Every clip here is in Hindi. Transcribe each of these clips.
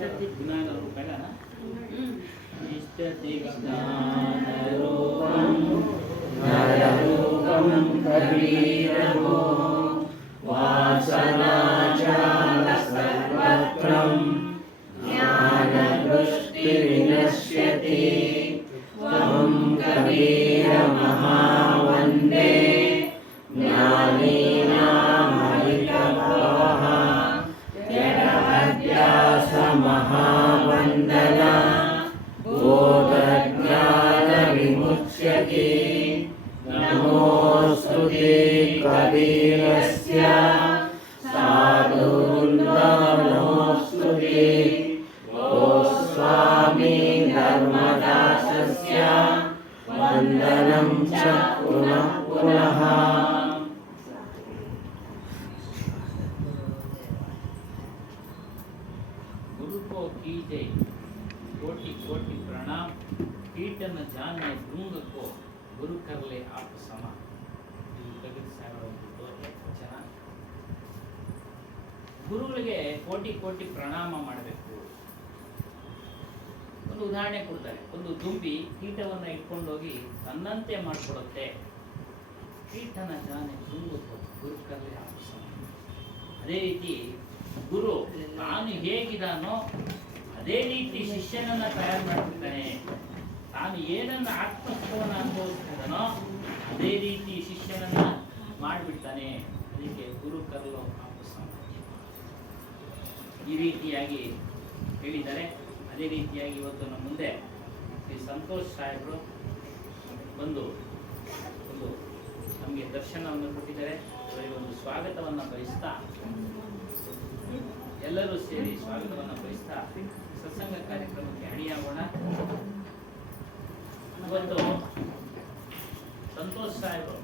ज्ञानरूपेण नररूपं कबीरहो वासनाजालसर्वत्रं ज्ञानदृष्टिविनश्यति त्वं कबीरमहावन्दे ज्ञानीनामरितभवः जडहद्यासमहावन्दना बोधज्ञानविमुच्यते नमोऽस्तु ते कबीरस्य साधुवृन्दनमोऽस्तु ते गोस्वामी धर्मदासस्य वन्दनं च पुनः पुनः। गुरु को कीजिए कोटि कोटि प्रणाम, कीट न जाने भृंग को गुरु कर ले आप समा। ಗುರುಗಳಿಗೆ ಕೋಟಿ ಕೋಟಿ ಪ್ರಣಾಮ ಮಾಡಬೇಕು. ಒಂದು ಉದಾಹರಣೆ ಕೊಡ್ತಾರೆ. ಒಂದು ದುಂಬಿ ಕೀಟವನ್ನು ಇಟ್ಕೊಂಡೋಗಿ ತನ್ನಂತೆ ಮಾಡಿಕೊಡುತ್ತೆ. ಕೀಟನ ಜಾನೆ ಗುರು ಕರ್ಲೆ आप समा. ಅದೇ ರೀತಿ ಗುರು ತಾನು ಹೇಗಿದಾನೋ ಅದೇ ರೀತಿ ಶಿಷ್ಯನನ್ನ ತಯಾರು ಮಾಡ್ತಿದ್ದಾನೆ. ತಾನು ಏನನ್ನ ಆತ್ಮತ್ವವನ್ನು ಅನುಭವಿಸ್ತಿದ್ದಾನೋ ಅದೇ ರೀತಿ ಶಿಷ್ಯನನ್ನ ಮಾಡಿಬಿಡ್ತಾನೆ. ಅದಕ್ಕೆ ಗುರು ಕರ್ಲೋ ಆಪಸ ಈ ರೀತಿಯಾಗಿ ಹೇಳಿದ್ದಾರೆ. ಅದೇ ರೀತಿಯಾಗಿ ಇವತ್ತು ನಮ್ಮ ಮುಂದೆ ಶ್ರೀ ಸಂತೋಷ್ ಸಾಹೇಬರು ಬಂದು ಒಂದು ನಮಗೆ ದರ್ಶನವನ್ನು ಕೊಟ್ಟಿದ್ದಾರೆ. ಅವರಿಗೆ ಒಂದು ಸ್ವಾಗತವನ್ನು ಬಯಸ್ತಾ ಎಲ್ಲರೂ ಸೇರಿ ಸ್ವಾಗತವನ್ನು ಬಯಸ್ತಾ ಸತ್ಸಂಗ ಕಾರ್ಯಕ್ರಮಕ್ಕೆ ಅಣಿಯಾಗೋಣ. ಇವತ್ತು ಸಂತೋಷ್ ಸಾಹೇಬರು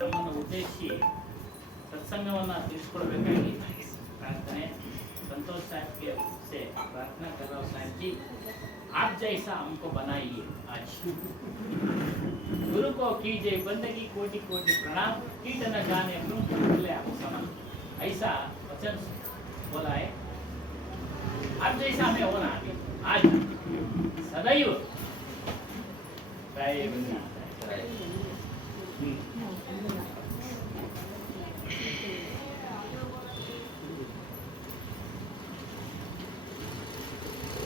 ನಮ್ಮನ್ನು ಉದ್ದೇಶಿಸಿ ಸತ್ಸಂಗವನ್ನು ತಿಳಿಸ್ಕೊಡ್ಬೇಕಾಗಿ ಪ್ರಾರ್ಥನೆ. संतोष साहब के से प्रार्थना कर रहा हूँ, साहब जी आप जैसा हमको बनाइए आज। गुरु को कीजिए बंदगी कोटि कोटि प्रणाम, कीट न जाने भ्रूण ले आप समा। ऐसा वचन बोला है। आप जैसा हमें होना आज सदैव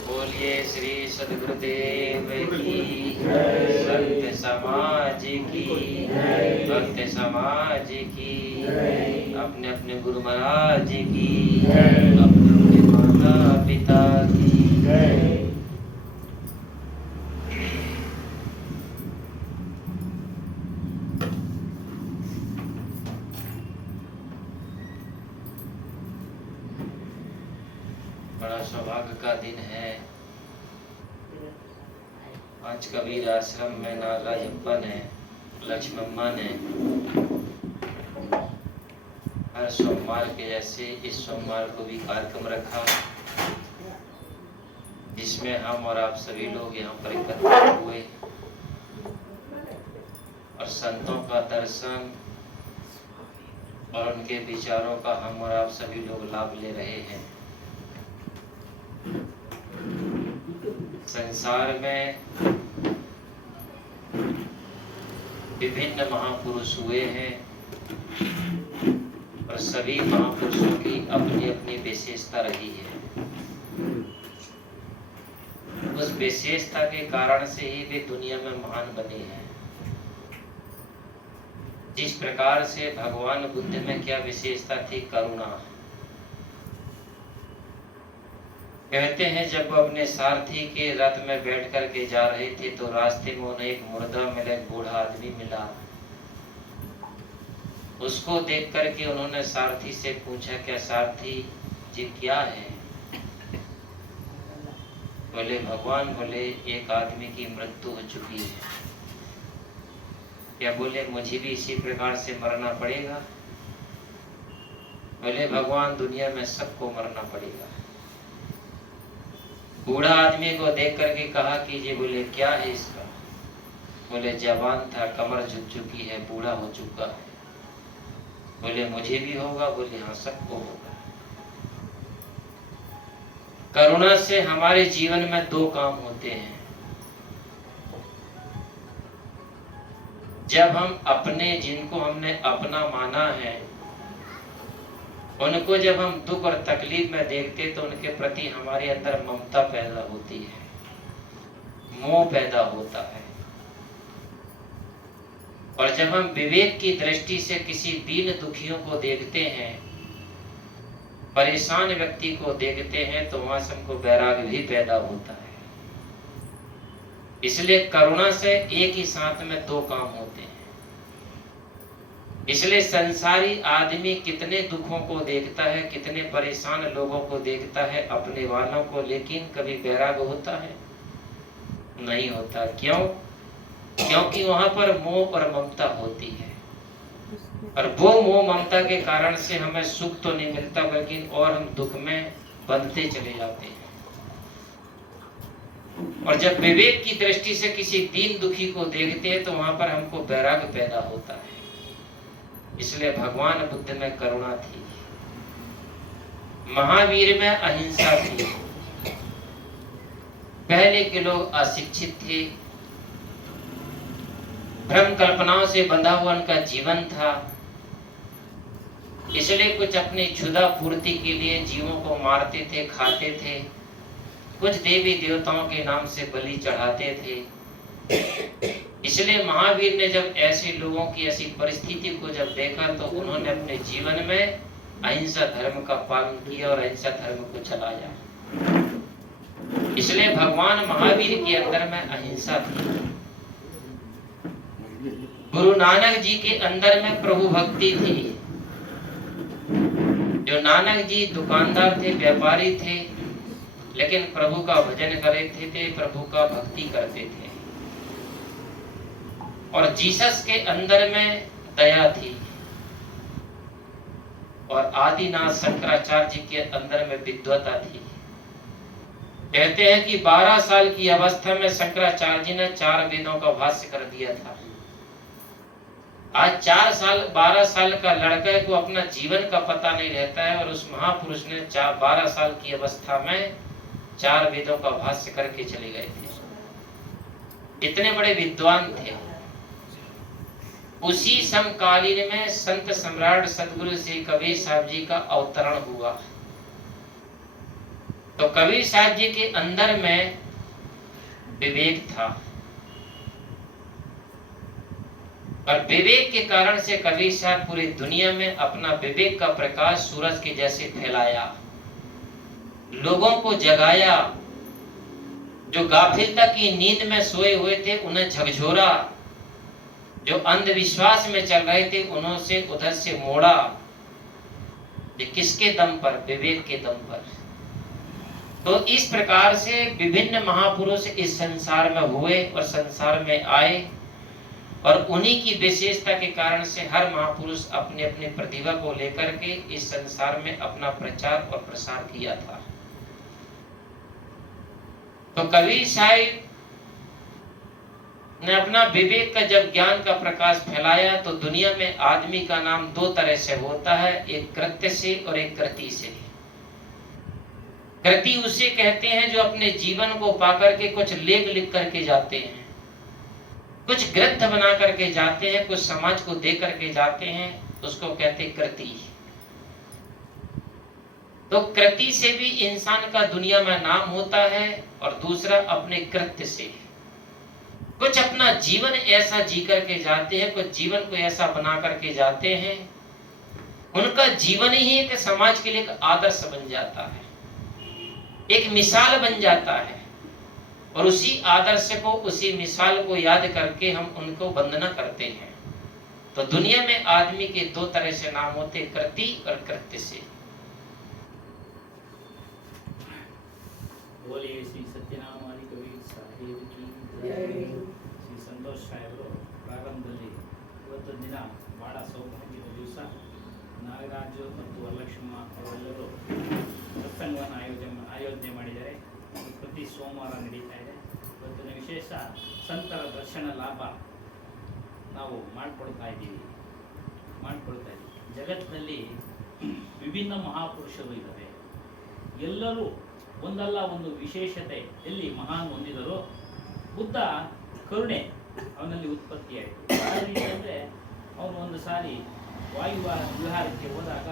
बोलिए श्री सद्गुरुदेव की, संत समाज की, भक्त समाज की, अपने अपने गुरु महाराज की, अपने माता पिता की। बड़ा सौभाग्य का दिन है। आज कबीर आश्रम में नागराजप्पा ने, लक्ष्मम्मा ने हर सोमवार के जैसे इस सोमवार को भी कार्यक्रम रखा, जिसमें हम और आप सभी लोग यहाँ पर एकत्रित हुए और संतों का दर्शन और उनके विचारों का हम और आप सभी लोग लाभ ले रहे हैं। संसार में विभिन्न महापुरुष हुए हैं और सभी महापुरुषों की अपनी अपनी विशेषता रही है। उस विशेषता के कारण से ही वे दुनिया में महान बने हैं। जिस प्रकार से भगवान बुद्ध में क्या विशेषता थी? करुणा। कहते हैं जब वो अपने सारथी के रथ में बैठ कर के जा रहे थे तो रास्ते में उन्हें एक मुर्दा मिला, एक बूढ़ा आदमी मिला। उसको देख करके उन्होंने सारथी से पूछा, क्या सारथी जी क्या है? बोले भगवान, बोले एक आदमी की मृत्यु हो चुकी है। क्या? बोले मुझे भी इसी प्रकार से मरना पड़ेगा? बोले भगवान, दुनिया में सबको मरना पड़ेगा। बूढ़ा आदमी को देख करके कहा कि जी, बोले क्या है इसका? बोले जवान था, कमर झुक चुकी है, बूढ़ा हो चुका है। बोले मुझे भी होगा? बोले हाँ, सबको होगा। करुणा से हमारे जीवन में दो काम होते हैं। जब हम अपने, जिनको हमने अपना माना है, उनको जब हम दुख और तकलीफ में देखते तो उनके प्रति हमारे अंदर ममता पैदा होती है, मोह पैदा होता है। और जब हम विवेक की दृष्टि से किसी दीन दुखियों को देखते हैं, परेशान व्यक्ति को देखते हैं, तो वहां से हमको वैराग्य भी पैदा होता है। इसलिए करुणा से एक ही साथ में दो काम होते हैं। इसलिए संसारी आदमी कितने दुखों को देखता है, कितने परेशान लोगों को देखता है, अपने वालों को, लेकिन कभी वैराग्य होता है? नहीं होता। क्यों? क्योंकि वहां पर मोह और ममता होती है, और वो मोह ममता के कारण से हमें सुख तो नहीं मिलता, बल्कि और हम दुख में बंधते चले जाते हैं। और जब विवेक की दृष्टि से किसी दीन दुखी को देखते हैं तो वहां पर हमको वैराग्य पैदा होता है। इसलिए भगवान बुद्ध में करुणा थी, महावीर में अहिंसा थी। पहले के लोग अशिक्षित थे, भ्रम कल्पनाओं से बंधा हुआ उनका जीवन था, इसलिए कुछ अपनी क्षुधा पूर्ति के लिए जीवों को मारते थे, खाते थे, कुछ देवी देवताओं के नाम से बलि चढ़ाते थे। इसलिए महावीर ने जब ऐसे लोगों की ऐसी परिस्थिति को जब देखा तो उन्होंने अपने जीवन में अहिंसा धर्म का पालन किया और अहिंसा धर्म को चलाया। इसलिए भगवान महावीर के अंदर में अहिंसा थी। गुरु नानक जी के अंदर में प्रभु भक्ति थी। जो नानक जी दुकानदार थे, व्यापारी थे, लेकिन प्रभु का भजन करते थे, प्रभु का भक्ति करते थे। और जीसस के अंदर में दया थी। और आदिनाथ शंकराचार्य जी के अंदर में विद्वता थी। कहते हैं कि 12 साल की अवस्था में शंकराचार्य जी ने 4 वेदों का भाष्य कर दिया था। आज 12 साल का लड़का को अपना जीवन का पता नहीं रहता है, और उस महापुरुष ने 12 साल की अवस्था में 4 वेदों का भाष्य करके चले गए थे। इतने बड़े विद्वान थे। उसी समकालीन में संत सम्राट सदगुरु श्री कबीर साहब जी का अवतरण हुआ। तो कबीर साहब जी के अंदर में विवेक था, और विवेक के कारण से कबीर साहब पूरी दुनिया में अपना विवेक का प्रकाश सूरज के जैसे फैलाया, लोगों को जगाया। जो गाफिलता की नींद में सोए हुए थे उन्हें झकझोरा, जो अंधविश्वास में चल रहे थे उन्हों से उधर से मोड़ा। ये किसके दम पर? विवेक के दम पर। तो इस प्रकार से विभिन्न महापुरुष इस संसार में हुए और संसार में आए, और उन्हीं की विशेषता के कारण से हर महापुरुष अपने अपने प्रतिभा को लेकर के इस संसार में अपना प्रचार और प्रसार किया था। तो कबीर साहब ने अपना विवेक का जब ज्ञान का प्रकाश फैलाया, तो दुनिया में आदमी का नाम 2 तरह से होता है, एक कृत्य से और एक कृति से। कृति उसे कहते हैं जो अपने जीवन को पाकर के कुछ लेख लिख करके जाते हैं, कुछ ग्रंथ बना करके जाते हैं, कुछ समाज को दे करके जाते हैं, उसको कहते हैं कृति। तो कृति से भी इंसान का दुनिया में नाम होता है, और दूसरा अपने कृत्य से। कुछ अपना जीवन ऐसा जी करके जाते हैं, कुछ जीवन को ऐसा बना करके जाते हैं, उनका जीवन ही एक समाज के लिए एक आदर्श बन जाता है, एक मिसाल बन जाता है। और उसी आदर्श को, उसी मिसाल को याद करके हम उनको वंदना करते हैं। तो दुनिया में आदमी के 2 तरह से नाम होते, कृति और कृत्य से। बोलिए श्री सत्यनाम वाली कबीर साहेब की जय। ಶ್ರೀ ಸಂತೋಷ್ ಸಾಹೇಬರು ಪ್ರಾರಂಭದಲ್ಲಿ ಇವತ್ತು ದಿನ ಬಹಳ ಸೌಭಾಗ್ಯದ ದಿವಸ ನಾಗರಾಜು ಮತ್ತು ವರಲಕ್ಷ್ಮಮ್ಮ ಅವರೆಲ್ಲರೂ ಸತ್ಸಂಗವನ್ನು ಆಯೋಜನೆ ಮಾಡಿದ್ದಾರೆ. ಪ್ರತಿ ಸೋಮವಾರ ನಡೀತಾ ಇದೆ. ಇವತ್ತಿನ ವಿಶೇಷ ಸಂತರ ದರ್ಶನ ಲಾಭ ನಾವು ಮಾಡಿಕೊಳ್ತಾ ಇದ್ದೀವಿ. ಜಗತ್ತಿನಲ್ಲಿ ವಿಭಿನ್ನ ಮಹಾಪುರುಷರು ಇದ್ದಾರೆ. ಎಲ್ಲರೂ ಒಂದಲ್ಲ ಒಂದು ವಿಶೇಷತೆ ಎಲ್ಲಿ ಮಹಾನ್ ಹೊಂದಿದರು. ಬುದ್ಧ ಕರುಣೆ ಅವನಲ್ಲಿ ಉತ್ಪತ್ತಿಯಾಯಿತು. ಯಾವ ರೀತಿ ಅಂದರೆ ಅವನು ಒಂದು ಸಾರಿ ವಿಹಾರಕ್ಕೆ ಹೋದಾಗ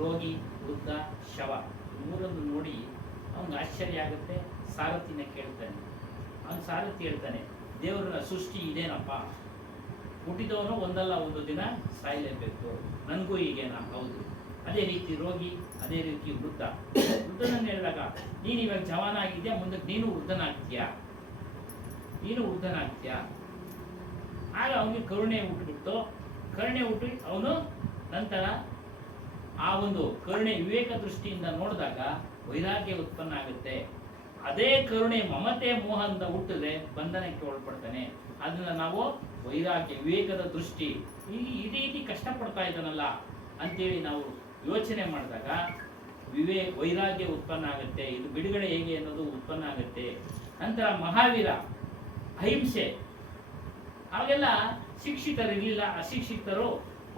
ರೋಗಿ, ವೃದ್ಧ, ಶವ ಮೂರನ್ನು ನೋಡಿ ಅವನಿಗೆ ಆಶ್ಚರ್ಯ ಆಗುತ್ತೆ. ಸಾರಥಿನ ಕೇಳ್ತಾನೆ. ಅವನು ಸಾರಥಿ ಹೇಳ್ತಾನೆ, ದೇವರ ಸೃಷ್ಟಿ ಇದೇನಪ್ಪ, ಹುಟ್ಟಿದವನು ಒಂದಲ್ಲ ಒಂದು ದಿನ ಸಾಯಲೇಬೇಕು, ನನಗೂ ಹೀಗೇನಾ? ಹೌದು. ಅದೇ ರೀತಿ ರೋಗಿ, ಅದೇ ರೀತಿ ವೃದ್ಧನನ್ನು ಹೇಳಿದಾಗ, ನೀನು ಇವಾಗ ಜವಾನ ಆಗಿದ್ಯಾ, ಮುಂದಕ್ಕೆ ನೀನು ವೃದ್ಧನಾಗ್ತೀಯಾ. ಆಗ ಅವನಿಗೆ ಕರುಣೆ ಹುಟ್ಟುಬಿಟ್ಟು ಅವನು ನಂತರ ಆ ಒಂದು ಕರುಣೆ ವಿವೇಕ ದೃಷ್ಟಿಯಿಂದ ನೋಡಿದಾಗ ವೈರಾಗ್ಯ ಉತ್ಪನ್ನ ಆಗುತ್ತೆ. ಅದೇ ಕರುಣೆ ಮಮತೆ ಮೋಹದಿಂದ ಹುಟ್ಟಿದ್ರೆ ಬಂಧನಕ್ಕೆ ಒಳಪಡ್ತಾನೆ. ಅದನ್ನ ನಾವು ವೈರಾಗ್ಯ ವಿವೇಕದ ದೃಷ್ಟಿ, ಈ ರೀತಿ ಕಷ್ಟಪಡ್ತಾ ಇದ್ದಾನಲ್ಲ ಅಂತೇಳಿ ನಾವು ಯೋಚನೆ ಮಾಡಿದಾಗ ವೈರಾಗ್ಯ ಉತ್ಪನ್ನ ಆಗುತ್ತೆ. ಇದು ಬಿಡುಗಡೆ ಹೇಗೆ ಅನ್ನೋದು ಉತ್ಪನ್ನ ಆಗುತ್ತೆ. ನಂತರ ಮಹಾವೀರ ಅಹಿಂಸೆ. ಅವಾಗೆಲ್ಲ ಶಿಕ್ಷಿತರಿರಲಿಲ್ಲ. ಅಶಿಕ್ಷಿತರು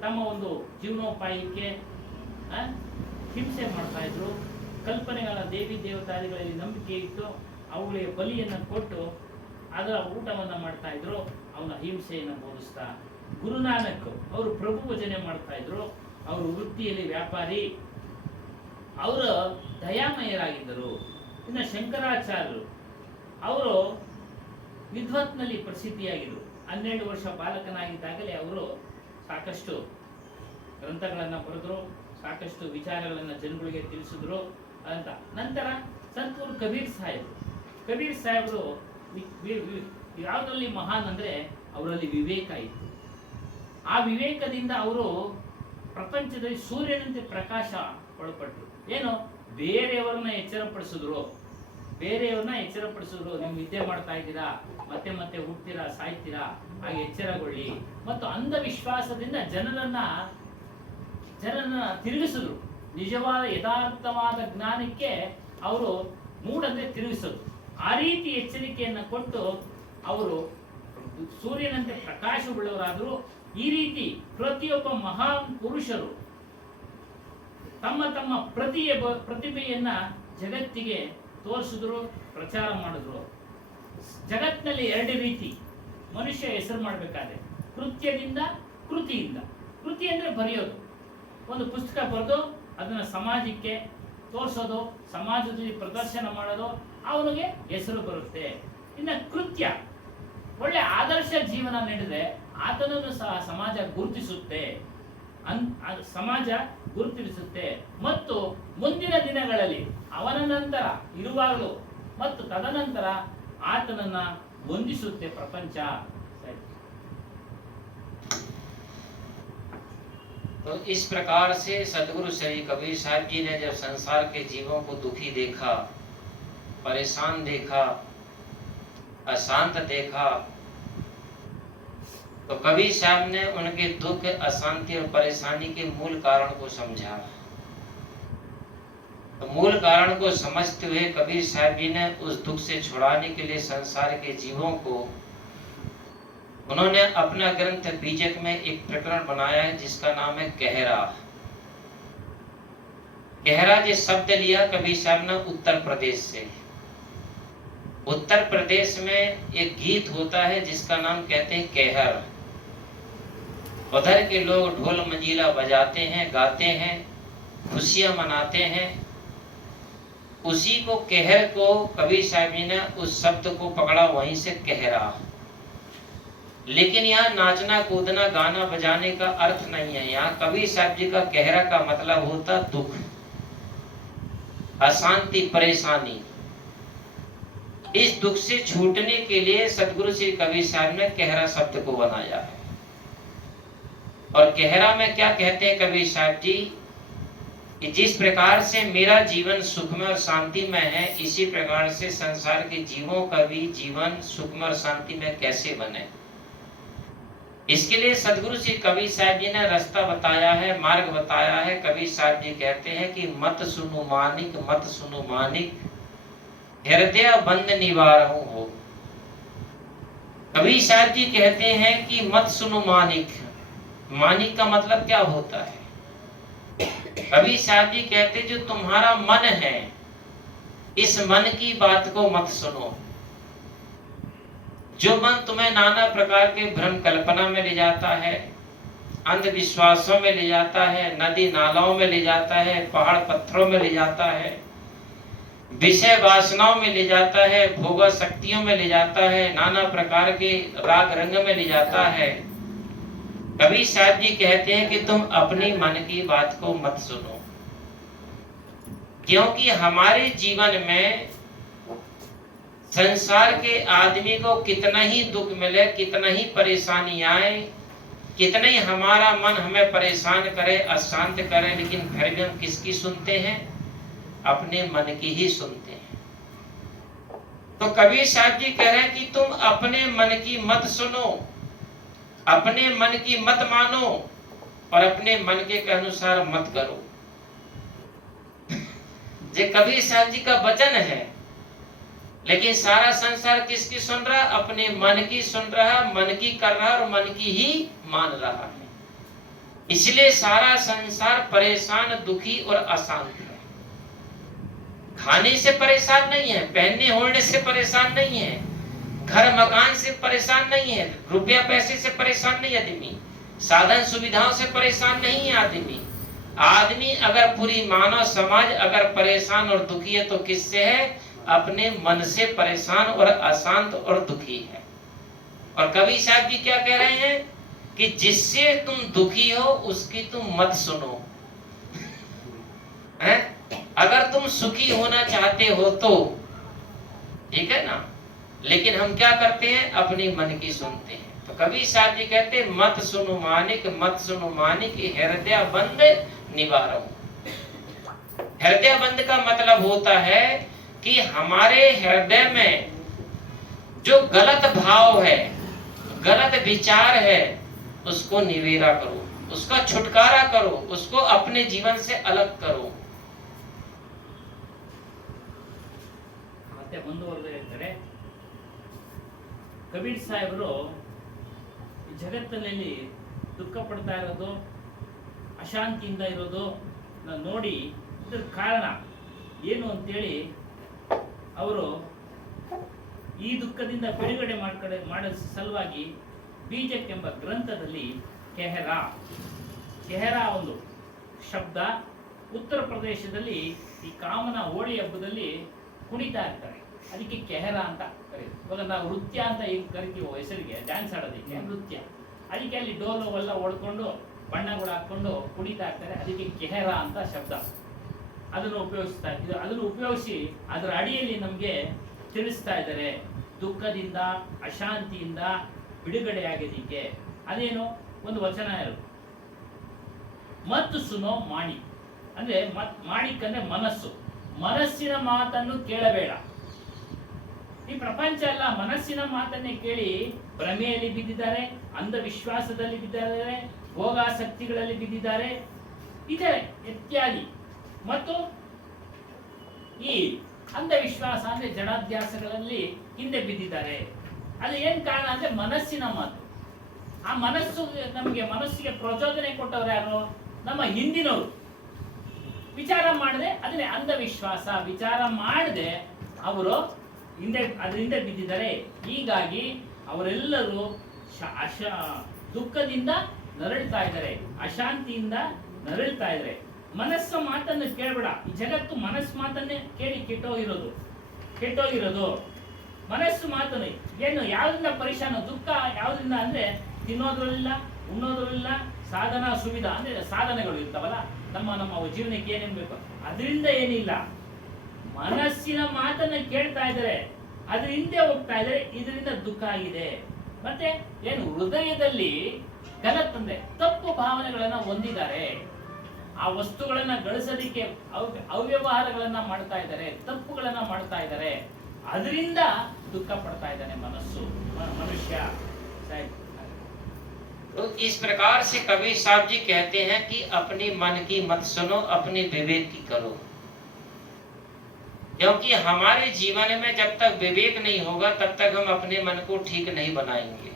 ತಮ್ಮ ಒಂದು ಜೀವನೋಪಾಯಕ್ಕೆ ಹಿಂಸೆ ಮಾಡ್ತಾ ಇದ್ರು. ಕಲ್ಪನೆಗಳ ದೇವಿ ದೇವತಾದಿಗಳಲ್ಲಿ ನಂಬಿಕೆ ಇಟ್ಟು ಅವುಗಳಿಗೆ ಬಲಿಯನ್ನು ಕೊಟ್ಟು ಅದರ ಊಟವನ್ನು ಮಾಡ್ತಾ ಇದ್ರು. ಅವನ ಅಹಿಂಸೆಯನ್ನು ಬೋಧಿಸ್ತಾ ಗುರುನಾನಕ್ ಅವರು ಪ್ರಭು ಭಜನೆ ಮಾಡ್ತಾ ಇದ್ರು. ಅವರು ವೃತ್ತಿಯಲ್ಲಿ ವ್ಯಾಪಾರಿ, ಅವರು ದಯಾಮಯರಾಗಿದ್ದರು. ಇನ್ನು ಶಂಕರಾಚಾರ್ಯರು ಅವರು ವಿದ್ವತ್ನಲ್ಲಿ ಪ್ರಸಿದ್ಧಿಯಾಗಿದ್ದರು. 12 ವರ್ಷ ಬಾಲಕನಾಗಿದ್ದಾಗಲೇ ಅವರು ಸಾಕಷ್ಟು ಗ್ರಂಥಗಳನ್ನು ಬರೆದರು, ಸಾಕಷ್ಟು ವಿಚಾರಗಳನ್ನು ಜನಗಳಿಗೆ ತಿಳಿಸಿದ್ರು ಅಂತ. ನಂತರ ಸಂತೂರು ಕಬೀರ್ ಸಾಹೇಬರು ಯಾವುದರಲ್ಲಿ ಮಹಾನ್ ಅಂದರೆ ಅವರಲ್ಲಿ ವಿವೇಕ ಇತ್ತು. ಆ ವಿವೇಕದಿಂದ ಅವರು ಪ್ರಪಂಚದಲ್ಲಿ ಸೂರ್ಯನಂತೆ ಪ್ರಕಾಶ ಒಳಪಟ್ಟರು. ಏನು, ಬೇರೆಯವ್ರನ್ನ ಎಚ್ಚರಪಡಿಸಿದ್ರು. ನೀವು ವಿದ್ಯೆ ಮಾಡ್ತಾ ಇದ್ದೀರಾ, ಮತ್ತೆ ಹುಡ್ತೀರಾ, ಸಾಯ್ತೀರಾ, ಹಾಗೆ ಎಚ್ಚರಗೊಳ್ಳಿ. ಮತ್ತು ಅಂಧವಿಶ್ವಾಸದಿಂದ ಜನರನ್ನ ತಿರುಗಿಸಿದ್ರು. ನಿಜವಾದ ಯಥಾರ್ಥವಾದ ಜ್ಞಾನಕ್ಕೆ ಅವರು ಮೂಡಂದ್ರೆ ತಿರುಗಿಸೋದು. ಆ ರೀತಿ ಎಚ್ಚರಿಕೆಯನ್ನು ಕೊಟ್ಟು ಅವರು ಸೂರ್ಯನಂತೆ ಪ್ರಕಾಶವುಳ್ಳವರಾದರು. ಈ ರೀತಿ ಪ್ರತಿಯೊಬ್ಬ ಮಹಾನ್ ಪುರುಷರು ತಮ್ಮ ತಮ್ಮ ಪ್ರತಿಭೆಯನ್ನ ಜಗತ್ತಿಗೆ ತೋರಿಸಿದ್ರು, ಪ್ರಚಾರ ಮಾಡಿದ್ರು. ಜಗತ್ತಿನಲ್ಲಿ 2 ರೀತಿ ಮನುಷ್ಯ ಹೆಸರು ಮಾಡಬೇಕಾದ್ರೆ, ಕೃತ್ಯದಿಂದ, ಕೃತಿಯಿಂದ. ಕೃತಿ ಅಂದ್ರೆ ಬರೆಯೋದು, ಒಂದು ಪುಸ್ತಕ ಬರೆದು ಅದನ್ನ ಸಮಾಜಕ್ಕೆ ತೋರಿಸೋದು, ಸಮಾಜದಲ್ಲಿ ಪ್ರದರ್ಶನ ಮಾಡೋದು, ಅವನಿಗೆ ಹೆಸರು ಬರುತ್ತೆ. ಇನ್ನು ಕೃತ್ಯ, ಒಳ್ಳೆ ಆದರ್ಶ ಜೀವನ ನಡೆದ್ರೆ ಆತನನ್ನು ಸಹ ಸಮಾಜ ಗುರುತಿಸುತ್ತೆ ಮತ್ತು ಮುಂದಿನ ದಿನಗಳಲ್ಲಿ ಅವನ ನಂತರ ಇರುವಾಗಲೂ ಮತ್ತು ತದನಂತರ ಆತನನ್ನ ವಂದಿಸುತ್ತೆ ಪ್ರಪಂಚ. तो इस प्रकार से सदगुरु श्री कबीर साहब जी ने जब संसार के जीवों को दुखी देखा, परेशान देखा, अशांत देखा, तो कबीर साहब ने उनके दुख, अशांति और परेशानी के मूल कारण को समझा। तो मूल कारण को समझते हुए कबीर साहब जी ने उस दुख से छुड़ाने के लिए संसार के जीवों को उन्होंने अपना ग्रंथ बीजक में एक प्रकरण बनाया है जिसका नाम है कहरा। कहरा जो शब्द लिया कबीर साहब ने उत्तर प्रदेश से। उत्तर प्रदेश में एक गीत होता है जिसका नाम कहते हैं कहर। उधर के लोग ढोल मंजीरा बजाते हैं, गाते हैं, खुशियां मनाते हैं। उसी को कहर को कबीर साहब जी ने उस शब्द को पकड़ा, वहीं से कहरा। लेकिन यहाँ नाचना कूदना गाना बजाने का अर्थ नहीं है। यहाँ कबीर साहब जी का कहरा का मतलब होता दुख, अशांति, परेशानी। इस दुख से छूटने के लिए सदगुरु श्री कबीर साहब ने कहरा शब्द को बनाया है। और कहरा में क्या कहते हैं कबीर साहब जी कि जिस प्रकार से मेरा जीवन सुखमय और शांतिमय है, इसी प्रकार से संसार के जीवों का भी जीवन सुखमय और शांतिमय कैसे बने। इसके लिए सदगुरु श्री कबीर साहब जी ने रास्ता बताया है, मार्ग बताया है। कबीर साहब जी कहते हैं कि मत सुनु मानिक, मत सुनु मानिक, हृदय बंद निवारहु हो। कबीर साहब जी कहते हैं कि मत सुनु मानिक। मानिक का मतलब क्या होता है? कबीर साहब जी कहते जो तुम्हारा मन है, इस मन की बात को मत सुनो। जो मन तुम्हें नाना प्रकार के भ्रम कल्पना में ले जाता है, अंधविश्वासों में ले जाता है, नदी नालों में ले जाता है, पहाड़ पत्थरों में ले जाता है, विषय वासनाओं में ले जाता है, भोग शक्तियों में ले जाता है, नाना प्रकार के राग रंग में ले जाता है। कबीर साहब जी कहते हैं कि तुम अपनी मन की बात को मत सुनो, क्योंकि हमारे जीवन में संसार के आदमी को कितना ही दुख मिले, कितना ही परेशानी आए, कितना ही हमारा मन हमें परेशान करे, अशांत करे, लेकिन फिर भी हम किसकी सुनते हैं? अपने मन की ही सुनते हैं। तो कबीर साहब जी कह रहे हैं कि तुम अपने मन की मत सुनो, अपने मन की मत मानो और अपने मन के अनुसार मत करो। ये कबीर साहब जी का वचन है। लेकिन सारा संसार किसकी सुन रहा? अपने मन की सुन रहा, मन की कर रहा और मन की ही मान रहा है। इसलिए सारा संसार परेशान, दुखी और अशांत है। खाने से परेशान नहीं है, पहनने ओढ़ने से परेशान नहीं है, घर मकान से परेशान नहीं है, रुपया पैसे से परेशान नहीं आदमी, साधन सुविधाओं से परेशान नहीं है आदमी। आदमी अगर पूरी मानव समाज अगर परेशान और दुखी है तो किससे है? अपने मन से परेशान और अशांत और दुखी है। और कबीर साहब जी क्या कह रहे हैं कि जिससे तुम दुखी हो उसकी तुम मत सुनो। हैं? अगर तुम सुखी होना चाहते हो तो ठीक है ना, लेकिन हम क्या करते हैं? अपने मन की सुनते हैं। तो कबीर साहब जी कहते हैं मत सुनो मानिक, मत सुनो मानिक, हृदय बंद निवारो। हृदय बंद का मतलब होता है कि हमारे हृदय में जो गलत भाव है, गलत विचार है, उसको निवेरा करो, उसका छुटकारा करो, उसको अपने जीवन से अलग करो। ಮತ್ತೆ ಮುಂದುವರೆದರೆ ಕಬೀರ್ ಸಾಹೇಬರು ಜಗತ್ತಿನಲ್ಲಿ ದುಃಖ ಪಡ್ತಾ ಇರೋದು, ಅಶಾಂತಿಯಿಂದ ಇರೋದು ನೋಡಿ ಇದರ ಕಾರಣ ಏನು ಅಂತೇಳಿ ಅವರು ಈ ದುಃಖದಿಂದ ಬಿಡುಗಡೆ ಮಾಡೋ ಸಲುವಾಗಿ ಬೀಜಕ್ಕೆಂಬ ಗ್ರಂಥದಲ್ಲಿ ಕೆಹರಾ ಒಂದು ಶಬ್ದ ಉತ್ತರ ಪ್ರದೇಶದಲ್ಲಿ ಈ ಕಾಮನ ಹೋಳಿ ಹಬ್ಬದಲ್ಲಿ ಕುಣಿತಾ ಇರ್ತಾರೆ, ಅದಕ್ಕೆ ಕೆಹರಾ ಅಂತ ಕರೀತಾರೆ. ಇವಾಗ ನಾವು ನೃತ್ಯ ಅಂತ ಏನು ಕರಿತೀವೋ ಹೆಸರಿಗೆ, ಡ್ಯಾನ್ಸ್ ಆಡೋದಕ್ಕೆ ನೃತ್ಯ, ಅದಕ್ಕೆ ಅಲ್ಲಿ ಡೋಲು ಎಲ್ಲ ಹೊಡ್ಕೊಂಡು ಬಣ್ಣಗಳು ಹಾಕೊಂಡು ಕುಣಿತಾ ಇರ್ತಾರೆ, ಅದಕ್ಕೆ ಕೆಹರಾ ಅಂತ ಶಬ್ದ. ಅದನ್ನು ಉಪಯೋಗಿಸ್ತಾ ಇದ್ದಾರೆ. ಅದನ್ನು ಉಪಯೋಗಿಸಿ ಅದರ ಅಡಿಯಲ್ಲಿ ನಮಗೆ ತಿಳಿಸ್ತಾ ಇದ್ದಾರೆ ದುಃಖದಿಂದ, ಅಶಾಂತಿಯಿಂದ ಬಿಡುಗಡೆ ಆಗೋದಿಕ್ಕೆ. ಅದೇನು ಒಂದು ವಚನ ಇರೋದು, ಮತ್ತು ಸುನೋ ಮಾಣಿ ಅಂದ್ರೆ ಮಾಣಿಕ್ ಅಂದ್ರೆ ಮನಸ್ಸು. ಮನಸ್ಸಿನ ಮಾತನ್ನು ಕೇಳಬೇಡ. ಈ ಪ್ರಪಂಚ ಎಲ್ಲ ಮನಸ್ಸಿನ ಮಾತನ್ನೇ ಕೇಳಿ ಭ್ರಮೆಯಲ್ಲಿ ಬಿದ್ದಿದ್ದಾರೆ, ಅಂಧವಿಶ್ವಾಸದಲ್ಲಿ ಬಿದ್ದಿದ್ದಾರೆ, ಭೋಗಾಸಕ್ತಿಗಳಲ್ಲಿ ಬಿದ್ದಿದ್ದಾರೆ ಇದ್ದಾರೆ ಇತ್ಯಾದಿ. ಮತ್ತು ಈ ಅಂಧವಿಶ್ವಾಸ ಅಂದ್ರೆ ಜಡಾಧ್ಯಾಸಗಳಲ್ಲಿ ಹಿಂದೆ ಬಿದ್ದಿದ್ದಾರೆ. ಅದು ಏನ್ ಕಾರಣ ಅಂದ್ರೆ ಮನಸ್ಸಿನ ಮಾತು. ಆ ಮನಸ್ಸು ನಮಗೆ ಮನಸ್ಸಿಗೆ ಪ್ರಚೋದನೆ ಕೊಟ್ಟವ್ರು ಯಾರು? ನಮ್ಮ ಹಿಂದಿನವರು. ವಿಚಾರ ಮಾಡದೆ ಅದನ್ನೇ ಅಂಧವಿಶ್ವಾಸ, ವಿಚಾರ ಮಾಡದೆ ಅವರು ಅದರಿಂದ ಬಿದ್ದಿದ್ದಾರೆ. ಹೀಗಾಗಿ ಅವರೆಲ್ಲರೂ ದುಃಖದಿಂದ ನರಳ್ತಾ ಇದ್ದಾರೆ, ಅಶಾಂತಿಯಿಂದ ನರಳ್ತಾ ಇದ್ದಾರೆ. ಮನಸ್ಸು ಮಾತನ್ನು ಕೇಳಬೇಡ. ಈ ಜಗತ್ತು ಮನಸ್ಸು ಮಾತನ್ನೇ ಕೇಳಿ ಕೆಟ್ಟೋಗಿರೋದು. ಮನಸ್ಸು ಮಾತನ್ನು ಏನು ಯಾವ್ದ್ರಿಂದ ಪರಿಶಾನ, ದುಃಖ ಯಾವ್ದ್ರಿಂದ ಅಂದ್ರೆ ತಿನ್ನೋದ್ರಲ್ಲಿಲ್ಲ, ಉಣ್ಣೋದ್ರಲ್ಲಿಲ್ಲ, ಸಾಧನ ಸುವಿಧಾ ಅಂದ್ರೆ ಸಾಧನೆಗಳು ಇರ್ತಾವಲ್ಲ, ನಮ್ಮ ಜೀವನಕ್ಕೆ ಏನೇನ್ ಬೇಕು ಅದರಿಂದ ಏನಿಲ್ಲ. ಮನಸ್ಸಿನ ಮಾತನ್ನ ಕೇಳ್ತಾ ಇದ್ದಾರೆ, ಅದ್ರ ಹಿಂದೆ ಹೋಗ್ತಾ ಇದ್ದಾರೆ, ಇದರಿಂದ ದುಃಖ ಆಗಿದೆ. ಮತ್ತೆ ಏನು ಹೃದಯದಲ್ಲಿ ಗಲತ್ ಅಂದ್ರೆ ತಪ್ಪು ಭಾವನೆಗಳನ್ನ ಹೊಂದಿದ್ದಾರೆ. ಆ ವಸ್ತುಗಳನ್ನ ಗಳಿಸೋದಿಕ್ಕೆ ಅವ್ಯವಹಾರಗಳನ್ನ ಮಾಡ್ತಾ ಇದ್ದಾರೆ, ತಪ್ಪುಗಳನ್ನ ಮಾಡ್ತಾ ಇದ್ದಾರೆ, ಅದರಿಂದ ದುಃಖ ಪಡ್ತಾ ಇದ್ದಾನೆ ಮನುಷ್ಯ. तो इस प्रकार से कबीर साहब जी कहते हैं कि अपनी मन की मत सुनो, अपने विवेक की करो। क्योंकि हमारे जीवन में जब तक विवेक नहीं होगा तब तक हम अपने मन को ठीक नहीं बनाएंगे।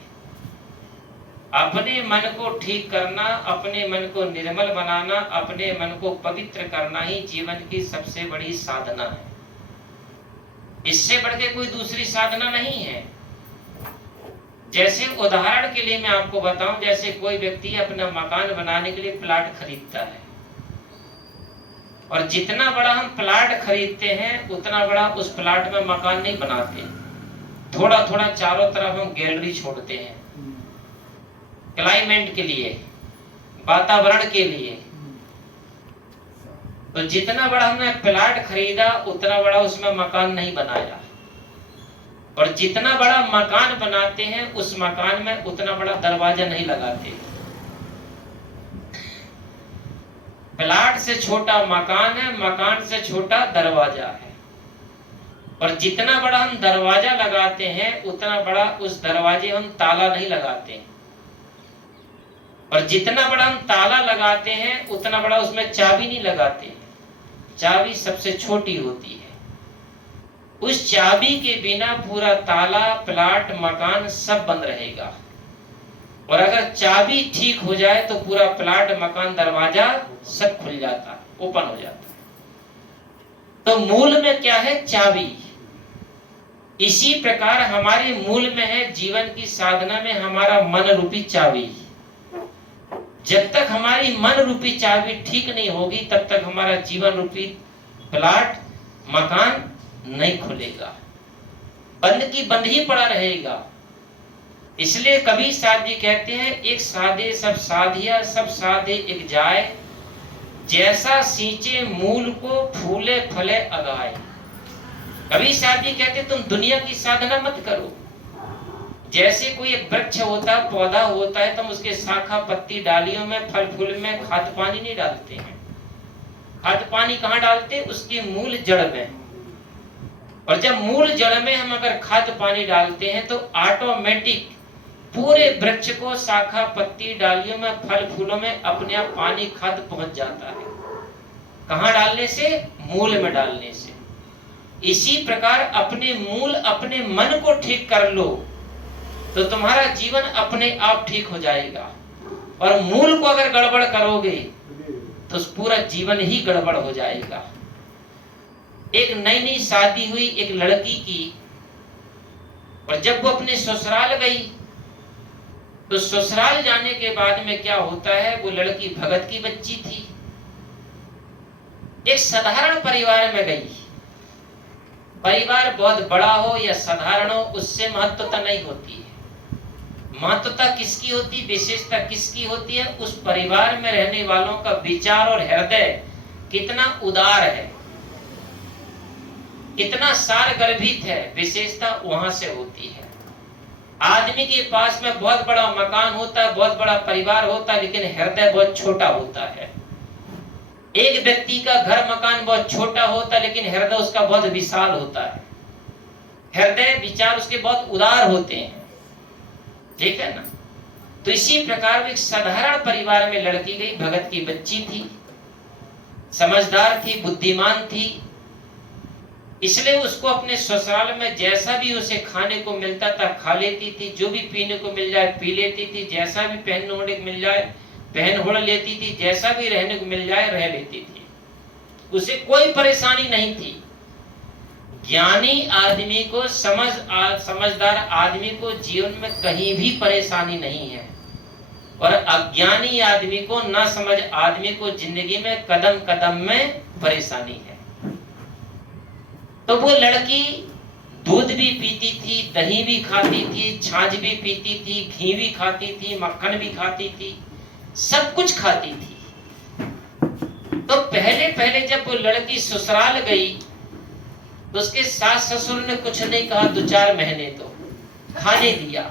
अपने मन को ठीक करना, अपने मन को निर्मल बनाना, अपने मन को पवित्र करना ही जीवन की सबसे बड़ी साधना है। इससे बढ़ के कोई दूसरी साधना नहीं है। जैसे उदाहरण के लिए मैं आपको बताऊं, जैसे कोई व्यक्ति अपना मकान बनाने के लिए प्लाट खरीदता है, और जितना बड़ा हम प्लाट खरीदते हैं उतना बड़ा उस प्लाट में मकान नहीं बनाते, थोड़ा थोड़ा चारों तरफ हम गैलरी छोड़ते हैं, क्लाइमेट के लिए, वातावरण के लिए। तो जितना बड़ा हमने प्लाट खरीदा उतना बड़ा उसमें मकान नहीं बनाया, और जितना बड़ा मकान बनाते हैं उस मकान में उतना बड़ा दरवाजा नहीं लगाते। प्लाट से छोटा मकान है, मकान से छोटा दरवाजा है, और जितना बड़ा हम दरवाजा लगाते हैं उतना बड़ा उस दरवाजे हम ताला नहीं लगाते, और जितना बड़ा हम ताला लगाते हैं उतना बड़ा उसमें चाबी नहीं लगाते। चाबी सबसे छोटी होती है। उस चाबी के बिना पूरा ताला, प्लाट, मकान सब बंद रहेगा, और अगर चाबी ठीक हो जाए तो पूरा प्लाट, मकान, दरवाजा सब खुल जाता, ओपन हो जाता है। तो मूल में क्या है? चाबी। इसी प्रकार हमारे मूल में है जीवन की साधना में हमारा मन रूपी चाबी। जब तक हमारी मन रूपी चाबी ठीक नहीं होगी तब तक हमारा जीवन रूपी प्लाट, मकान नहीं खुलेगा, बंद की बंद ही पड़ा रहेगा। इसलिए कबीर साहब जी कहते हैं, एक साधे सब साधिया, सब साधे एक जाए, जैसा सींचे मूल को फूले फले अगाए। कबीर साहब जी कहते तुम दुनिया की साधना मत करो। जैसे कोई एक वृक्ष होता है, पौधा होता है, तुम उसके शाखा, पत्ती, डालियों में, फल फूल में खाद पानी नहीं डालते हैं। खाद पानी कहाँ डालते? उसकी मूल जड़ में। और जब मूल जड़ में हम अगर खाद पानी डालते हैं तो ऑटोमेटिक पूरे वृक्ष को शाखा, पत्ती, डालियों में, फल फूलों में अपने आप पानी, खाद पहुंच जाता है। कहाँ डालने से? मूल में डालने से। इसी प्रकार अपने मूल, अपने मन को ठीक कर लो तो तुम्हारा जीवन अपने आप ठीक हो जाएगा। और मूल को अगर गड़बड़ करोगे तो पूरा जीवन ही गड़बड़ हो जाएगा। एक नई नई शादी हुई एक लड़की की, और जब वो अपने ससुराल गई तो ससुराल जाने के बाद में क्या होता है, वो लड़की भगत की बच्ची थी, एक साधारण परिवार में गई। परिवार बहुत बड़ा हो या साधारण हो उससे महत्वता नहीं होती है। महत्वता किसकी होती, विशेषता किसकी होती है? उस परिवार में रहने वालों का विचार और हृदय कितना उदार है, कितना सार गर्भित है, विशेषता वहां से होती है। आदमी के पास में बहुत बड़ा मकान होता है, बहुत बड़ा परिवार होता है, लेकिन हृदय बहुत छोटा होता है। एक व्यक्ति का घर मकान बहुत छोटा होता है लेकिन हृदय उसका बहुत विशाल होता है। हृदय, विचार उसके बहुत उदार होते हैं, ठीक है ना। तो इसी प्रकार एक साधारण परिवार में लड़की गई, भगत की बच्ची थी, समझदार थी, बुद्धिमान थी। इसलिए उसको अपने ससुराल में जैसा भी उसे खाने को मिलता था खा लेती थी, जो भी पीने को मिल जाए पी लेती थी, जैसा भी पहनने ओढ़ने को मिल जाए पहन ओढ़ लेती थी, जैसा भी रहने को मिल जाए रह लेती थी। उसे कोई परेशानी नहीं थी। ज्ञानी आदमी को, समझदार आदमी को जीवन में कहीं भी परेशानी नहीं है, और अज्ञानी आदमी को, ना समझ आदमी को जिंदगी में कदम कदम में परेशानी है। तो वो लड़की दूध भी पीती थी, दही भी खाती थी, छाछ भी पीती थी, घी भी खाती थी, मक्खन भी खाती थी, सब कुछ खाती थी। तो पहले पहले जब वो लड़की ससुराल गई तो उसके सास ससुर ने कुछ नहीं कहा, 2-4 महीने तो खाने दिया।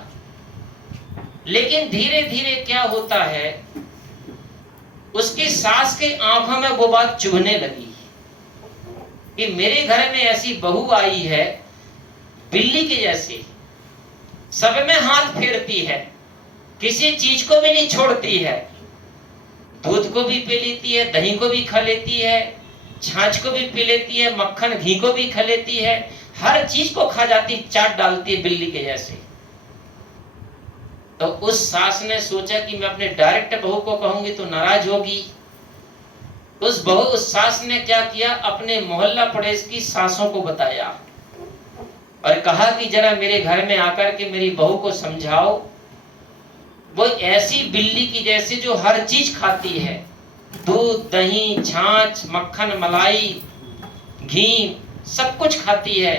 लेकिन धीरे धीरे क्या होता है, उसकी सास के आंखों में वो बात चुभने लगी कि मेरे घर में ऐसी बहू आई है बिल्ली के जैसी, सब में हाथ फेरती है, किसी चीज को भी नहीं छोड़ती है, दूध को भी पी लेती है, दही को भी खा लेती है, छाछ को भी पी लेती है, मक्खन घी को भी खा लेती है, हर चीज को खा जाती, चाट डालती है बिल्ली के जैसे। तो उस सास ने सोचा कि मैं अपने डायरेक्ट बहू को कहूंगी तो नाराज होगी। उस सास ने क्या किया, अपने मोहल्ला पड़ोस की सासों को बताया और कहा कि जरा मेरे घर में आकर के मेरी बहू को समझाओ। वो ऐसी बिल्ली की जैसे जो हर चीज खाती है, दूध, दही, छाछ, मक्खन, मलाई, घी, सब कुछ खाती है।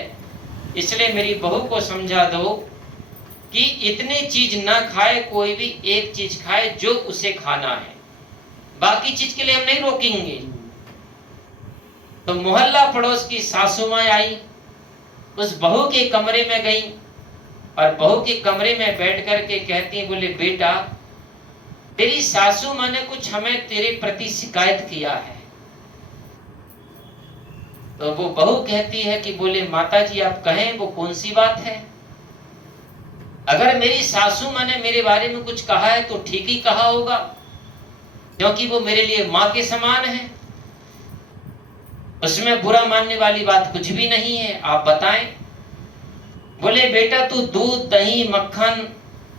इसलिए मेरी बहू को समझा दो कि इतने चीज ना खाए, कोई भी एक चीज खाए जो उसे खाना है, बाकी चीज के लिए हम नहीं रोकेंगे। तो मोहल्ला पड़ोस की सासू माँ आई, उस बहू के कमरे में गई और बहू के कमरे में बैठ करके कहती है, बोले बेटा तेरी सासू माँ ने कुछ हमें तेरे प्रति शिकायत किया है। तो वो बहू कहती है कि बोले माता जी आप कहें, वो कौन सी बात है? अगर मेरी सासू माँ ने मेरे बारे में कुछ कहा है तो ठीक ही कहा होगा, क्योंकि वो मेरे लिए माँ के समान है, उसमें बुरा मानने वाली बात कुछ भी नहीं है, आप बताएं। बोले बेटा तू दूध, दही, मक्खन,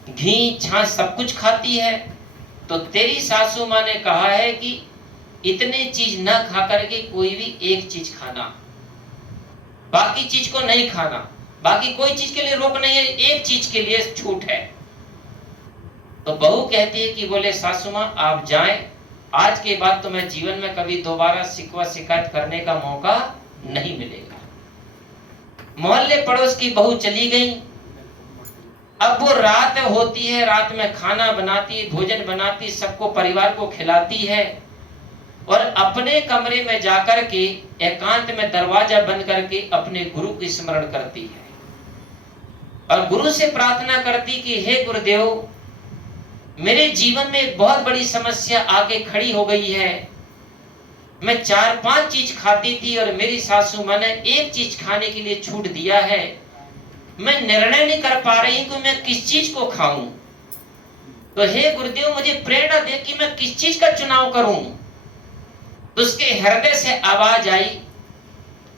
घी, छाछ सब कुछ खाती है, तो तेरी सासू माँ ने कहा है कि इतने चीज न खा करके कोई भी एक चीज खाना, बाकी चीज को नहीं खाना। बाकी कोई चीज के लिए रोक नहीं है, एक चीज के लिए छूट है। तो बहू कहती है कि बोले सासू माँ आप जाएं, आज के बाद तो मैं जीवन में कभी दोबारा शिकवा शिकायत करने का मौका नहीं मिलेगा। मोहल्ले पड़ोस की बहू चली गई। अब वो रात होती है, रात में खाना बनाती, भोजन बनाती, सबको परिवार को खिलाती है और अपने कमरे में जाकर के एकांत में दरवाजा बंद करके अपने गुरु की स्मरण करती है और गुरु से प्रार्थना करती कि हे गुरुदेव, मेरे जीवन में एक बहुत बड़ी समस्या आके खड़ी हो गई है। मैं 4-5 चीज खाती थी और मेरी सासू माँ ने एक चीज खाने के लिए छूट दिया है। मैं निर्णय नहीं कर पा रही कि मैं किस चीज को खाऊं। तो हे गुरुदेव मुझे प्रेरणा दे कि मैं किस चीज का चुनाव करूं। उसके हृदय से आवाज आई,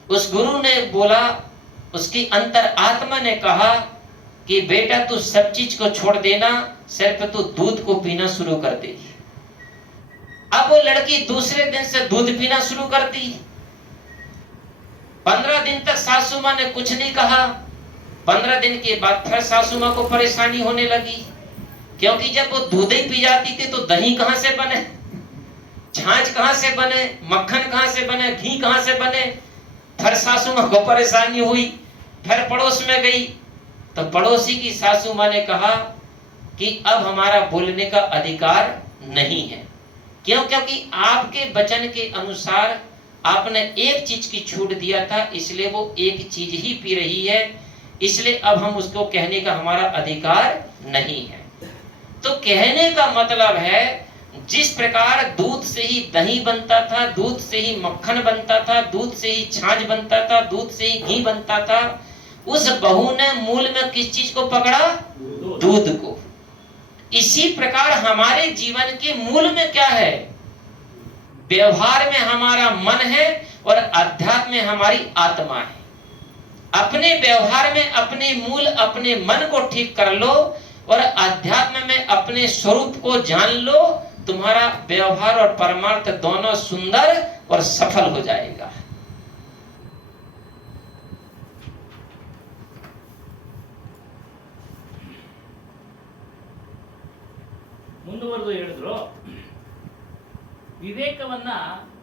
उस गुरु ने बोला, उसकी अंतर आत्मा ने कहा कि बेटा तू सब चीज को छोड़ देना, सिर्फ तू दूध को पीना शुरू कर दे। अब वो लड़की दूसरे दिन से दूध पीना शुरू कर दी। 15 दिन तक सासू माँ ने कुछ नहीं कहा। 15 दिन के बाद फिर सासू माँ को परेशानी होने लगी, क्योंकि जब वो दूध ही पी जाती थी तो दही कहां से बने, छाछ कहां से बने, मक्खन कहां से बने, घी कहां से बने। फिर सासू माँ को परेशानी हुई। फिर पड़ोस में गई तो पड़ोसी की सासू माँ ने कहा कि अब हमारा बोलने का अधिकार नहीं है। क्यों? क्योंकि आपके वचन के अनुसार आपने एक चीज की छूट दिया था, इसलिए वो एक चीज ही पी रही है, इसलिए अब हम उसको कहने का हमारा अधिकार नहीं है। तो कहने का मतलब है जिस प्रकार दूध से ही दही बनता था, दूध से ही मक्खन बनता था, दूध से ही छाछ बनता था, दूध से ही घी बनता था, उस बहू ने मूल में किस चीज को पकड़ा? दूध को। इसी प्रकार हमारे जीवन के मूल में क्या है? व्यवहार में हमारा मन है और अध्यात्म में हमारी आत्मा है। अपने व्यवहार में अपने मूल, अपने मन को ठीक कर लो और अध्यात्म में अपने स्वरूप को जान लो, तुम्हारा व्यवहार और परमार्थ दोनों सुंदर और सफल हो जाएगा। ಮುಂದುವರೆದು ಹೇಳಿದ್ರು, ವಿವೇಕವನ್ನ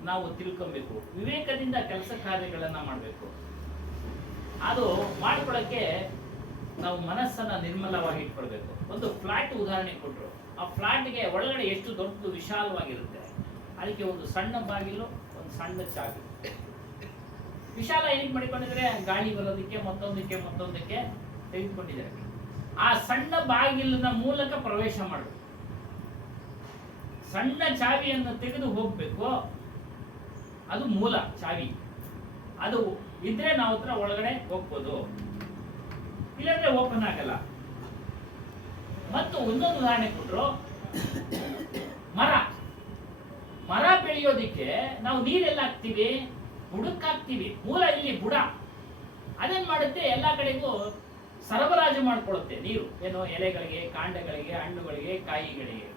ನಾವು ತಿಳ್ಕೊಬೇಕು, ವಿವೇಕದಿಂದ ಕೆಲಸ ಕಾರ್ಯಗಳನ್ನ ಮಾಡಬೇಕು. ಅದು ಮಾಡ್ಕೊಳ್ಳೋಕ್ಕೆ ನಾವು ಮನಸ್ಸನ್ನ ನಿರ್ಮಲವಾಗಿ ಇಟ್ಕೊಳ್ಬೇಕು. ಒಂದು ಫ್ಲಾಟ್ ಉದಾಹರಣೆ ಕೊಟ್ಟರು. ಆ ಫ್ಲಾಟ್ಗೆ ಒಳಗಡೆ ಎಷ್ಟು ದೊಡ್ಡ ವಿಶಾಲವಾಗಿರುತ್ತೆ, ಅದಕ್ಕೆ ಒಂದು ಸಣ್ಣ ಬಾಗಿಲು, ಒಂದು ಸಣ್ಣ ಚಾವಿ. ವಿಶಾಲ ಏನಕ್ಕೆ ಮಾಡಿಕೊಂಡಿದ್ರೆ ಗಾಳಿ ಬರೋದಕ್ಕೆ, ಮತ್ತೊಂದಕ್ಕೆ ತೆಗೆದುಕೊಂಡಿದ್ದಾರೆ. ಆ ಸಣ್ಣ ಬಾಗಿಲಿನ ಮೂಲಕ ಪ್ರವೇಶ ಮಾಡಬೇಕು. ಸಣ್ಣ ಚಾವಿಯನ್ನು ತೆಗೆದು ಹೋಗ್ಬೇಕು, ಅದು ಮೂಲ ಚಾವಿ. ಅದು ಇದ್ರೆ ನಾವು ಹತ್ರ ಒಳಗಡೆ ಹೋಗ್ಬೋದು, ಇಲ್ಲಾಂದ್ರೆ ಓಪನ್ ಆಗಲ್ಲ. ಮತ್ತು ಒಂದೊಂದು ಉದಾಹರಣೆ ಕೊಟ್ಟರು, ಮರ ಬೆಳೆಯೋದಿಕ್ಕೆ ನಾವು ನೀರೆಲ್ಲ ಹಾಕ್ತಿವಿ, ಬುಡಕ್ಕಾಗ್ತೀವಿ. ಮೂಲ ಇಲ್ಲಿ ಬುಡ. ಅದೇನ್ ಮಾಡುತ್ತೆ, ಎಲ್ಲಾ ಕಡೆಗೂ ಸರಬರಾಜು ಮಾಡ್ಕೊಳ್ಳುತ್ತೆ ನೀರು. ಏನು? ಎಲೆಗಳಿಗೆ, ಕಾಂಡಗಳಿಗೆ, ಹಣ್ಣುಗಳಿಗೆ, ಕಾಯಿಗಳಿಗೆ.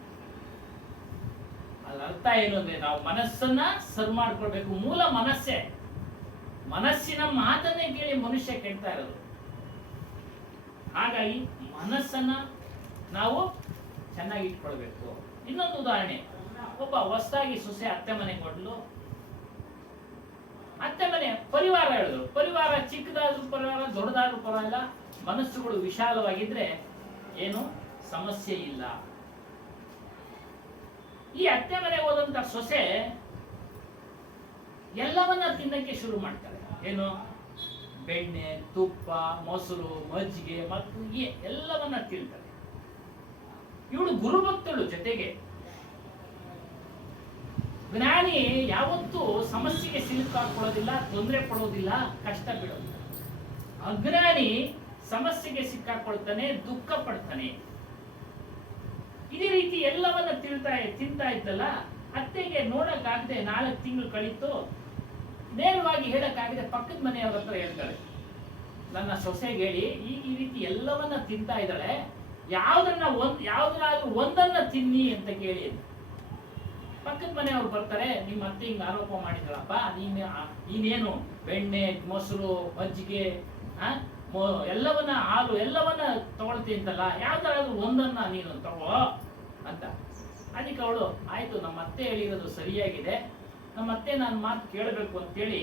ಅದ್ರ ಅರ್ಥ ಏನು ಅಂದ್ರೆ ನಾವು ಮನಸ್ಸನ್ನ ಸರ್ ಮಾಡ್ಕೊಳ್ಬೇಕು. ಮೂಲ ಮನಸ್ಸೇ. ಮನಸ್ಸಿನ ಮಾತನ್ನೇ ಕೇಳಿ ಮನುಷ್ಯ ಕೆಡ್ತಾ ಇರೋದು. ಹಾಗಾಗಿ ಮನಸ್ಸನ್ನ ನಾವು ಚೆನ್ನಾಗಿ ಇಟ್ಕೊಳ್ಬೇಕು. ಇನ್ನೊಂದು ಉದಾಹರಣೆ, ಒಬ್ಬ ಹೊಸದಾಗಿ ಸೊಸೆ ಅತ್ತೆ ಮನೆಗೆ ಕೊಡ್ಲು, ಅತ್ತೆ ಮನೆ ಪರಿವಾರ ಹೇಳಿದ್ರು, ಪರಿವಾರ ಚಿಕ್ಕದಾದ್ರೂ ಪರವಾಗಿಲ್ಲ, ದೊಡ್ಡದಾದ್ರೂ ಪರವಾಗಿಲ್ಲ, ಮನಸ್ಸುಗಳು ವಿಶಾಲವಾಗಿದ್ರೆ ಏನು ಸಮಸ್ಯೆ ಇಲ್ಲ. ಈ ಅತ್ತೆ ಮನೆಗೆ ಹೋದಂತ ಸೊಸೆ ಎಲ್ಲವನ್ನ ತಿನ್ನಕ್ಕೆ ಶುರು ಮಾಡ್ತಾರೆ. ಏನು, ಬೆಣ್ಣೆ, ತುಪ್ಪ, ಮೊಸರು, ಮಜ್ಜಿಗೆ ಮತ್ತು ಎಲ್ಲವನ್ನ ತಿಂತಾರೆ. ಇವಳು ಗುರುಭಕ್ತಳು. ಜೊತೆಗೆ ಜ್ಞಾನಿ ಯಾವತ್ತೂ ಸಮಸ್ಯೆಗೆ ಸಿಲುಕಾಕೊಳ್ಳೋದಿಲ್ಲ, ತೊಂದರೆ ಪಡೋದಿಲ್ಲ, ಕಷ್ಟ ಬಿಡೋದಿಲ್ಲ. ಅಜ್ಞಾನಿ ಸಮಸ್ಯೆಗೆ ಸಿಕ್ಕಾಕೊಳ್ತಾನೆ, ದುಃಖ ಪಡ್ತಾನೆ. ಇದೇ ರೀತಿ ಎಲ್ಲವನ್ನ ತಿಂತಾ ಇದ್ದಲ್ಲ, ಅತ್ತೆಗೆ ನೋಡಕ್ಕಾಗದೆ 4 ತಿಂಗಳು ಕಳೀತು. ನೇರವಾಗಿ ಹೇಳಕ್ಕಾಗದೆ ಪಕ್ಕದ ಮನೆಯವ್ರ ಹತ್ರ ಹೇಳ್ತಾಳೆ, ನನ್ನ ಸೊಸೆಗೆ ಹೇಳಿ ಈ ರೀತಿ ಎಲ್ಲವನ್ನ ತಿಂತಾ ಇದ್ದಾಳೆ, ಯಾವ್ದಾದ್ರೂ ಒಂದನ್ನ ತಿನ್ನಿ ಅಂತ ಕೇಳಿ. ಪಕ್ಕದ ಮನೆಯವ್ರು ಬರ್ತಾರೆ, ನಿಮ್ಮ ಅತ್ತೆ ಹಿಂಗ ಆರೋಪ ಮಾಡಿದ್ರಪ್ಪ, ನೀನೇನು ಬೆಣ್ಣೆ, ಮೊಸರು, ಮಜ್ಜಿಗೆ, ಎಲ್ಲವನ್ನ, ಹಾಲು ಎಲ್ಲವನ್ನ ತಗೊಳ್ತೀಂತಲ್ಲ, ಯಾವ್ದಾದ್ರು ಒಂದನ್ನ ನೀನು ತಗೋ ಅಂತ. ಅದಕ್ಕೆ ಅವಳು, ಆಯ್ತು ನಮ್ಮ ಅತ್ತೆ ಹೇಳಿರೋದು ಸರಿಯಾಗಿದೆ, ನಮ್ಮ ಅತ್ತೆ ನನ್ನ ಮಾತು ಕೇಳಬೇಕು ಅಂತೇಳಿ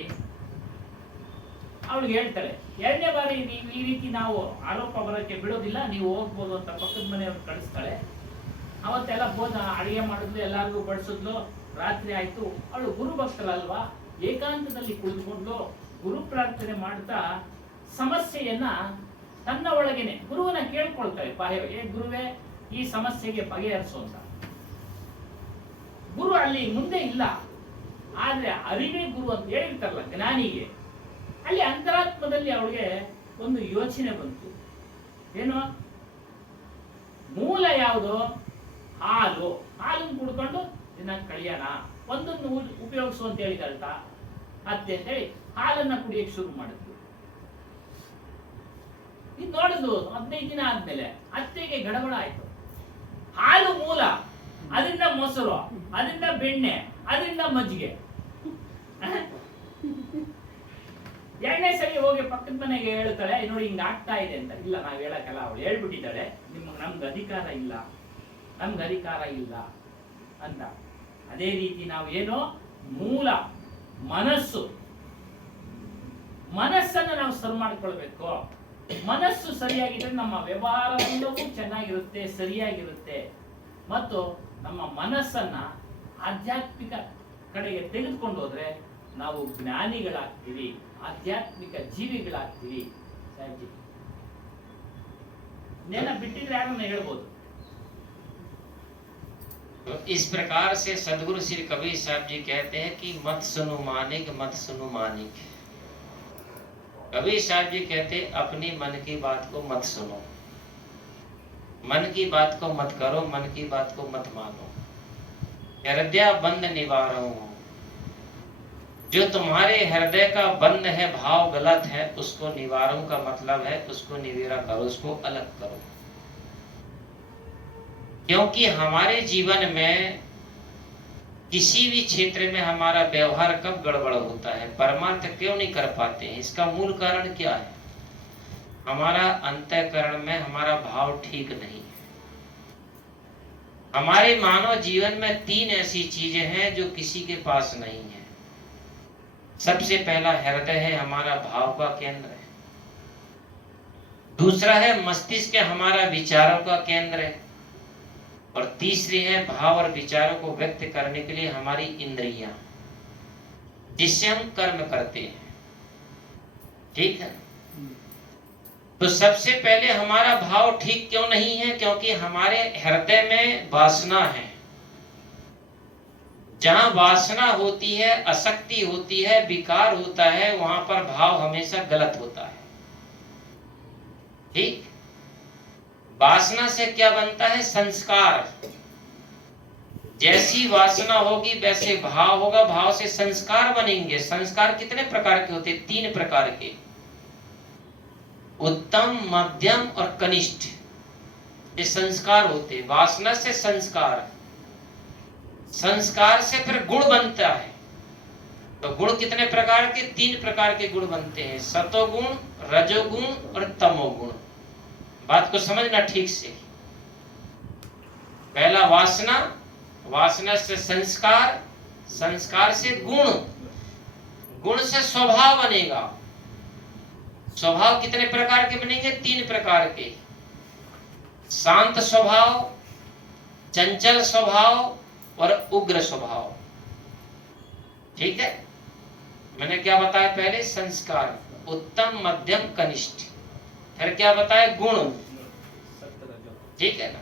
ಅವಳಿಗೆ ಹೇಳ್ತಾಳೆ. 2ನೇ ಬಾರಿ ಈ ರೀತಿ ನಾವು ಆರೋಪ ಬರೋಕ್ಕೆ ಬಿಡೋದಿಲ್ಲ, ನೀವು ಹೋಗ್ಬೋದು ಅಂತ ಪಕ್ಕದ ಮನೆಯವ್ರು ಕಳಿಸ್ತಾಳೆ. ಅವತ್ತೆಲ್ಲ ಬೋಧ ಅಡಿಗೆ ಮಾಡಿದ್ಲು, ಎಲ್ಲಾರ್ಗೂ ಬಡಿಸಿದ್ಲು. ರಾತ್ರಿ ಆಯ್ತು. ಅವಳು ಗುರು ಭಕ್ತಳಲ್ವಾ, ಏಕಾಂತದಲ್ಲಿ ಕುಳಿತುಕೊಂಡು ಗುರು ಪ್ರಾರ್ಥನೆ ಮಾಡ್ತಾ ಸಮಸ್ಯೆಯನ್ನ ತನ್ನ ಒಳಗೇನೆ ಗುರುವನ್ನ ಕೇಳ್ಕೊಳ್ತಾಳೆ. ಗುರುವೇ, ಈ ಸಮಸ್ಯೆಗೆ ಬಗೆಹರಿಸು ಅಂತ. ಗುರು ಅಲ್ಲಿ ಮುಂದೆ ಇಲ್ಲ, ಆದ್ರೆ ಅರಿವೇ ಗುರು ಅಂತ ಹೇಳಿರ್ತಾರಲ್ಲ ಜ್ಞಾನಿಗೆ. ಅಲ್ಲಿ ಅಂತರಾತ್ಮದಲ್ಲಿ ಅವಳಿಗೆ ಒಂದು ಯೋಚನೆ ಬಂತು. ಏನು, ಮೂಲ ಯಾವುದು? ಹಾಲು. ಹಾಲನ್ನು ಕುಡ್ಕೊಂಡು ದಿನ ಕಳಿಯೋಣ, ಒಂದನ್ನು ಉಪಯೋಗಿಸು ಅಂತ ಹೇಳಿದಳ್ತ ಅತ್ತೆ ಅಂತ ಹೇಳಿ ಹಾಲನ್ನ ಕುಡಿಯಕ್ಕೆ ಶುರು ಮಾಡಿದ್ಲು. ಇದು ನೋಡಿದ್ಲು. 15 ದಿನ ಆದ್ಮೇಲೆ ಅತ್ತೆಗೆ ಗಡಬಡ ಆಯ್ತು. ಹಾಲು ಮೂಲ, ಅದರಿಂದ ಮೊಸರು, ಅದರಿಂದ ಬೆಣ್ಣೆ, ಅದರಿಂದ ಮಜ್ಜಿಗೆ. 2ನೇ ಸರಿ ಹೋಗಿ ಪಕ್ಕದ ಮನೆಗೆ ಹೇಳ್ತಾಳೆ, ನೋಡಿ ಹಿಂಗ ಆಗ್ತಾ ಇದೆ ಅಂತ. ಇಲ್ಲ, ನಾವ್ ಹೇಳಕ್ಕಲ್ಲ, ಅವಳು ಹೇಳ್ಬಿಟ್ಟಿದ್ದಾಳೆ, ನಮ್ಗೆ ಅಧಿಕಾರ ಇಲ್ಲ ಅಂತ. ಅದೇ ರೀತಿ ನಾವು ಏನು, ಮೂಲ ಮನಸ್ಸನ್ನು ನಾವು ಸರಿ ಮಾಡ್ಕೊಳ್ಬೇಕು. ಮನಸ್ಸು ಸರಿಯಾಗಿದ್ರೆ ನಮ್ಮ ವ್ಯವಹಾರವೆಲ್ಲವೂ ಚೆನ್ನಾಗಿರುತ್ತೆ, ಸರಿಯಾಗಿರುತ್ತೆ. ಮತ್ತು ನಮ್ಮ ಮನಸ್ಸನ್ನ ಆಧ್ಯಾತ್ಮಿಕ ಕಡೆಗೆ ತೆಗೆದುಕೊಂಡು ಹೋದ್ರೆ ನಾವು ಜ್ಞಾನಿಗಳಾಗ್ತೀವಿ, ಆಧ್ಯಾತ್ಮಿಕ ಜೀವಿಗಳಾಗ್ತೀವಿ. ನೇನ ಬಿಟ್ಟಿದ್ರೆ ಯಾರನ್ನ ಹೇಳ್ಬೋದು. तो इस प्रकार से सदगुरु श्री कबीर साहब जी कहते हैं कि मत सुनो मानिक, मत सुनो मानिक। कबीर साहब जी कहते अपनी मन की बात को मत सुनो, मन की बात को मत करो, मन की बात को मत मानो। हृदय बंद निवारो, जो तुम्हारे हृदय का बंद है, भाव गलत है, उसको निवारो का मतलब है उसको निवेरा करो, उसको अलग करो। क्योंकि हमारे जीवन में किसी भी क्षेत्र में हमारा व्यवहार कब गड़बड़ होता है, परमार्थ क्यों नहीं कर पाते हैं, इसका मूल कारण क्या है? हमारा अंतःकरण में हमारा भाव ठीक नहीं है। हमारे मानव जीवन में 3 ऐसी चीजें हैं जो किसी के पास नहीं है। सबसे पहला हृदय है, हमारा भाव का केंद्र है। दूसरा है मस्तिष्क, हमारा विचारों का केंद्र है। और तीसरी है भाव और विचारों को व्यक्त करने के लिए हमारी इंद्रियां, जिससे हम कर्म करते हैं। ठीक है। तो सबसे पहले हमारा भाव ठीक क्यों नहीं है? क्योंकि हमारे हृदय में वासना है। जहां वासना होती है, आसक्ति होती है, विकार होता है, वहां पर भाव हमेशा गलत होता है। ठीक। वासना से क्या बनता है? संस्कार। जैसी वासना होगी वैसे भाव होगा, भाव से संस्कार बनेंगे। संस्कार कितने प्रकार के होते हैं? 3 प्रकार के, उत्तम, मध्यम और कनिष्ठ। ये संस्कार होते हैं। वासना से संस्कार, संस्कार से फिर गुण बनता है। तो गुण कितने प्रकार के? 3 प्रकार के गुण बनते हैं, सतोगुण, रजोगुण और तमोगुण। बात को समझना ठीक से। पहला वासना, वासना से संस्कार, संस्कार से गुण, गुण से स्वभाव बनेगा। स्वभाव कितने प्रकार के बनेंगे? 3 प्रकार के। शांत स्वभाव, चंचल स्वभाव और उग्र स्वभाव। ठीक है, मैंने क्या बताया पहले? संस्कार, उत्तम, मध्यम, कनिष्ठ। फिर क्या बताया? गुण। ठीक है ना।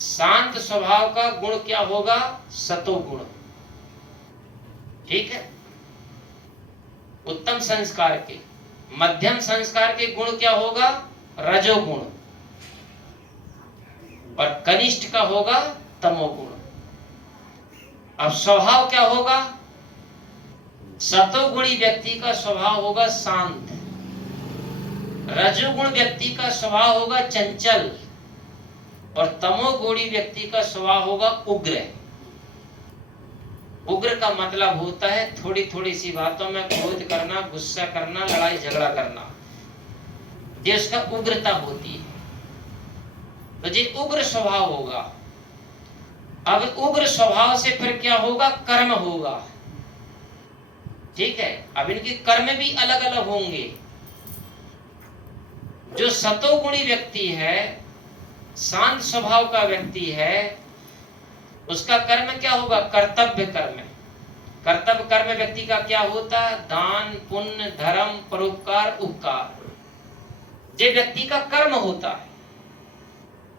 शांत स्वभाव का गुण क्या होगा? सतोगुण। ठीक है। उत्तम संस्कार के, मध्यम संस्कार के गुण क्या होगा? रजोगुण। और कनिष्ठ का होगा तमोगुण। अब स्वभाव क्या होगा? सतोगुणी व्यक्ति का स्वभाव होगा शांत, रजोगुण व्यक्ति का स्वभाव होगा चंचल और तमोगुणी व्यक्ति का स्वभाव होगा उग्र। उग्र का मतलब होता है थोड़ी थोड़ी सी बातों में क्रोध करना, गुस्सा करना, लड़ाई झगड़ा करना, ये उसका उग्रता होती है। तो ये उग्र स्वभाव होगा। अब उग्र स्वभाव से फिर क्या होगा? कर्म होगा। ठीक है। अब इनके कर्म भी अलग अलग होंगे। जो सतोगुणी व्यक्ति है, शांत स्वभाव का व्यक्ति है, उसका कर्म क्या होगा? कर्तव्य कर्म। कर्तव्य कर्म व्यक्ति का क्या होता है? दान, पुण्य, धर्म, परोपकार, उपकार, ये व्यक्ति का कर्म होता है।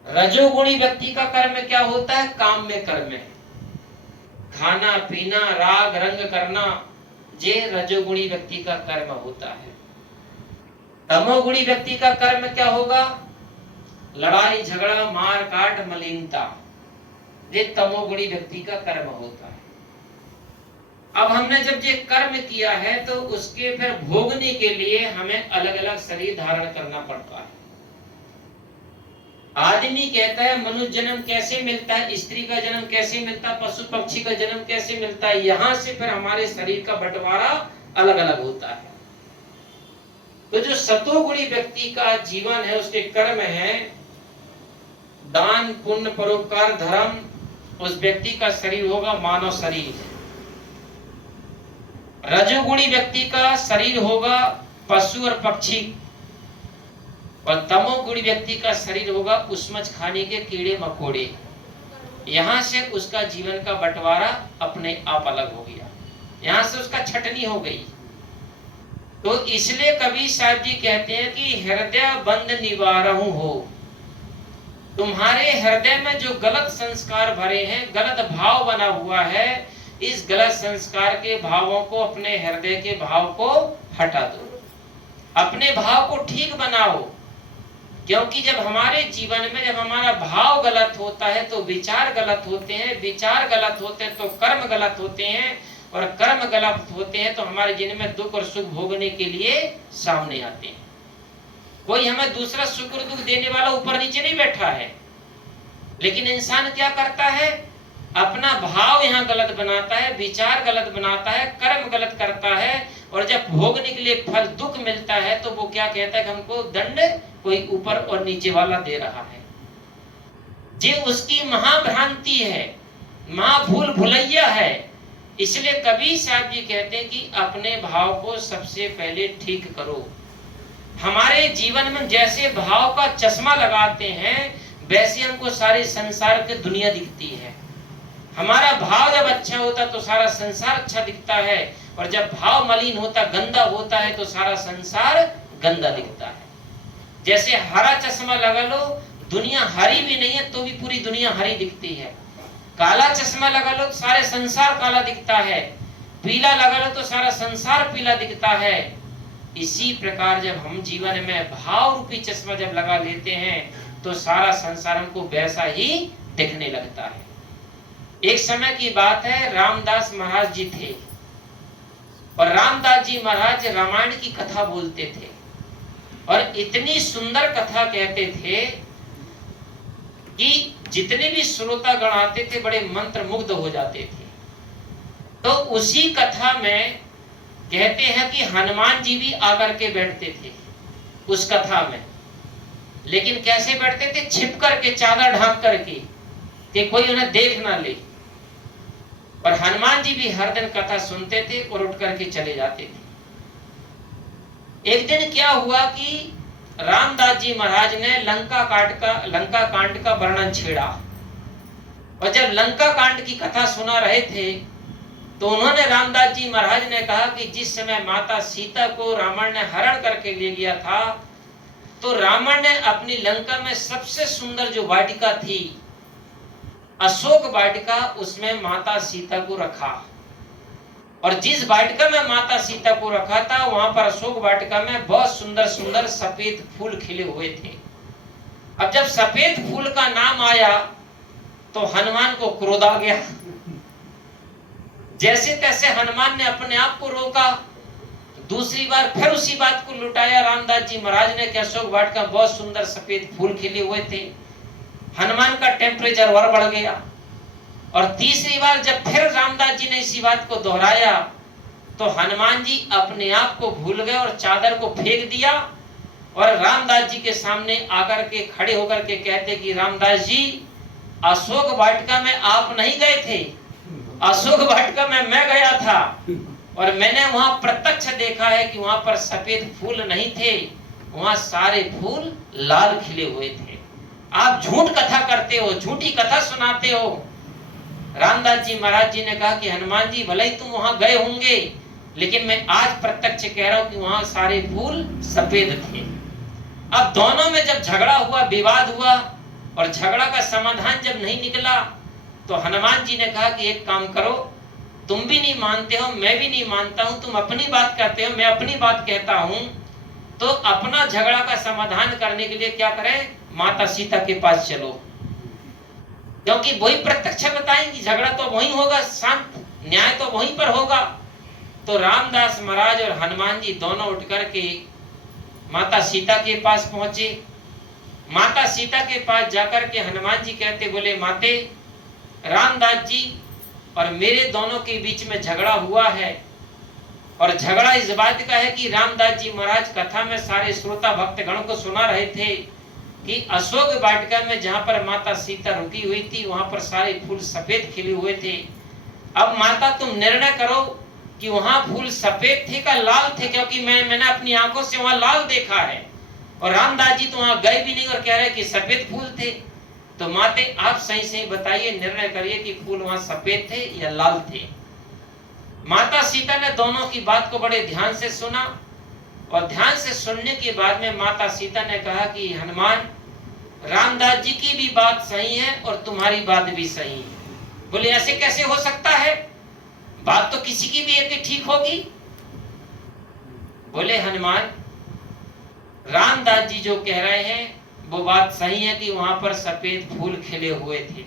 रजोगुणी व्यक्ति का कर्म क्या होता है? काम में कर्म, खाना पीना, राग रंग करना, ये रजोगुणी व्यक्ति का कर्म होता है। तमोगुणी व्यक्ति का कर्म क्या होगा? लड़ाई झगड़ा, मार काट, मलिनता, ये तमोगुणी व्यक्ति का कर्म होता है। अब हमने जब ये कर्म किया है तो उसके फिर भोगने के लिए हमें अलग अलग शरीर धारण करना पड़ता है। आदमी कहता है मनुष्य जन्म कैसे मिलता है, स्त्री का जन्म कैसे मिलता है, पशु पक्षी का जन्म कैसे मिलता है, यहां से फिर हमारे शरीर का बंटवारा अलग अलग होता है। तो जो सतोगुणी व्यक्ति का जीवन है, उसके कर्म है दान, पुण्य, परोपकार, धर्म, उस व्यक्ति का शरीर होगा मानव शरीर। रजोगुणी व्यक्ति का शरीर होगा पशु और पक्षी, और तमोगुणी व्यक्ति का शरीर होगा उसमच खाने के कीड़े मकोड़े। यहां से उसका जीवन का बंटवारा अपने आप अलग हो गया, यहां से उसका छटनी हो गई। तो इसलिए कबीर साहब जी कहते हैं कि हृदय बंद निवारहु हो। तुम्हारे हृदय में जो गलत संस्कार भरे हैं, गलत भाव बना हुआ है, इस गलत संस्कार के भावों को, अपने हृदय के भाव को हटा दो, अपने भाव को ठीक बनाओ। क्योंकि जब हमारे जीवन में जब हमारा भाव गलत होता है तो विचार गलत होते हैं, विचार गलत होते हैं तो कर्म गलत होते हैं, और कर्म गलत होते हैं तो हमारे जीवन में दुख और सुख भोगने के लिए सामने आते हैं। कोई हमें दूसरा सुख और दुख देने वाला ऊपर नीचे नहीं बैठा है, लेकिन इंसान क्या करता है? अपना भाव यहाँ गलत बनाता है, विचार गलत बनाता है, कर्म गलत करता है, और जब भोगने के लिए फल दुख मिलता है तो वो क्या कहता है कि हमको दंड कोई ऊपर और नीचे वाला दे रहा है। ये उसकी महाभ्रांति है, महाभूल भुलैया है। इसलिए कबीर साहब जी कहते हैं कि अपने भाव को सबसे पहले ठीक करो। हमारे जीवन में जैसे भाव का चश्मा लगाते हैं, वैसे हमको सारे संसार की दुनिया दिखती है। हमारा भाव जब अच्छा होता तो सारा संसार अच्छा दिखता है, और जब भाव मलिन होता, गंदा होता है, तो सारा संसार गंदा दिखता है। जैसे हरा चश्मा लगा लो, दुनिया हरी भी नहीं है तो भी पूरी दुनिया हरी दिखती है। काला चश्मा लगा लो तो सारे संसार काला दिखता है। पीला लगा लो तो सारा संसार पीला दिखता है। इसी प्रकार जब हम जीवन में भाव रूपी चश्मा जब लगा लेते हैं तो सारा संसार हमको वैसा ही दिखने लगता है। एक समय की बात है, रामदास महाराज जी थे, और रामदास जी महाराज रामायण की कथा बोलते थे, और इतनी सुंदर कथा कहते थे कि जितने भी श्रोतागण आते थे बड़े मंत्र मुग्ध हो जाते थे। तो उसी कथा में कहते हैं कि हनुमान जी भी आकर के बैठते थे उस कथा में। लेकिन कैसे बैठते थे? छिप करके, चादर ढांक करके, कि कोई उन्हें देख ना ले। और हनुमान जी भी हर दिन कथा सुनते थे और उठ करके चले जाते थे। एक दिन क्या हुआ कि रामदास जी महाराज ने लंका कांड का वर्णन छेड़ा, और जब लंका कांड की कथा सुना रहे थे तो उन्होंने, रामदास जी महाराज ने कहा कि जिस समय माता सीता को रावण ने हरण करके ले गया था, तो रावण ने अपनी लंका में सबसे सुंदर जो वाटिका थी, अशोक वाटिका, उसमें माता सीता को रखा। और जिस वाटिका में माता सीता को रखा था, वहां पर अशोक वाटिका में बहुत सुंदर सुंदर सफेद फूल खिले हुए थे। अब जब सफेद फूल का नाम आया तो हनुमान को क्रोध आ गया। जैसे तैसे हनुमान ने अपने आप को रोका, दूसरी बार फिर उसी बात को लुटाया रामदास जी महाराज ने कि अशोक वाटिका बहुत सुंदर सफेद फूल खिले हुए थे। हनुमान का टेम्परेचर और बढ़ गया। और तीसरी बार जब फिर रामदास जी ने इसी बात को दोहराया तो हनुमान जी अपने आप को भूल गए और चादर को फेंक दिया, और रामदास जी के सामने आकर के खड़े होकर के कहते कि रामदास जी, अशोक वाटिका में आप नहीं गए थे, अशोक वाटिका में मैं गया था, और मैंने वहां प्रत्यक्ष देखा है कि वहां पर सफेद फूल नहीं थे, वहां सारे फूल लाल खिले हुए थे। आप झूठ कथा करते हो, झूठी कथा सुनाते हो। रामदास जी महाराज जी ने कहा कि हनुमान जी, भले ही तुम वहां गए होंगे, लेकिन मैं आज प्रत्यक्ष कह रहा हूं कि वहां सारे फूल सफेद थे। अब दोनों में जब झगड़ा हुआ, विवाद हुआ, और झगड़ा का समाधान जब नहीं निकला, तो हनुमान जी ने कहा कि एक काम करो, तुम भी नहीं मानते हो, मैं भी नहीं मानता हूं, तुम अपनी बात कहते हो, मैं अपनी बात कहता हूं, तो अपना झगड़ा का समाधान करने के लिए क्या करें, माता सीता के पास चलो, क्योंकि वही प्रत्यक्ष बताएंगी, झगड़ा तो वही होगा, शांत न्याय तो वहीं पर होगा। तो रामदास महाराज और हनुमान जी दोनों उठ करके माता सीता के पास पहुंचे। माता सीता के पास जाकर के हनुमान जी कहते, बोले माते, रामदास जी और मेरे दोनों के बीच में झगड़ा हुआ है, और झगड़ा इस बात का है कि रामदास जी महाराज कथा में सारे श्रोता भक्तगण को सुना रहे थे कि अशोक वाटिका में जहां पर माता सीता रुकी हुई थी, वहां पर सारे फूल सफेद खिले हुए थे। अब माता तुम निर्णय करो कि वहां फूल सफेद थे का लाल थे, क्योंकि मैंने अपनी आंखों से वहां लाल देखा है, और रामदास जी तो वहां गए भी नहीं और कह रहे कि सफेद फूल थे। तो माते आप सही सही बताइए, निर्णय करिए कि फूल वहां सफेद थे या लाल थे। माता सीता ने दोनों की बात को बड़े ध्यान से सुना, और ध्यान से सुनने के बाद में माता सीता ने कहा कि हनुमान, रामदास जी की भी बात सही है और तुम्हारी बात भी सही है। बोले ऐसे कैसे हो सकता है, बात तो किसी की भी एक ठीक होगी। बोले हनुमान, रामदास जी जो कह रहे हैं वो बात सही है कि वहां पर सफेद फूल खिले हुए थे,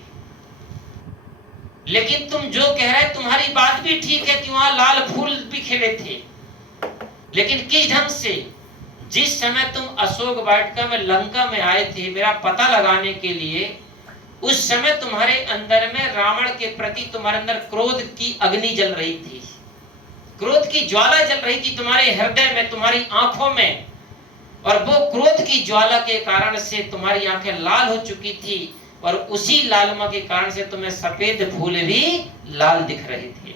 लेकिन तुम जो कह रहे, तुम्हारी बात भी ठीक है कि वहां लाल फूल भी खिले थे, लेकिन किस ढंग से? जिस समय तुम अशोक वाटिका में लंका में आए थे मेरा पता लगाने के लिए, उस समय तुम्हारे अंदर में रावण के प्रति तुम्हारे अंदर क्रोध की अग्नि जल रही थी, क्रोध की ज्वाला जल रही थी तुम्हारे हृदय में, तुम्हारी आंखों में, और वो क्रोध की ज्वाला के कारण से तुम्हारी आंखें लाल हो चुकी थी, और उसी लालमा के कारण से तुम्हें सफेद फूल भी लाल दिख रहे थे।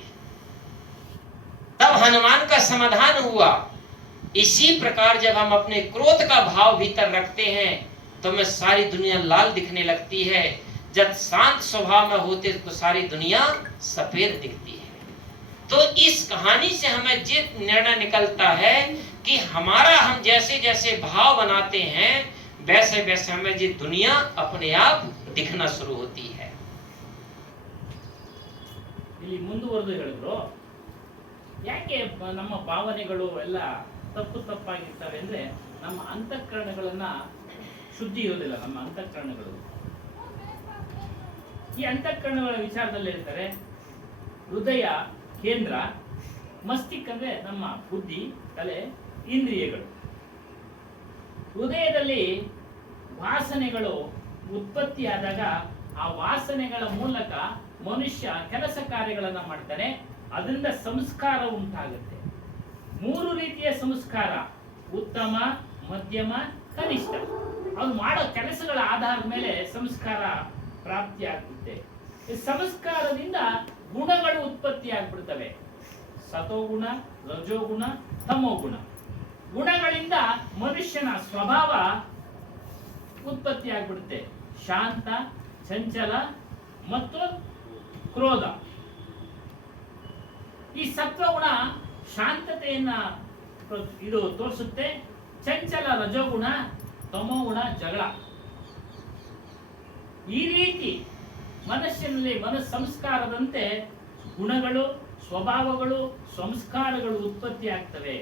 तब हनुमान का समाधान हुआ। इसी प्रकार जब हम अपने क्रोध का भाव भीतर रखते हैं तो हमें सारी दुनिया लाल दिखने लगती है, जब शांत स्वभाव में होते तो सारी दुनिया सफेद दिखती है। तो इस कहानी से हमें ये निर्णय निकलता है कि हमारा, हम जैसे जैसे भाव बनाते हैं वैसे वैसे हमें ये दुनिया अपने आप दिखना शुरू होती है। ಇಲ್ಲಿ ಮುಂದುವರೆದು ಹೇಳಿದ್ರು, ಯಾಕೆ ನಮ್ಮ ಭಾವನೆಗಳು ಎಲ್ಲ ತಪ್ಪಾಗಿರ್ತವೆ ಅಂದ್ರೆ ನಮ್ಮ ಅಂತಃಕರಣಗಳನ್ನ ಶುದ್ಧಿ ಇರೋದಿಲ್ಲ. ನಮ್ಮ ಅಂತಃಕರಣಗಳು, ಈ ಅಂತಃಕರಣಗಳ ವಿಚಾರದಲ್ಲಿ ಹೇಳ್ತಾರೆ, ಹೃದಯ ಕೇಂದ್ರ, ಮಸ್ತಿಷ್ಕ ಅಂದ್ರೆ ನಮ್ಮ ಬುದ್ಧಿ, ತಲೆ, ಇಂದ್ರಿಯಗಳು. ಹೃದಯದಲ್ಲಿ ವಾಸನೆಗಳು ಉತ್ಪತ್ತಿಯಾದಾಗ ಆ ವಾಸನೆಗಳ ಮೂಲಕ ಮನುಷ್ಯ ಕೆಲಸ ಕಾರ್ಯಗಳನ್ನ ಮಾಡ್ತಾನೆ, ಅದರಿಂದ ಸಂಸ್ಕಾರ ಉಂಟಾಗುತ್ತೆ. 3 ರೀತಿಯ ಸಂಸ್ಕಾರ, ಉತ್ತಮ, ಮಧ್ಯಮ, ಕನಿಷ್ಠ. ಅವನು ಮಾಡೋ ಕೆಲಸಗಳ ಆಧಾರದ ಮೇಲೆ ಸಂಸ್ಕಾರ ಪ್ರಾಪ್ತಿ ಆಗ್ಬಿಡುತ್ತೆ. ಈ ಸಂಸ್ಕಾರದಿಂದ ಗುಣಗಳು ಉತ್ಪತ್ತಿ ಆಗ್ಬಿಡ್ತವೆ. ಸತೋಗುಣ, ರಜೋಗುಣ, ತಮೋಗುಣ. ಗುಣಗಳಿಂದ ಮನುಷ್ಯನ ಸ್ವಭಾವ ಉತ್ಪತ್ತಿ ಆಗ್ಬಿಡುತ್ತೆ. ಶಾಂತ, ಚಂಚಲ ಮತ್ತು ಕ್ರೋಧ. ಈ ಸತ್ವಗುಣ ಶಾಂತತೆಯನ್ನ ಇದು ತೋರಿಸುತ್ತೆ. ಚಂಚಲ ರಜೋಗುಣ, ತಮೋಗುಣ ಜಗಳ. ಈ ರೀತಿ ಮನಸ್ಸಿನಲ್ಲಿ ಸಂಸ್ಕಾರದಂತೆ ಗುಣಗಳು, ಸ್ವಭಾವಗಳು, ಸಂಸ್ಕಾರಗಳು ಉತ್ಪತ್ತಿ ಆಗ್ತವೆ.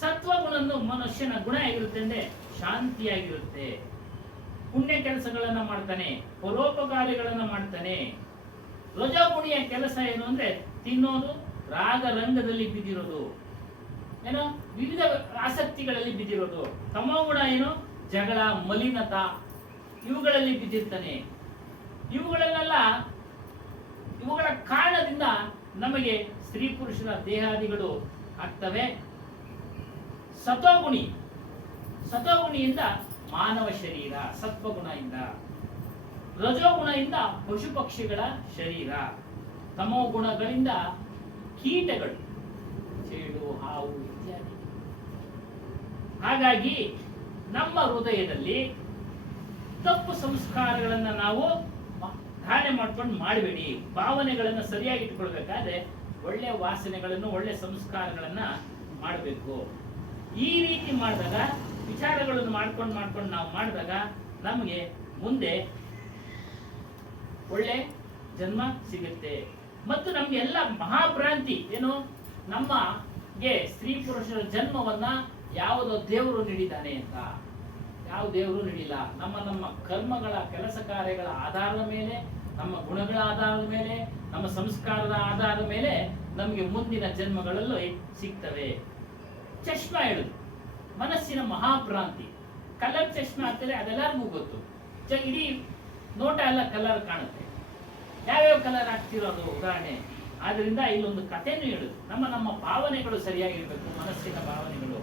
ಸತ್ವಗುಣನ್ನು ಮನುಷ್ಯನ ಗುಣ ಆಗಿರುತ್ತೆ ಅಂದ್ರೆ ಶಾಂತಿಯಾಗಿರುತ್ತೆ. ಪುಣ್ಯ ಕೆಲಸಗಳನ್ನ ಮಾಡ್ತಾನೆ, ಪರೋಪಕಾರಿಗಳನ್ನ ಮಾಡ್ತಾನೆ. ರಜೋಗುಣಿಯ ಕೆಲಸ ಏನು ಅಂದ್ರೆ ತಿನ್ನೋದು, ರಾಗ ರಂಗದಲ್ಲಿ ಬಿದ್ದಿರೋದು, ಏನೋ ವಿವಿಧ ಆಸಕ್ತಿಗಳಲ್ಲಿ ಬಿದ್ದಿರೋದು. ತಮೋಗುಣ ಏನು ಜಗಳ, ಮಲಿನತ, ಇವುಗಳಲ್ಲಿ ಬಿದ್ದಿರ್ತಾನೆ. ಇವುಗಳ ಕಾರಣದಿಂದ ನಮಗೆ ಸ್ತ್ರೀ ಪುರುಷರ ದೇಹಾದಿಗಳು ಆಗ್ತವೆ. ಸತೋಗುಣಿಯಿಂದ ಮಾನವ ಶರೀರ, ಸತ್ವಗುಣದಿಂದ. ರಜೋಗುಣದಿಂದ ಪಶು ಪಕ್ಷಿಗಳ ಶರೀರ. ತಮೋಗುಣಗಳಿಂದ ಕೀಟಗಳು, ಚೇಳು, ಹಾವು ಇತ್ಯಾದಿ. ಹಾಗಾಗಿ ನಮ್ಮ ಹೃದಯದಲ್ಲಿ ತಪ್ಪು ಸಂಸ್ಕಾರಗಳನ್ನ ನಾವು ಧಾರಣೆ ಮಾಡ್ಕೊಂಡು ಮಾಡಬೇಡಿ. ಭಾವನೆಗಳನ್ನ ಸರಿಯಾಗಿ ಇಟ್ಕೊಳ್ಬೇಕಾದ್ರೆ ಒಳ್ಳೆ ವಾಸನೆಗಳನ್ನು, ಒಳ್ಳೆ ಸಂಸ್ಕಾರಗಳನ್ನ ಮಾಡಬೇಕು. ಈ ರೀತಿ ಮಾಡಿದಾಗ, ವಿಚಾರಗಳನ್ನು ಮಾಡ್ಕೊಂಡು ನಾವು ಮಾಡಿದಾಗ ನಮಗೆ ಮುಂದೆ ಒಳ್ಳೆ ಜನ್ಮ ಸಿಗುತ್ತೆ. ಮತ್ತು ನಮ್ಗೆ ಎಲ್ಲ ಮಹಾಭ್ರಾಂತಿ ಏನು, ನಮಗೆ ಸ್ತ್ರೀ ಪುರುಷರ ಜನ್ಮವನ್ನ ಯಾವುದೋ ದೇವರು ನೀಡಿದ್ದಾನೆ ಅಂತ. ಯಾವ ದೇವರು ನೀಡಿಲ್ಲ. ನಮ್ಮ ಕರ್ಮಗಳ, ಕೆಲಸ ಕಾರ್ಯಗಳ ಆಧಾರದ ಮೇಲೆ, ನಮ್ಮ ಗುಣಗಳ ಆಧಾರದ ಮೇಲೆ, ನಮ್ಮ ಸಂಸ್ಕಾರದ ಆಧಾರದ ಮೇಲೆ ನಮಗೆ ಮುಂದಿನ ಜನ್ಮಗಳಲ್ಲೂ ಸಿಗ್ತವೆ. ಚಶ್ಮಾ ಹೇಳುದು ಮನಸ್ಸಿನ ಮಹಾಭ್ರಾಂತಿ. ಕಲರ್ ಚಶ್ಮಾ ಆಗ್ತದೆ, ಅದೆಲ್ಲರಿಗೂ ಗೊತ್ತು. ಇಡೀ ನೋಟ ಎಲ್ಲ ಕಲರ್ ಕಾಣುತ್ತೆ. ಯಾವ್ಯಾವ ಕಲರ್ ಆಗ್ತಿರೋದು ಉದಾಹರಣೆ. ಆದ್ರಿಂದ ಇಲ್ಲೊಂದು ಕಥೆನೂ ಹೇಳುದು. ನಮ್ಮ ಭಾವನೆಗಳು ಸರಿಯಾಗಿರ್ಬೇಕು, ಮನಸ್ಸಿನ ಭಾವನೆಗಳು.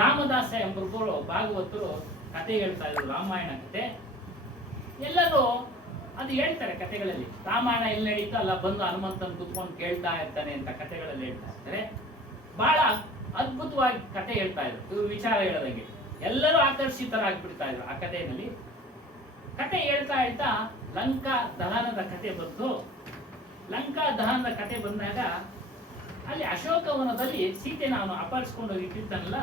ರಾಮದಾಸ ಎಂಬರು ಭಾಗವತರು ಕತೆ ಹೇಳ್ತಾ ಇದ್ರು, ರಾಮಾಯಣ ಕತೆ. ಎಲ್ಲರೂ ಅದು ಹೇಳ್ತಾರೆ ಕತೆಗಳಲ್ಲಿ. ರಾಮಾಯಣ ಎಲ್ಲಿ ನಡೀತೋ ಅಲ್ಲ ಬಂದು ಹನುಮಂತನ್ ಕುತ್ಕೊಂಡು ಕೇಳ್ತಾ ಇರ್ತಾನೆ ಅಂತ ಕತೆಗಳಲ್ಲಿ ಹೇಳ್ತಾ ಇರ್ತಾರೆ. ಬಹಳ ಅದ್ಭುತವಾಗಿ ಕತೆ ಹೇಳ್ತಾ ಇದ್ರು. ಇವ್ರು ವಿಚಾರ ಹೇಳೋದಂಗೆ ಎಲ್ಲರೂ ಆಕರ್ಷಿತರಾಗ್ಬಿಡ್ತಾ ಇದ್ರು ಆ ಕಥೆಯಲ್ಲಿ. ಕತೆ ಹೇಳ್ತಾ ಲಂಕಾ ದಹನದ ಕತೆ ಬಂತು. ಲಂಕಾ ದಹನದ ಕತೆ ಬಂದಾಗ ಅಲ್ಲಿ ಅಶೋಕವನದಲ್ಲಿ ಸೀತೆನ ಅವನು ಅಪಹರಿಸ್ಕೊಂಡು ಇಟ್ಟಿರ್ತಾನಲ್ಲ,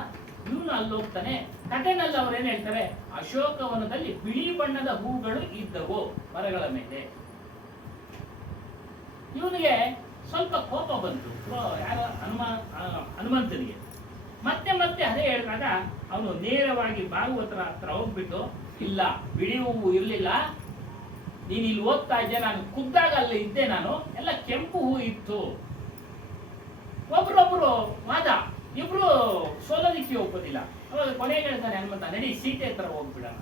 ಇವನು ಅಲ್ಲಿ ಹೋಗ್ತಾನೆ. ಕಥೆನಲ್ಲಿ ಅವ್ರು ಏನ್ ಹೇಳ್ತಾರೆ, ಅಶೋಕವನದಲ್ಲಿ ಬಿಳಿ ಬಣ್ಣದ ಹೂಗಳು ಇದ್ದವು ಮರಗಳ ಮೇಲೆ. ಇವನಿಗೆ ಸ್ವಲ್ಪ ಕೋಪ ಬಂತು, ಯಾರೋ ಹನುಮಂತನಿಗೆ. ಮತ್ತೆ ಅದೇ ಹೇಳಿದಾಗ ಅವನು ನೇರವಾಗಿ ಭಾಗವತರ ಹತ್ರ ಹೋಗ್ಬಿಟ್ಟು, ಇಲ್ಲ ಬಿಳಿ ಹೂವು ಇರ್ಲಿಲ್ಲ, ನೀನ್ ಇಲ್ಲಿ ಓದ್ತಾ ಇದ್ದೆ, ನಾನು ಖುದ್ದಾಗ ಅಲ್ಲಿ ಇದ್ದೆ, ನಾನು ಎಲ್ಲ ಕೆಂಪು ಹೂ ಇತ್ತು. ಒಬ್ರೊಬ್ರು ವಾದ, ಇಬ್ರು ಸೋಲೋದಿಕ್ಕೆ ಒಪ್ಪೋದಿಲ್ಲ. ಅವಾಗ ಕೊನೆಗೆ ಹೇಳ್ತಾನೆ ಹನುಮಂತ, ನಡಿ ಸೀತೆ ಹತ್ರ ಹೋಗ್ಬಿಡೋಣ.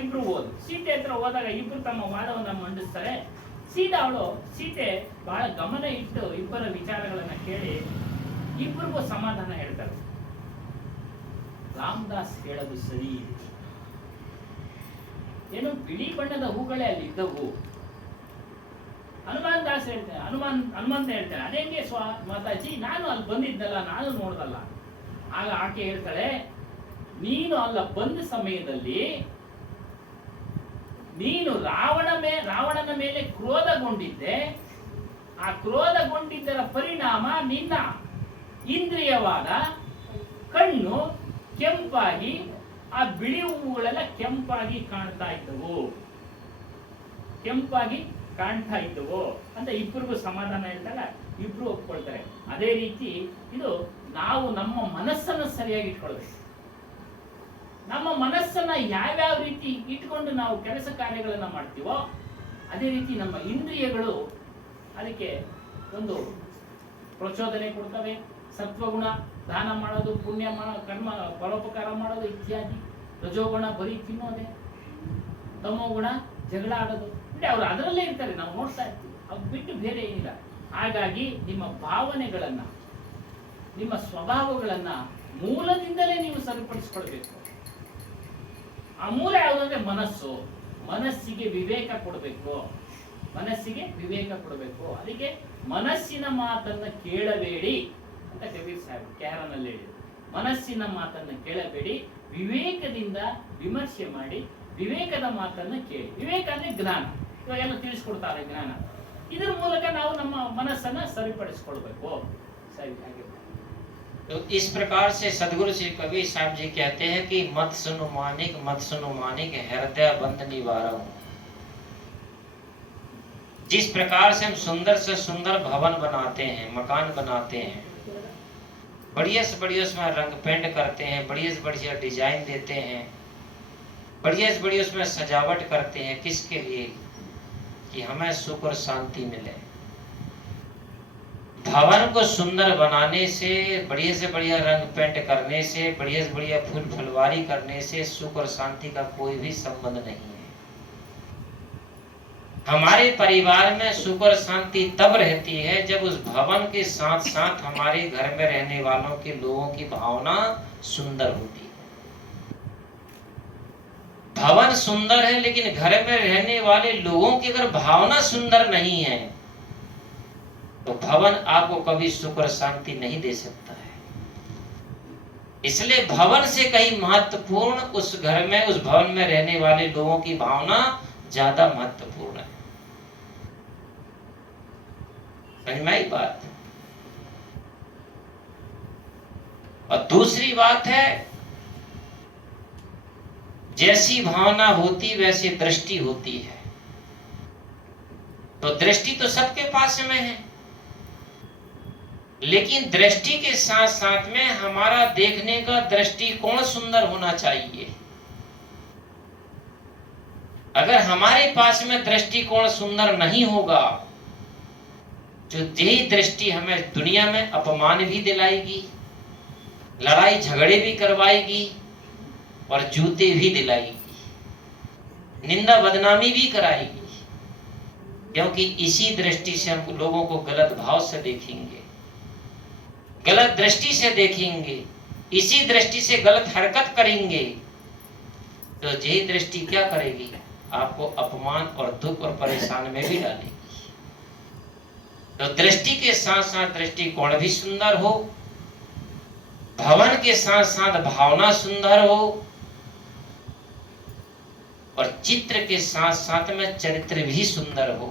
ಇಬ್ರು ಓದು. ಸೀತೆ ಹತ್ರ ಹೋದಾಗ ಇಬ್ರು ತಮ್ಮ ವಾದವನ್ನ ಮಂಡಿಸ್ತಾರೆ. ಸೀತೆ ಬಹಳ ಗಮನ ಇಟ್ಟು ಇಬ್ಬರ ವಿಚಾರಗಳನ್ನ ಕೇಳಿ ಇಬ್ಬರಿಗೂ ಸಮಾಧಾನ ಹೇಳ್ತಾರೆ. ರಾಮದಾಸ್ ಹೇಳೋದು ಸರಿ ಇದೆ. ಏನು ಬಿಳಿ ಬಣ್ಣದ ಹೂಗಳೇ ಅಲ್ಲಿ ಇದ್ದವು. ಹನುಮಂತ ಹೇಳ್ತಾನೆ, ಅದೇಂಗೆ ಮಾತಾಜಿ, ನಾನು ಅಲ್ಲಿ ಬಂದಿದ್ದಲ್ಲ, ನಾನು ನೋಡ್ದಲ್ಲ. ಆಗ ಆಕೆ ಹೇಳ್ತಾಳೆ, ನೀನು ಅಲ್ಲ ಬಂದ ಸಮಯದಲ್ಲಿ ನೀನು ರಾವಣನ ಮೇಲೆ ಕ್ರೋಧಗೊಂಡಿದ್ದೆ. ಆ ಕ್ರೋಧಗೊಂಡಿದ್ದರ ಪರಿಣಾಮ ನಿನ್ನ ಇಂದ್ರಿಯವಾದ ಕಣ್ಣು ಕೆಂಪಾಗಿ, ಆ ಬಿಳಿ ಹೂವುಗಳೆಲ್ಲ ಕೆಂಪಾಗಿ ಕಾಣ್ತಾ ಇದ್ದವು ಅಂತ ಇಬ್ಬರಿಗೂ ಸಮಾಧಾನ ಹೇಳ್ತಾಗ ಇಬ್ರು ಒಪ್ಕೊಳ್ತಾರೆ. ಅದೇ ರೀತಿ ಇದು ನಾವು ನಮ್ಮ ಮನಸ್ಸನ್ನು ಸರಿಯಾಗಿ ಇಟ್ಕೊಳ್ಬೇಕು. ನಮ್ಮ ಮನಸ್ಸನ್ನ ಯಾವ್ಯಾವ ರೀತಿ ಇಟ್ಕೊಂಡು ನಾವು ಕೆಲಸ ಕಾರ್ಯಗಳನ್ನ ಮಾಡ್ತೀವೋ ಅದೇ ರೀತಿ ನಮ್ಮ ಇಂದ್ರಿಯಗಳು ಅದಕ್ಕೆ ಒಂದು ಪ್ರಚೋದನೆ ಕೊಡ್ತವೆ. ಸತ್ವಗುಣ ದಾನ ಮಾಡೋದು, ಪುಣ್ಯ ಕರ್ಮ ಪರೋಪಕಾರ ಮಾಡೋದು ಇತ್ಯಾದಿ. ರಜೋಗುಣ ಬರೀ ತಿನ್ನೋದೆ. ತಮೋಗುಣ ಜಗಳ ಆಡೋದು. ಅವ್ರು ಅದರಲ್ಲೇ ಇರ್ತಾರೆ, ನಾವು ನೋಡ್ತಾ ಇರ್ತೀವಿ. ಅದು ಬಿಟ್ಟು ಬೇರೆ ಏನಿಲ್ಲ. ಹಾಗಾಗಿ ನಿಮ್ಮ ಭಾವನೆಗಳನ್ನ, ನಿಮ್ಮ ಸ್ವಭಾವಗಳನ್ನ ಮೂಲದಿಂದಲೇ ನೀವು ಸರಿಪಡಿಸ್ಕೊಳ್ಬೇಕು. ಆ ಮೂಲ ಯಾವುದಂದ್ರೆ ಮನಸ್ಸು. ಮನಸ್ಸಿಗೆ ವಿವೇಕ ಕೊಡಬೇಕು. ಮನಸ್ಸಿಗೆ ವಿವೇಕ ಕೊಡಬೇಕು. ಅದಕ್ಕೆ ಮನಸ್ಸಿನ ಮಾತನ್ನ ಕೇಳಬೇಡಿ ಅಂತ ಕಬೀರ್ ಸಾಹೇಬ್ ಕ್ಯಾರನಲ್ಲಿ ಹೇಳಿದ್ರು. ಮನಸ್ಸಿನ ಮಾತನ್ನ ಕೇಳಬೇಡಿ, ವಿವೇಕದಿಂದ ವಿಮರ್ಶೆ ಮಾಡಿ, ವಿವೇಕದ ಮಾತನ್ನ ಕೇಳಿ. ವಿವೇಕ ಅಂದ್ರೆ ಜ್ಞಾನ. ಇವಾಗೆಲ್ಲ ತಿಳಿಸ್ಕೊಡ್ತಾರೆ ಜ್ಞಾನ. ಇದರ ಮೂಲಕ ನಾವು ನಮ್ಮ ಮನಸ್ಸನ್ನ ಸರಿಪಡಿಸ್ಕೊಳ್ಬೇಕು. ಸರಿ, ಹಾಗೆ तो इस प्रकार से सदगुरु श्री कबीर साहब जी कहते हैं कि मत सुनो मानिक हृदय बंद निवारो। जिस प्रकार से हम सुंदर से सुंदर भवन बनाते हैं, मकान बनाते हैं, बढ़िया से बढ़िया उसमें रंग पेंट करते हैं, बढ़िया से बढ़िया डिजाइन देते हैं, बढ़िया से बढ़िया उसमें सजावट करते हैं, किसके लिए? कि हमें सुख और शांति मिले। भवन को सुंदर बनाने से, बढ़िया से बढ़िया रंग पेंट करने से, बढ़िया से बढ़िया फूल फुलवारी करने से सुख और शांति का कोई भी संबंध नहीं है। हमारे परिवार में सुख और शांति तब रहती है जब उस भवन के साथ साथ हमारे घर में रहने वालों के लोगों की भावना सुंदर होती है। भवन सुंदर है लेकिन घर में रहने वाले लोगों की अगर भावना सुंदर नहीं है तो भवन आपको कभी सुख और शांति नहीं दे सकता है। इसलिए भवन से कहीं महत्वपूर्ण उस घर में, उस भवन में रहने वाले लोगों की भावना ज्यादा महत्वपूर्ण है। समझ में आई बात? और दूसरी बात है, जैसी भावना होती वैसी दृष्टि होती है। तो दृष्टि तो सबके पास में है, लेकिन दृष्टि के साथ साथ में हमारा देखने का दृष्टिकोण सुंदर होना चाहिए। अगर हमारे पास में दृष्टिकोण सुंदर नहीं होगा, जो यही दृष्टि हमें दुनिया में अपमान भी दिलाएगी, लड़ाई झगड़े भी करवाएगी और जूते भी दिलाएगी, निंदा बदनामी भी कराएगी, क्योंकि इसी दृष्टि से हम लोगों को गलत भाव से देखेंगे, गलत दृष्टि से देखेंगे, इसी दृष्टि से गलत हरकत करेंगे। तो यही दृष्टि क्या करेगी? आपको अपमान और दुख और परेशान में भी डालेगी। तो दृष्टि के साथ साथ दृष्टिकोण भी सुंदर हो, भवन के साथ साथ भावना सुंदर हो, और चित्र के साथ साथ में चरित्र भी सुंदर हो।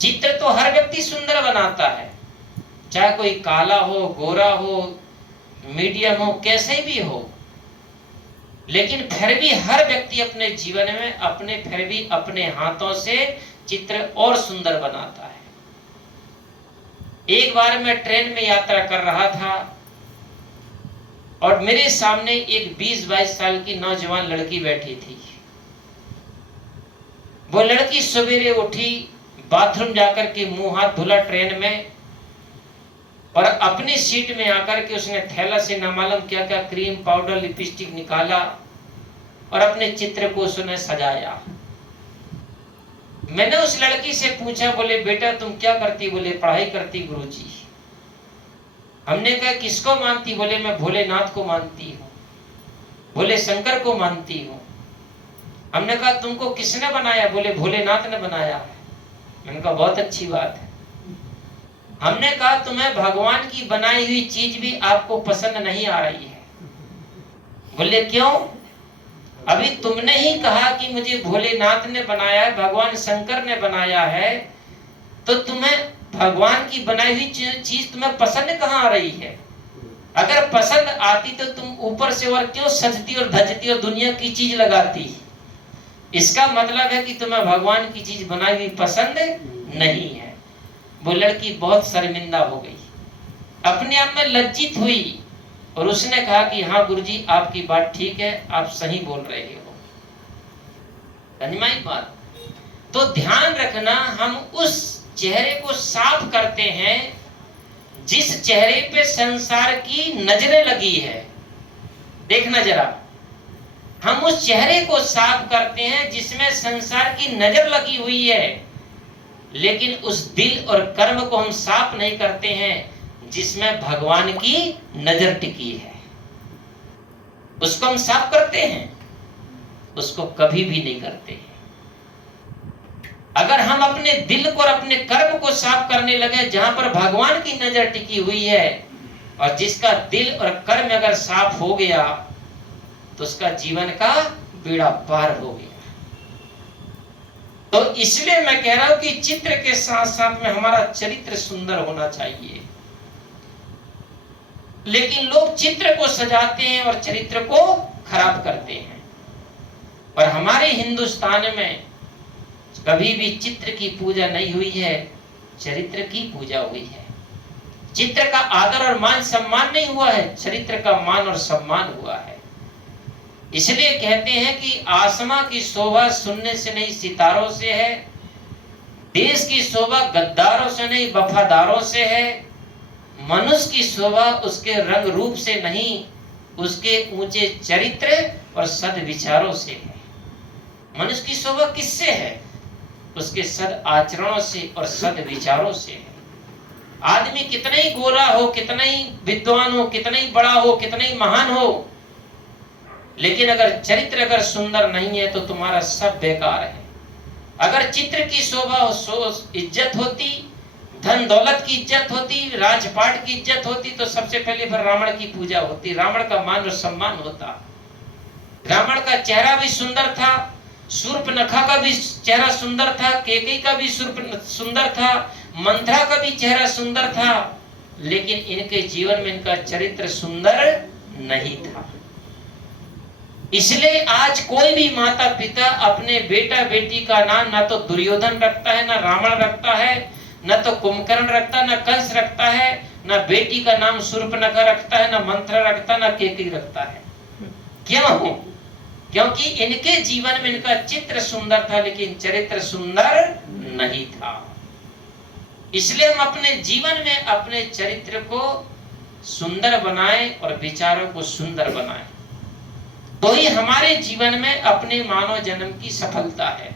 चित्र तो हर व्यक्ति सुंदर बनाता है, चाहे कोई काला हो, गोरा हो, मीडियम हो, कैसे भी हो, लेकिन फिर भी हर व्यक्ति अपने जीवन में फिर भी अपने हाथों से चित्र और सुंदर बनाता है। एक बार मैं ट्रेन में यात्रा कर रहा था और मेरे सामने एक 20-22 साल की नौजवान लड़की बैठी थी। वो लड़की सवेरे उठी, बाथरूम जाकर के मुंह हाथ धुला ट्रेन में, और अपनी सीट में आकर के उसने थैला से न मालूम क्या क्या क्रीम, पाउडर, लिपस्टिक निकाला और अपने चित्र को उसने सजाया। मैंने उस लड़की से पूछा, बोले बेटा तुम क्या करती? बोले पढ़ाई करती गुरुजी। हमने कहा किसको मानती? बोले मैं भोलेनाथ को मानती हूँ। बोले शंकर को मानती हूँ। हमने कहा तुमको किसने बनाया? बोले भोलेनाथ ने बनाया है। मैंने कहा बहुत अच्छी बात है। हमने कहा तुम्हें भगवान की बनाई हुई चीज भी आपको पसंद नहीं आ रही है। बोले क्यों? अभी तुमने ही कहा कि मुझे भोलेनाथ ने बनाया है, भगवान शंकर ने बनाया है, तो तुम्हें भगवान की बनाई हुई चीज तुम्हें पसंद कहाँ आ रही है? अगर पसंद आती तो तुम ऊपर से और क्यों सजती और धजती और दुनिया की चीज लगाती? इसका मतलब है कि तुम्हें भगवान की चीज बनाई हुई पसंद नहीं है। वो लड़की बहुत शर्मिंदा हो गई, अपने आप में लज्जित हुई और उसने कहा कि हाँ गुरुजी आपकी बात ठीक है, आप सही बोल रहे हो। धन्यवाद बात। तो ध्यान रखना, हम उस चेहरे को साफ करते हैं जिस चेहरे पे संसार की नजरें लगी है। देखना जरा, हम उस चेहरे को साफ करते हैं जिसमें संसार की नजर लगी हुई है, लेकिन उस दिल और कर्म को हम साफ नहीं करते हैं जिसमें भगवान की नजर टिकी है, उसको हम साफ करते हैं? उसको कभी भी नहीं करते हैं। अगर हम अपने दिल को और अपने कर्म को साफ करने लगे, जहां पर भगवान की नजर टिकी हुई है, और जिसका दिल और कर्म अगर साफ हो गया, तो उसका जीवन का बेड़ा पार हो गया। तो इसलिए मैं कह रहा हूं कि चित्र के साथ साथ में हमारा चरित्र सुंदर होना चाहिए। लेकिन लोग चित्र को सजाते हैं और चरित्र को खराब करते हैं। और हमारे हिंदुस्तान में कभी भी चित्र की पूजा नहीं हुई है, चरित्र की पूजा हुई है। चित्र का आदर और मान सम्मान नहीं हुआ है, चरित्र का मान और सम्मान हुआ है। इसलिए कहते हैं कि आसमां की शोभा सुनने से नहीं सितारों से है, देश की शोभा गद्दारों से नहीं वफादारों से है, मनुष्य की शोभा उसके रंग रूप से नहीं, उसके ऊंचे चरित्र और सद्विचारों से है। मनुष्य की शोभा किससे है? उसके सद आचरणों से और सद्विचारों से है। आदमी कितना ही गोरा हो, कितना ही विद्वान हो, कितना ही बड़ा हो, कितना ही महान हो, लेकिन अगर चरित्र अगर सुंदर नहीं है तो तुम्हारा सब बेकार है। अगर चित्र की शोभा हो, इज्जत होती, धन दौलत की इज्जत होती, राजपाट की इज्जत होती, तो सबसे पहले फिर रावण की पूजा होती, रावण का मान और सम्मान होता। रावण का चेहरा भी सुंदर था, शूर्पणखा का भी चेहरा सुंदर था, कैकेयी का भी सुंदर था, मंथरा का भी चेहरा सुंदर था, लेकिन इनके जीवन में इनका चरित्र सुंदर नहीं था। इसलिए आज कोई भी माता पिता अपने बेटा बेटी का नाम ना तो दुर्योधन रखता है, ना रावण रखता है, न तो कुंभकर्ण रखता, न कंस रखता है, न बेटी का नाम शूर्पणखा रखता है, न मंथरा रखता, न कैकेयी रखता है। क्यों? क्योंकि इनके जीवन में इनका चित्र सुंदर था, लेकिन चरित्र सुंदर नहीं था। इसलिए हम अपने जीवन में अपने चरित्र को सुंदर बनाएं और विचारों को सुंदर बनाएं, तो ही हमारे जीवन में अपने मानव जन्म की सफलता है।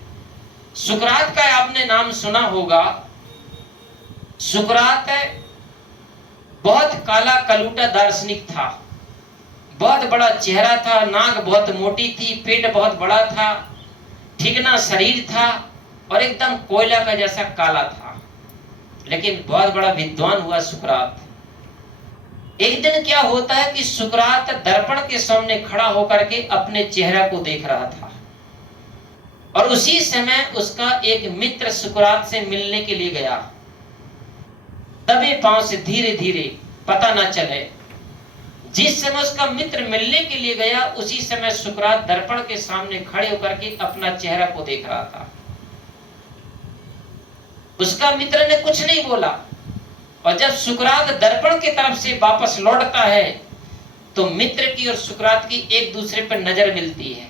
सुकरात का आपने नाम सुना होगा। सुकरात बहुत काला कलूटा दार्शनिक था, बहुत बड़ा चेहरा था, नाक बहुत मोटी थी, पेट बहुत बड़ा था, ठिगना शरीर था और एकदम कोयला का जैसा काला था, लेकिन बहुत बड़ा विद्वान हुआ सुकरात। एक दिन क्या होता है कि सुकरात दर्पण के सामने खड़ा होकर के अपने चेहरा को देख रहा था, और उसी समय उसका एक मित्र सुकरात से मिलने के लिए गया। दबे पांव से धीरे धीरे, पता ना चले। जिस समय उसका मित्र मिलने के लिए गया, उसी समय सुकरात दर्पण के सामने खड़े होकर के अपना चेहरा को देख रहा था। उसका मित्र ने कुछ नहीं बोला, और जब सुकरात दर्पण की तरफ से वापस लौटता है, तो मित्र की और सुकरात की एक दूसरे पर नजर मिलती है।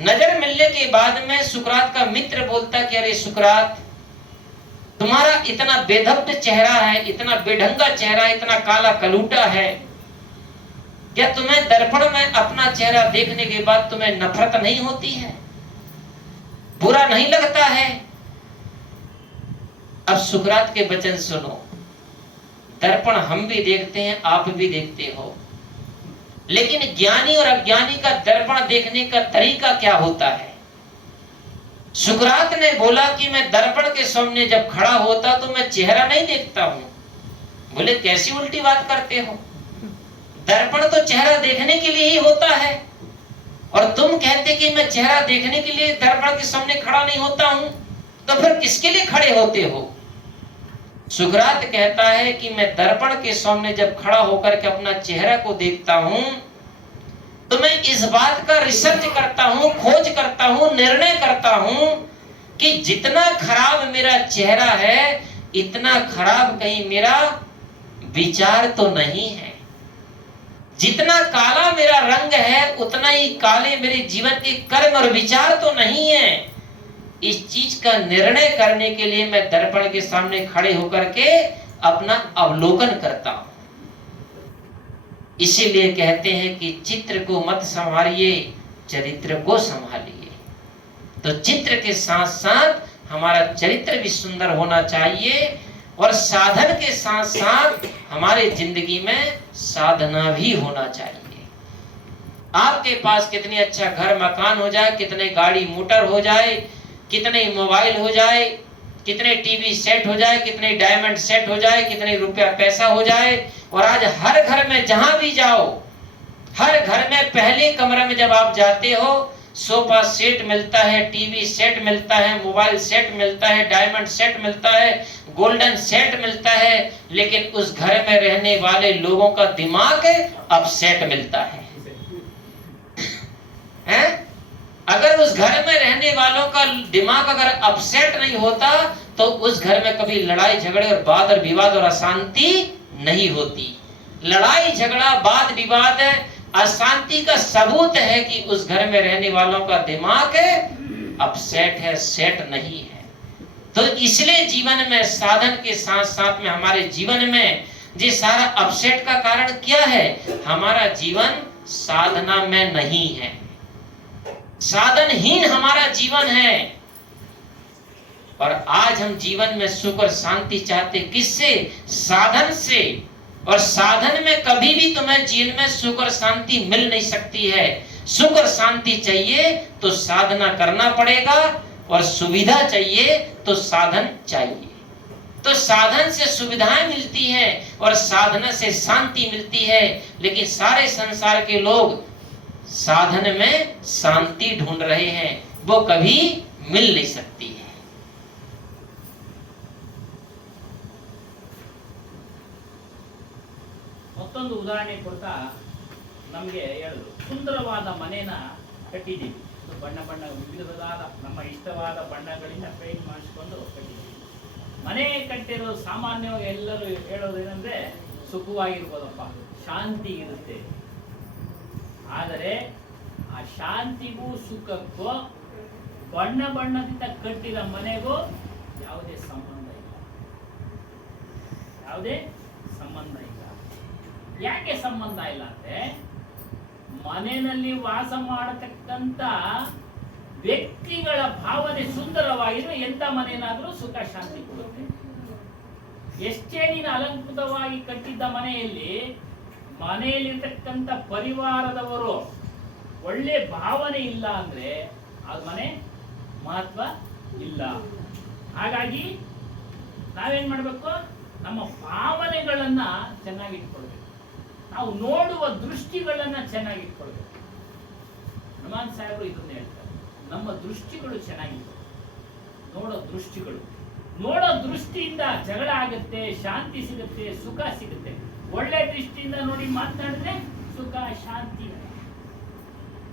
नजर मिलने के बाद में सुकरात का मित्र बोलता कि अरे सुकरात, तुम्हारा इतना बेधब्ध चेहरा है, इतना बेढंगा चेहरा, इतना काला कलूटा है, क्या तुम्हें दर्पण में अपना चेहरा देखने के बाद तुम्हें नफरत नहीं होती है, बुरा नहीं लगता है? अब सुकरात के वचन सुनो। दर्पण हम भी देखते हैं, आप भी देखते हो, लेकिन ज्ञानी और अज्ञानी का दर्पण देखने का तरीका क्या होता है? सुकरात ने बोला कि मैं दर्पण के सामने जब खड़ा होता तो मैं चेहरा नहीं देखता हूं। बोले कैसी उल्टी बात करते हो, दर्पण तो चेहरा देखने के लिए ही होता है, और तुम कहते कि मैं चेहरा देखने के लिए दर्पण के सामने खड़ा नहीं होता हूं, तो फिर किसके लिए खड़े होते हो? सुकरात कहता है कि मैं दर्पण के सामने जब खड़ा होकर के अपना चेहरा को देखता हूं, तो मैं इस बात का रिसर्च करता हूं, खोज करता हूं, निर्णय करता हूं कि जितना खराब मेरा चेहरा है, इतना खराब कहीं मेरा विचार तो नहीं है। जितना काला मेरा रंग है, उतना ही काले मेरे जीवन के कर्म और विचार तो नहीं है। इस चीज का निर्णय करने के लिए मैं दर्पण के सामने खड़े होकर के अपना अवलोकन करता हूं। इसीलिए कहते हैं कि चित्र को मत संभालिए, चरित्र को संभालिए। तो चित्र के साथ साथ हमारा चरित्र भी सुंदर होना चाहिए, और साधन के साथ साथ हमारे जिंदगी में साधना भी होना चाहिए। आपके पास कितनी अच्छा घर मकान हो जाए, कितने गाड़ी मोटर हो जाए, कितने मोबाइल हो जाए, कितने टीवी सेट हो जाए, कितने डायमंड सेट हो जाए, कितने रुपया पैसा हो जाए, और आज हर घर में जहां भी जाओ, हर घर में पहले कमरे में जब आप जाते हो, सोफा सेट मिलता है, टीवी सेट मिलता है, मोबाइल सेट मिलता है, डायमंड सेट मिलता है, गोल्डन सेट मिलता है, लेकिन उस घर में रहने वाले लोगों का दिमाग अपसेट मिलता है। अगर उस घर में रहने वालों का दिमाग अगर अपसेट नहीं होता तो उस घर में कभी लड़ाई झगड़े और वाद और विवाद और अशांति नहीं होती। लड़ाई झगड़ा वाद विवाद अशांति का सबूत है कि उस घर में रहने वालों का दिमाग अपसेट है, सेट नहीं है। तो इसलिए जीवन में साधन के साथ साथ में हमारे जीवन में ये सारा अपसेट का कारण क्या है? हमारा जीवन साधना में नहीं है, साधनहीन हमारा जीवन है। और आज हम जीवन में सुख और शांति चाहते किससे? साधन से। और साधन में कभी भी तुम्हें जीवन में सुख और शांति मिल नहीं सकती है। सुख और शांति चाहिए तो साधना करना पड़ेगा, और सुविधा चाहिए तो साधन चाहिए। तो साधन से सुविधाएं मिलती हैं और साधना से शांति मिलती है। लेकिन सारे संसार के लोग साधन में शांति ढूंढ रहे हैं, वो कभी मिल नहीं सकती है। ಮತ್ತೊಂದು ಉದಾಹರಣೆ ಕೊಡ್ತಾ ನಮಗೆ ಹೇಳಿದ್ರು, ಸುಂದರವಾದ ಮನೆನ ಕಟ್ಟಿದ್ದೀವಿ, ಬಣ್ಣ ಬಣ್ಣ ವಿವಿಧವಾದ ನಮ್ಮ ಇಷ್ಟವಾದ ಬಣ್ಣಗಳಿಂದ ಪೇಂಟ್ ಮಾಡಿಸ್ಕೊಂಡು ಕಟ್ಟಿದ್ದೀವಿ. ಮನೆ ಕಟ್ಟಿರೋ ಸಾಮಾನ್ಯವಾಗಿ ಎಲ್ಲರೂ ಹೇಳೋದೇನೆಂದ್ರೆ ಸುಖವಾಗಿರ್ಬೋದಪ್ಪ, ಶಾಂತಿ ಇರುತ್ತೆ. ಆದರೆ ಆ ಶಾಂತಿಗೂ ಸುಖಕ್ಕೂ ಬಣ್ಣ ಬಣ್ಣದಿಂದ ಕಟ್ಟಿದ ಮನೆಗೂ ಯಾವುದೇ ಸಂಬಂಧ ಇಲ್ಲ, ಯಾವುದೇ ಸಂಬಂಧ ಇಲ್ಲ. ಯಾಕೆ ಸಂಬಂಧ ಇಲ್ಲ ಅಂದ್ರೆ, ಮನೆಯಲ್ಲಿ ವಾಸ ಮಾಡತಕ್ಕಂತ ವ್ಯಕ್ತಿಗಳ ಭಾವನೆ ಸುಂದರವಾಗಿದ್ರೆ ಎಂತ ಮನೆಯನ್ನಾದ್ರೂ ಸುಖ ಶಾಂತಿ ಕೊಡುತ್ತೆ. ಎಷ್ಟೇ ನೀನು ಅಲಂಕೃತವಾಗಿ ಕಟ್ಟಿದ್ದ ಮನೆಯಲ್ಲಿರ್ತಕ್ಕಂಥ ಪರಿವಾರದವರು ಒಳ್ಳೆ ಭಾವನೆ ಇಲ್ಲ ಅಂದ್ರೆ ಆ ಮನೆ ಮಹತ್ವ ಇಲ್ಲ. ಹಾಗಾಗಿ ನಾವೇನ್ ಮಾಡ್ಬೇಕು? ನಮ್ಮ ಭಾವನೆಗಳನ್ನ ಚೆನ್ನಾಗಿಟ್ಕೊಳ್ಬೇಕು, ನಾವು ನೋಡುವ ದೃಷ್ಟಿಗಳನ್ನ ಚೆನ್ನಾಗಿಟ್ಕೊಳ್ಬೇಕು. ಹನುಮಾನ್ ಸಾಹೇಬರು ಇದನ್ನ ಹೇಳ್ತಾರೆ, ನಮ್ಮ ದೃಷ್ಟಿಗಳು ಚೆನ್ನಾಗಿತ್ತು. ನೋಡೋ ದೃಷ್ಟಿಯಿಂದ ಜಗಳ ಆಗುತ್ತೆ, ಶಾಂತಿ ಸಿಗುತ್ತೆ, ಸುಖ ಸಿಗುತ್ತೆ. ಒಳ್ಳೆ ದೃಷ್ಟಿಯಿಂದ ನೋಡಿ ಮಾತನಾಡಿದ್ರೆ ಸುಖ ಶಾಂತಿ.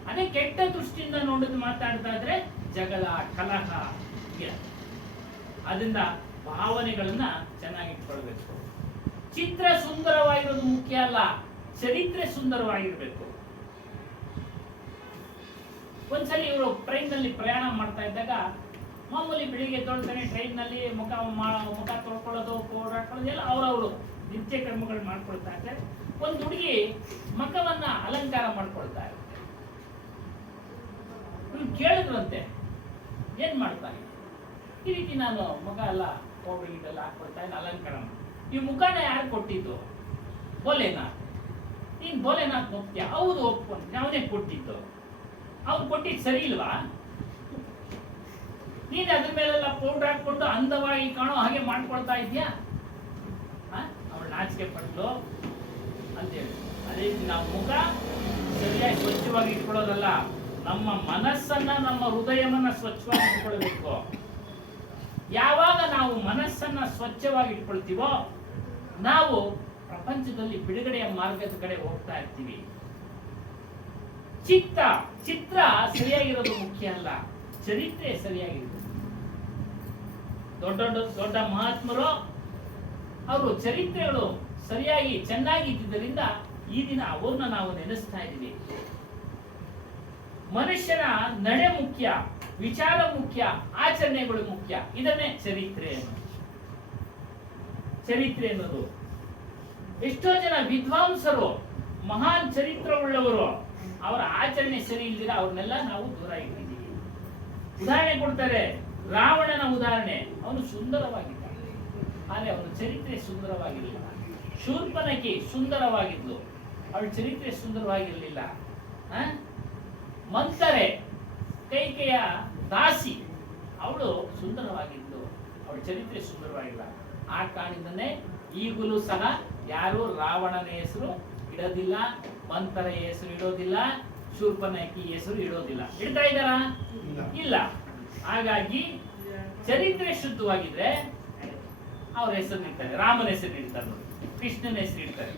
ಅದೇ ಕೆಟ್ಟ ದೃಷ್ಟಿಯಿಂದ ನೋಡಿದ್ ಮಾತಾಡ್ತಾ ಇದ್ರೆ ಜಗಳ ಕಲಹ. ಅದರಿಂದ ಭಾವನೆಗಳನ್ನ ಚೆನ್ನಾಗಿಟ್ಕೊಳ್ಬೇಕು. ಚಿತ್ರ ಸುಂದರವಾಗಿರೋದು ಮುಖ್ಯ ಅಲ್ಲ, ಚರಿತ್ರೆ ಸುಂದರವಾಗಿರ್ಬೇಕು. ಒಂದ್ಸಲಿ ಇವರು ಟ್ರೈನ್ ನಲ್ಲಿ ಪ್ರಯಾಣ ಮಾಡ್ತಾ ಇದ್ದಾಗ, ಮಾಮೂಲಿ ಬೆಳಿಗ್ಗೆ ತೊಳ್ತಾನೆ ಟ್ರೈನ್ ನಲ್ಲಿ ಮುಖ ತೊಳ್ಕೊಳ್ಳೋದು, ಪೌಡರ್ ಹಾಕೊಳ್ಳೋದು ಎಲ್ಲ ಅವರವರು ನಿತ್ಯ ಕರ್ಮಗಳು ಮಾಡ್ಕೊಳ್ತಾ ಇರ್ತಾರೆ. ಒಂದು ಹುಡುಗಿ ಮುಖವನ್ನ ಅಲಂಕಾರ ಮಾಡ್ಕೊಳ್ತಾ ಇರುತ್ತೆ. ಕೇಳಿದ್ರಂತೆ, ಏನ್ ಮಾಡ್ತಾನೆ? ಈ ರೀತಿ ನಾನು ಮುಖ ಎಲ್ಲ ಪೌಡರ್ ಇದೆಲ್ಲ ಹಾಕೊಳ್ತಾ ಇದ್ದೀನಿ, ಅಲಂಕಾರ. ಈ ಮುಖನ ಯಾರು ಕೊಟ್ಟಿದ್ದು? ಭೋಲೆನಾಥ್. ನೀನ್ ಭೋಲೆನಾಥ್ ಒಪ್ತೀಯ? ಹೌದು ಒಪ್ಕೊಂಡು. ಅವನೇ ಕೊಟ್ಟಿದ್ದು. ಅವ್ನು ಕೊಟ್ಟಿದ್ದು ಸರಿ ಇಲ್ವಾ? ನೀನ್ ಅದ್ರ ಮೇಲೆಲ್ಲ ಪೌಡರ್ ಹಾಕೊಂಡು ಅಂದವಾಗಿ ಕಾಣೋ ಹಾಗೆ ಮಾಡ್ಕೊಳ್ತಾ ಇದ್ಯಾ? ಅವಳು ನಾಚಿಕೆ ಪಟ್ಲು ಅಂತೇಳಿ. ಅದೇ ನಾವು ಮುಖ ಸರಿಯಾಗಿ ಸ್ವಚ್ಛವಾಗಿ ಇಟ್ಕೊಳ್ಳೋದಲ್ಲ, ನಮ್ಮ ಮನಸ್ಸನ್ನ, ನಮ್ಮ ಹೃದಯವನ್ನ ಸ್ವಚ್ಛವಾಗಿ ಇಟ್ಕೊಳ್ಬೇಕು. ಯಾವಾಗ ನಾವು ಮನಸ್ಸನ್ನ ಸ್ವಚ್ಛವಾಗಿ ಇಟ್ಕೊಳ್ತೀವೋ ನಾವು ಪ್ರಪಂಚದಲ್ಲಿ ಬಿಡುಗಡೆಯ ಮಾರ್ಗದ ಕಡೆ ಹೋಗ್ತಾ ಇರ್ತೀವಿ. ಚಿತ್ರ ಸರಿಯಾಗಿರೋದು ಮುಖ್ಯ ಅಲ್ಲ, ಚರಿತ್ರೆ ಸರಿಯಾಗಿರೋದು. ದೊಡ್ಡ ಮಹಾತ್ಮರು ಅವರು ಚರಿತ್ರೆಗಳು ಸರಿಯಾಗಿ ಚೆನ್ನಾಗಿ ಇದ್ದಿದ್ದರಿಂದ ಈ ದಿನ ಅವ್ರನ್ನ ನಾವು ನೆನೆಸ್ತಾ ಇದ್ದೀವಿ. ಮನುಷ್ಯನ ನಡೆ ಮುಖ್ಯ, ವಿಚಾರ ಮುಖ್ಯ, ಆಚರಣೆಗಳು ಮುಖ್ಯ. ಇದನ್ನೇ ಚರಿತ್ರೆ ಅನ್ನೋದು. ಎಷ್ಟೋ ಜನ ವಿದ್ವಾಂಸರು, ಮಹಾನ್ ಚರಿತ್ರವುಳ್ಳವರು, ಅವರ ಆಚರಣೆ ಸರಿ ಇಲ್ದಿರ ಅವ್ರನ್ನೆಲ್ಲ ನಾವು ದೂರ ಇಟ್ಟಿದ್ದೀವಿ. ಉದಾಹರಣೆ ಕೊಡ್ತಾರೆ, ರಾವಣನ ಉದಾಹರಣೆ. ಅವನು ಸುಂದರವಾಗಿದ್ದ, ಆದರೆ ಅವನು ಚರಿತ್ರೆ ಸುಂದರವಾಗಿರಲಿಲ್ಲ. ಶೂರ್ಪನಖಿ ಸುಂದರವಾಗಿದ್ಲು, ಅವಳ ಚರಿತ್ರೆ ಸುಂದರವಾಗಿರಲಿಲ್ಲ. ಮಂಥರೆ ಕೈಕೆಯ ದಾಸಿ, ಅವಳು ಸುಂದರವಾಗಿದ್ಲು, ಅವಳ ಚರಿತ್ರೆ ಸುಂದರವಾಗಿಲ್ಲ. ಆ ಕಾರಣದಿಂದನೇ ಈಗಲೂ ಸಹ ಯಾರು ರಾವಣನ ಹೆಸರು ಇಡೋದಿಲ್ಲ, ಮಂಥರ ಹೆಸರು ಇಡೋದಿಲ್ಲ, ಶೂರ್ಪನಖಿ ಹೆಸರು ಇಡೋದಿಲ್ಲ. ಇಡ್ತಾ ಇದ್ದಾರಾ? ಇಲ್ಲ. ಹಾಗಾಗಿ ಚರಿತ್ರೆ ಶುದ್ಧವಾಗಿದ್ರೆ ಅವ್ರ ಹೆಸರು ಇಡ್ತಾರೆ. ರಾಮನ ಹೆಸರು ಇಡ್ತಾರೆ ನೋಡಿ, ಕೃಷ್ಣನ ಹೆಸರು ಇಡ್ತಾರೆ.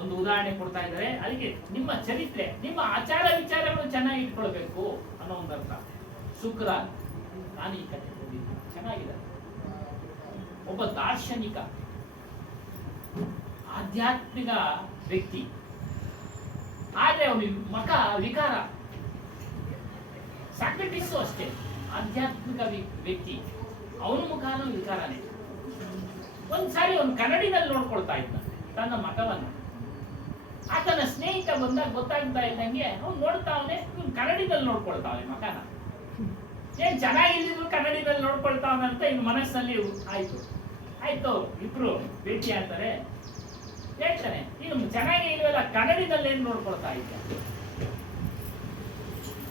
ಒಂದು ಉದಾಹರಣೆ ಕೊಡ್ತಾ ಇದ್ದಾರೆ. ಅದಕ್ಕೆ ನಿಮ್ಮ ಚರಿತ್ರೆ, ನಿಮ್ಮ ಆಚಾರ ವಿಚಾರಗಳು ಚೆನ್ನಾಗಿ ಇಟ್ಕೊಳ್ಬೇಕು ಅನ್ನೋ ಒಂದು ಅರ್ಥ. ಶುಕ್ರ, ನಾನು ಈ ಕಥೆ ಓದಿದ್ದು ಚೆನ್ನಾಗಿದೆ. ಒಬ್ಬ ದಾರ್ಶನಿಕ, ಆಧ್ಯಾತ್ಮಿಕ ವ್ಯಕ್ತಿ, ಆದ್ರೆ ಅವನು ಮಖ ವಿಕಾರ. ಸಾಕ್ರೆಟಿಸ್ ಅಷ್ಟೇ, ಆಧ್ಯಾತ್ಮಿಕ ವ್ಯಕ್ತಿ, ಅವನ ಮುಖಾನು ವಿಕಾರನೇ. ಒಂದ್ಸಾರಿ ಅವನು ಕನ್ನಡಿನಲ್ಲಿ ನೋಡ್ಕೊಳ್ತಾ ಇದ್ದ ತನ್ನ ಮಖವನ್ನು. ಆತನ ಸ್ನೇಹಿತ ಬಂದಾಗ ಗೊತ್ತಾಗ್ತಾ ಇದ್ದಂಗೆ ಅವ್ನು ನೋಡ್ತಾವನೆ, ಇವ್ನು ಕನ್ನಡಿನಲ್ಲಿ ನೋಡ್ಕೊಳ್ತಾವನೆ ಮಖನ. ಏನ್ ಚೆನ್ನಾಗಿದ್ರು ಕನ್ನಡಿನಲ್ಲಿ ನೋಡ್ಕೊಳ್ತಾವನೆ ಅಂತ ಇವ್ನ ಮನಸ್ಸಲ್ಲಿ ಆಯ್ತು. ಇಬ್ರು ಭೇಟಿ ಆಗ್ತಾರೆ. ಹೇಳ್ತಾನೆ, ನೀನು ಚೆನ್ನಾಗಿ ಇಲ್ವಲ್ಲ, ಕನ್ನಡಿನಲ್ಲಿ ಏನ್ ನೋಡ್ಕೊಳ್ತಾ ಇದ್ದ?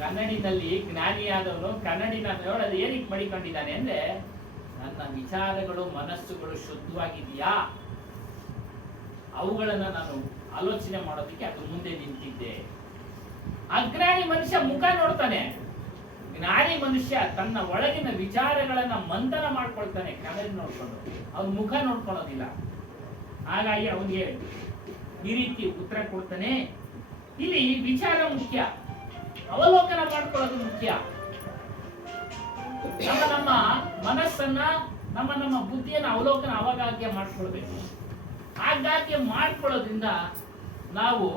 ಕನ್ನಡಿನಲ್ಲಿ ಜ್ಞಾನಿಯಾದವನು ಕನ್ನಡಿನ ನೋಡೋದು ಏನಕ್ಕೆ ಮಡಿಕೊಂಡಿದ್ದಾನೆ ಅಂದ್ರೆ, ನನ್ನ ವಿಚಾರಗಳು ಮನಸ್ಸುಗಳು ಶುದ್ಧವಾಗಿದೆಯಾ ಅವುಗಳನ್ನ ನಾನು ಆಲೋಚನೆ ಮಾಡೋದಕ್ಕೆ ಅದು ಮುಂದೆ ನಿಂತಿದ್ದೆ. ಅಜ್ಞಾನಿ ಮನುಷ್ಯ ಮುಖ ನೋಡ್ತಾನೆ, ಜ್ಞಾನಿ ಮನುಷ್ಯ ತನ್ನ ಒಳಗಿನ ವಿಚಾರಗಳನ್ನ ಮಂಥನ ಮಾಡ್ಕೊಳ್ತಾನೆ ಕನ್ನಡಿ ನೋಡ್ಕೊಂಡು, ಅವ್ನ ಮುಖ ನೋಡ್ಕೊಳ್ಳೋದಿಲ್ಲ. ಹಾಗಾಗಿ ಅವನಿಗೆ ಈ ರೀತಿ ಉತ್ತರ ಕೊಡ್ತಾನೆ. ಇಲ್ಲಿ ವಿಚಾರ ಮುಖ್ಯ, ಅವಲೋಕನ ಮಾಡ್ಕೊಳ್ಳೋದು ಮುಖ್ಯ. ನಮ್ಮ ಮನಸ್ಸನ್ನ, ನಮ್ಮ ಬುದ್ಧಿಯನ್ನ ಅವಲೋಕನ ಅವಾಗಾಗ್ಯ ಮಾಡ್ಕೊಳ್ಬೇಕು. ಆಗಾಗ್ಯ ಮಾಡ್ಕೊಳ್ಳೋದ್ರಿಂದ ನಾವು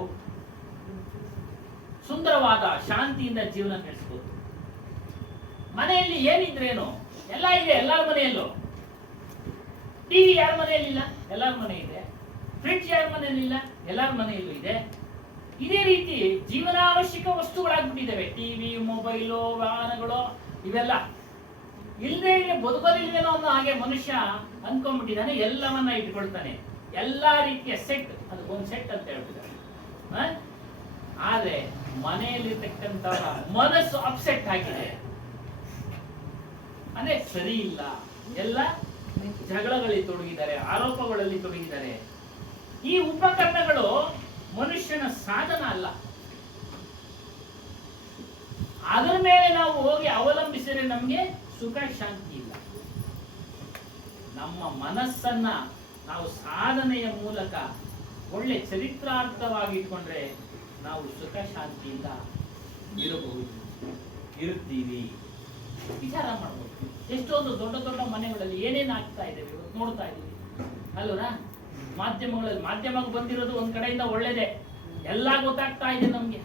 ಸುಂದರವಾದ ಶಾಂತಿಯಿಂದ ಜೀವನ ನಡೆಸಬಹುದು. ಮನೆಯಲ್ಲಿ ಏನಿದ್ರೇನು ಎಲ್ಲ ಇದೆ, ಎಲ್ಲರ ಮನೆಯಲ್ಲೂ. ಟಿವಿ ಯಾರ ಮನೆಯಲ್ಲಿಲ್ಲ? ಎಲ್ಲರ ಮನೆ ಇದೆ. ಫ್ರಿಡ್ಜ್ ಯಾರ ಮನೆಯಲ್ಲಿಲ್ಲ? ಎಲ್ಲರ ಮನೆಯಲ್ಲೂ ಇದೆ. ಇದೇ ರೀತಿ ಜೀವನಾವಶ್ಯಕ ವಸ್ತುಗಳಾಗ್ಬಿಟ್ಟಿದ್ದಾವೆ. ಟಿವಿ, ಮೊಬೈಲು, ವಾಹನಗಳು ಇವೆಲ್ಲ ಇಲ್ಲದೆ ಬದುಕೋದಿಲ್ವೇನೋ ಅನ್ನೋ ಹಾಗೆ ಮನುಷ್ಯ ಅನ್ಕೊಂಡ್ಬಿಟ್ಟಿದ್ದಾನೆ. ಎಲ್ಲವನ್ನ ಇಟ್ಕೊಳ್ತಾನೆ, ಎಲ್ಲಾ ರೀತಿಯ ಸೆಟ್, ಅದು ಒಂದು ಸೆಟ್ ಅಂತ ಹೇಳ್ಬಿಟ್ಟಿದ್ದಾರೆ. ಆದ್ರೆ ಮನೆಯಲ್ಲಿರ್ತಕ್ಕಂಥ ಮನಸ್ಸು ಅಪ್ಸೆಟ್ ಆಗಿದೆ, ಅಂದ್ರೆ ಸರಿ ಇಲ್ಲ. ಎಲ್ಲ ಜಗಳಗಳಲ್ಲಿ ತೊಡಗಿದ್ದಾರೆ, ಆರೋಪಗಳಲ್ಲಿ ತೊಡಗಿದ್ದಾರೆ. ಈ ಉಪಕರಣಗಳು ಮನುಷ್ಯನ ಸಾಧನ ಅಲ್ಲ. ಅದರ ಮೇಲೆ ನಾವು ಹೋಗಿ ಅವಲಂಬಿಸಿದರೆ ನಮಗೆ ಸುಖ ಶಾಂತಿ ಇಲ್ಲ. ನಮ್ಮ ಮನಸ್ಸನ್ನ ನಾವು ಸಾಧನೆಯ ಮೂಲಕ ಒಳ್ಳೆ ಚರಿತ್ರಾರ್ಥವಾಗಿ ಇಟ್ಕೊಂಡ್ರೆ ನಾವು ಸುಖ ಶಾಂತಿಯಿಂದ ಇರುತ್ತೀವಿ. ವಿಚಾರ ಮಾಡ್ಬೋದು. ಎಷ್ಟೊಂದು ದೊಡ್ಡ ದೊಡ್ಡ ಮನೆಗಳಲ್ಲಿ ಏನೇನು ಆಗ್ತಾ ಇದ್ದೇವೆ ಇವತ್ತು ನೋಡ್ತಾ ಇದ್ದೀವಿ ಅಲ್ವರಾ? ಮಾಧ್ಯಮಗಳಲ್ಲಿ, ಮಾಧ್ಯಮಕ್ಕೆ ಬಂದಿರೋದು ಒಂದ್ ಕಡೆಯಿಂದ ಒಳ್ಳೇದೇ, ಎಲ್ಲ ಗೊತ್ತಾಗ್ತಾ ಇದೆ ನಮ್ಗೆ.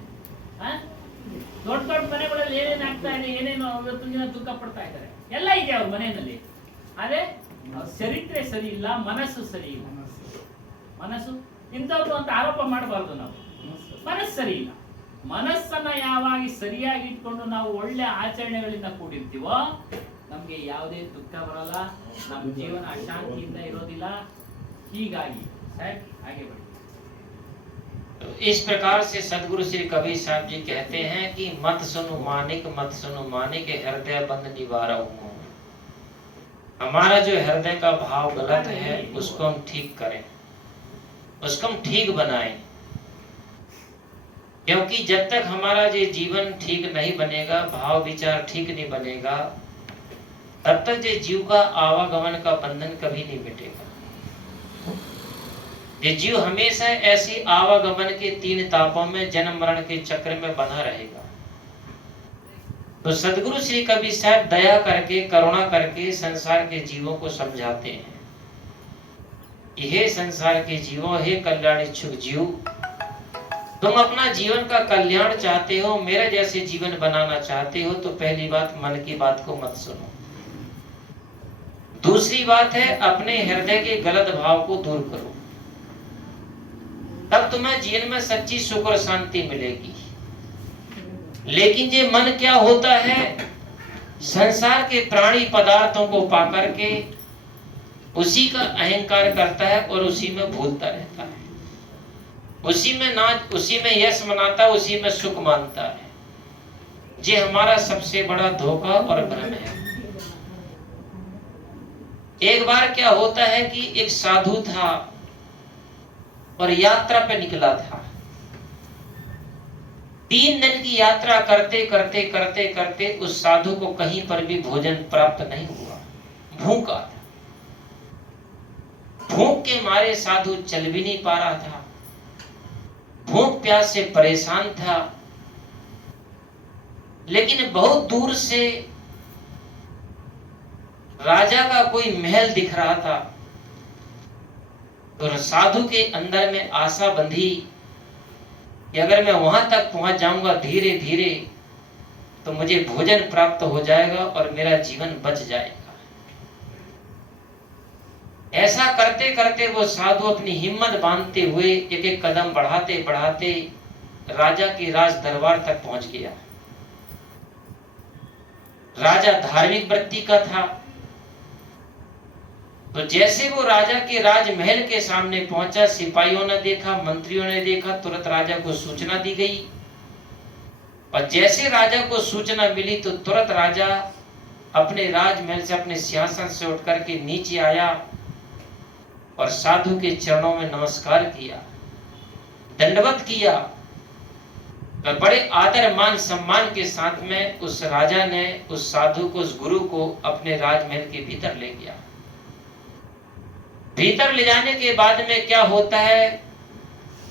ದೊಡ್ಡ ದೊಡ್ಡ ಮನೆಗಳಲ್ಲಿ ಏನೇನು ಆಗ್ತಾ ಇದೆ, ಏನೇನು ಇವತ್ತು ದಿನ ದುಃಖ ಪಡ್ತಾ ಇದ್ದಾರೆ, ಎಲ್ಲ ಇದೆ ಅವ್ರ ಮನೆಯಲ್ಲಿ. ಆದ್ರೆ ಚರಿತ್ರೆ ಸರಿ ಇಲ್ಲ, ಮನಸ್ಸು ಸರಿ ಇಲ್ಲ. ಮನಸ್ಸು ಇಂಥವ್ರು ಅಂತ ಆರೋಪ ಮಾಡಬಾರ್ದು ನಾವು. ಮನಸ್ಸು ಸರಿ ಇಲ್ಲ. ಮನಸ್ಸನ್ನ ಯಾವಾಗ ಸರಿಯಾಗಿ ಇಟ್ಕೊಂಡು ನಾವು ಒಳ್ಳೆ ಆಚರಣೆಗಳಿಂದ ಕೂಡಿರ್ತೀವೋ ನಮ್ಗೆ ಯಾವುದೇ ದುಃಖ ಬರಲ್ಲ, ನಮ್ಮ ಜೀವನ ಅಶಾಂತಿಯಿಂದ ಇರೋದಿಲ್ಲ. ಹೀಗಾಗಿ आगे बढ़िए। इस प्रकार से सदगुरु श्री कबीर साहब जी कहते हैं कि मत सुनु मानिक, मत सुनु मानिक, हृदय बंद निवारऊ। हमारा जो हृदय का भाव गलत है उसको हम ठीक करें, उसको हम ठीक बनाएं, क्योंकि जब तक हमारा ये जीवन ठीक नहीं बनेगा, भाव विचार ठीक नहीं बनेगा, तब तक ये जीव का आवागमन का बंधन कभी नहीं मिटेगा। ये जीव हमेशा ऐसी आवागमन के तीन तापों में, जन्म मरण के चक्र में बना रहेगा। तो सदगुरु श्री कबीर साहब दया करके, करुणा करके संसार के जीवों को समझाते हैं कि हे संसार के जीवों, हे कल्याण इच्छुक जीव, तुम अपना जीवन का कल्याण चाहते हो, मेरे जैसे जीवन बनाना चाहते हो, तो पहली बात मन की बात को मत सुनो। दूसरी बात है अपने हृदय के गलत भाव को दूर करो, तब तुम्हें जीवन में सच्ची सुख और शांति मिलेगी। लेकिन ये मन क्या होता है, संसार के प्राणी पदार्थों को पाकर के उसी का अहंकार करता है और उसी में भूलता रहता है, उसी में नाच, उसी में यश मनाता है, उसी में सुख मानता है। ये हमारा सबसे बड़ा धोखा और भ्रम है। एक बार क्या होता है कि एक साधु था और यात्रा पे निकला था। 3 दिन की यात्रा करते करते करते करते उस साधु को कहीं पर भी भोजन प्राप्त नहीं हुआ, भूखा था। भूख के मारे साधु चल भी नहीं पा रहा था, भूख प्यास से परेशान था। लेकिन बहुत दूर से राजा का कोई महल दिख रहा था, तो साधु के अंदर में आशा बंधी कि अगर मैं वहां तक पहुंच जाऊंगा धीरे धीरे तो मुझे भोजन प्राप्त हो जाएगा और मेरा जीवन बच जाएगा। ऐसा करते करते वो साधु अपनी हिम्मत बांधते हुए एक एक कदम बढ़ाते बढ़ाते राजा के राज दरबार तक पहुंच गया। राजा धार्मिक वृत्ति का था, तो जैसे वो राजा के राजमहल के सामने पहुंचा, सिपाहियों ने देखा, मंत्रियों ने देखा, तुरंत राजा को सूचना दी गई। और जैसे राजा को सूचना मिली तो तुरंत राजा अपने राजमहल से, अपने सिंहासन से उठ करके नीचे आया और साधु के चरणों में नमस्कार किया, दंडवत किया। और बड़े आदर मान सम्मान के साथ में उस राजा ने उस साधु को, उस गुरु को अपने राजमहल के भीतर ले गया। भीतर ले जाने के बाद में क्या होता है,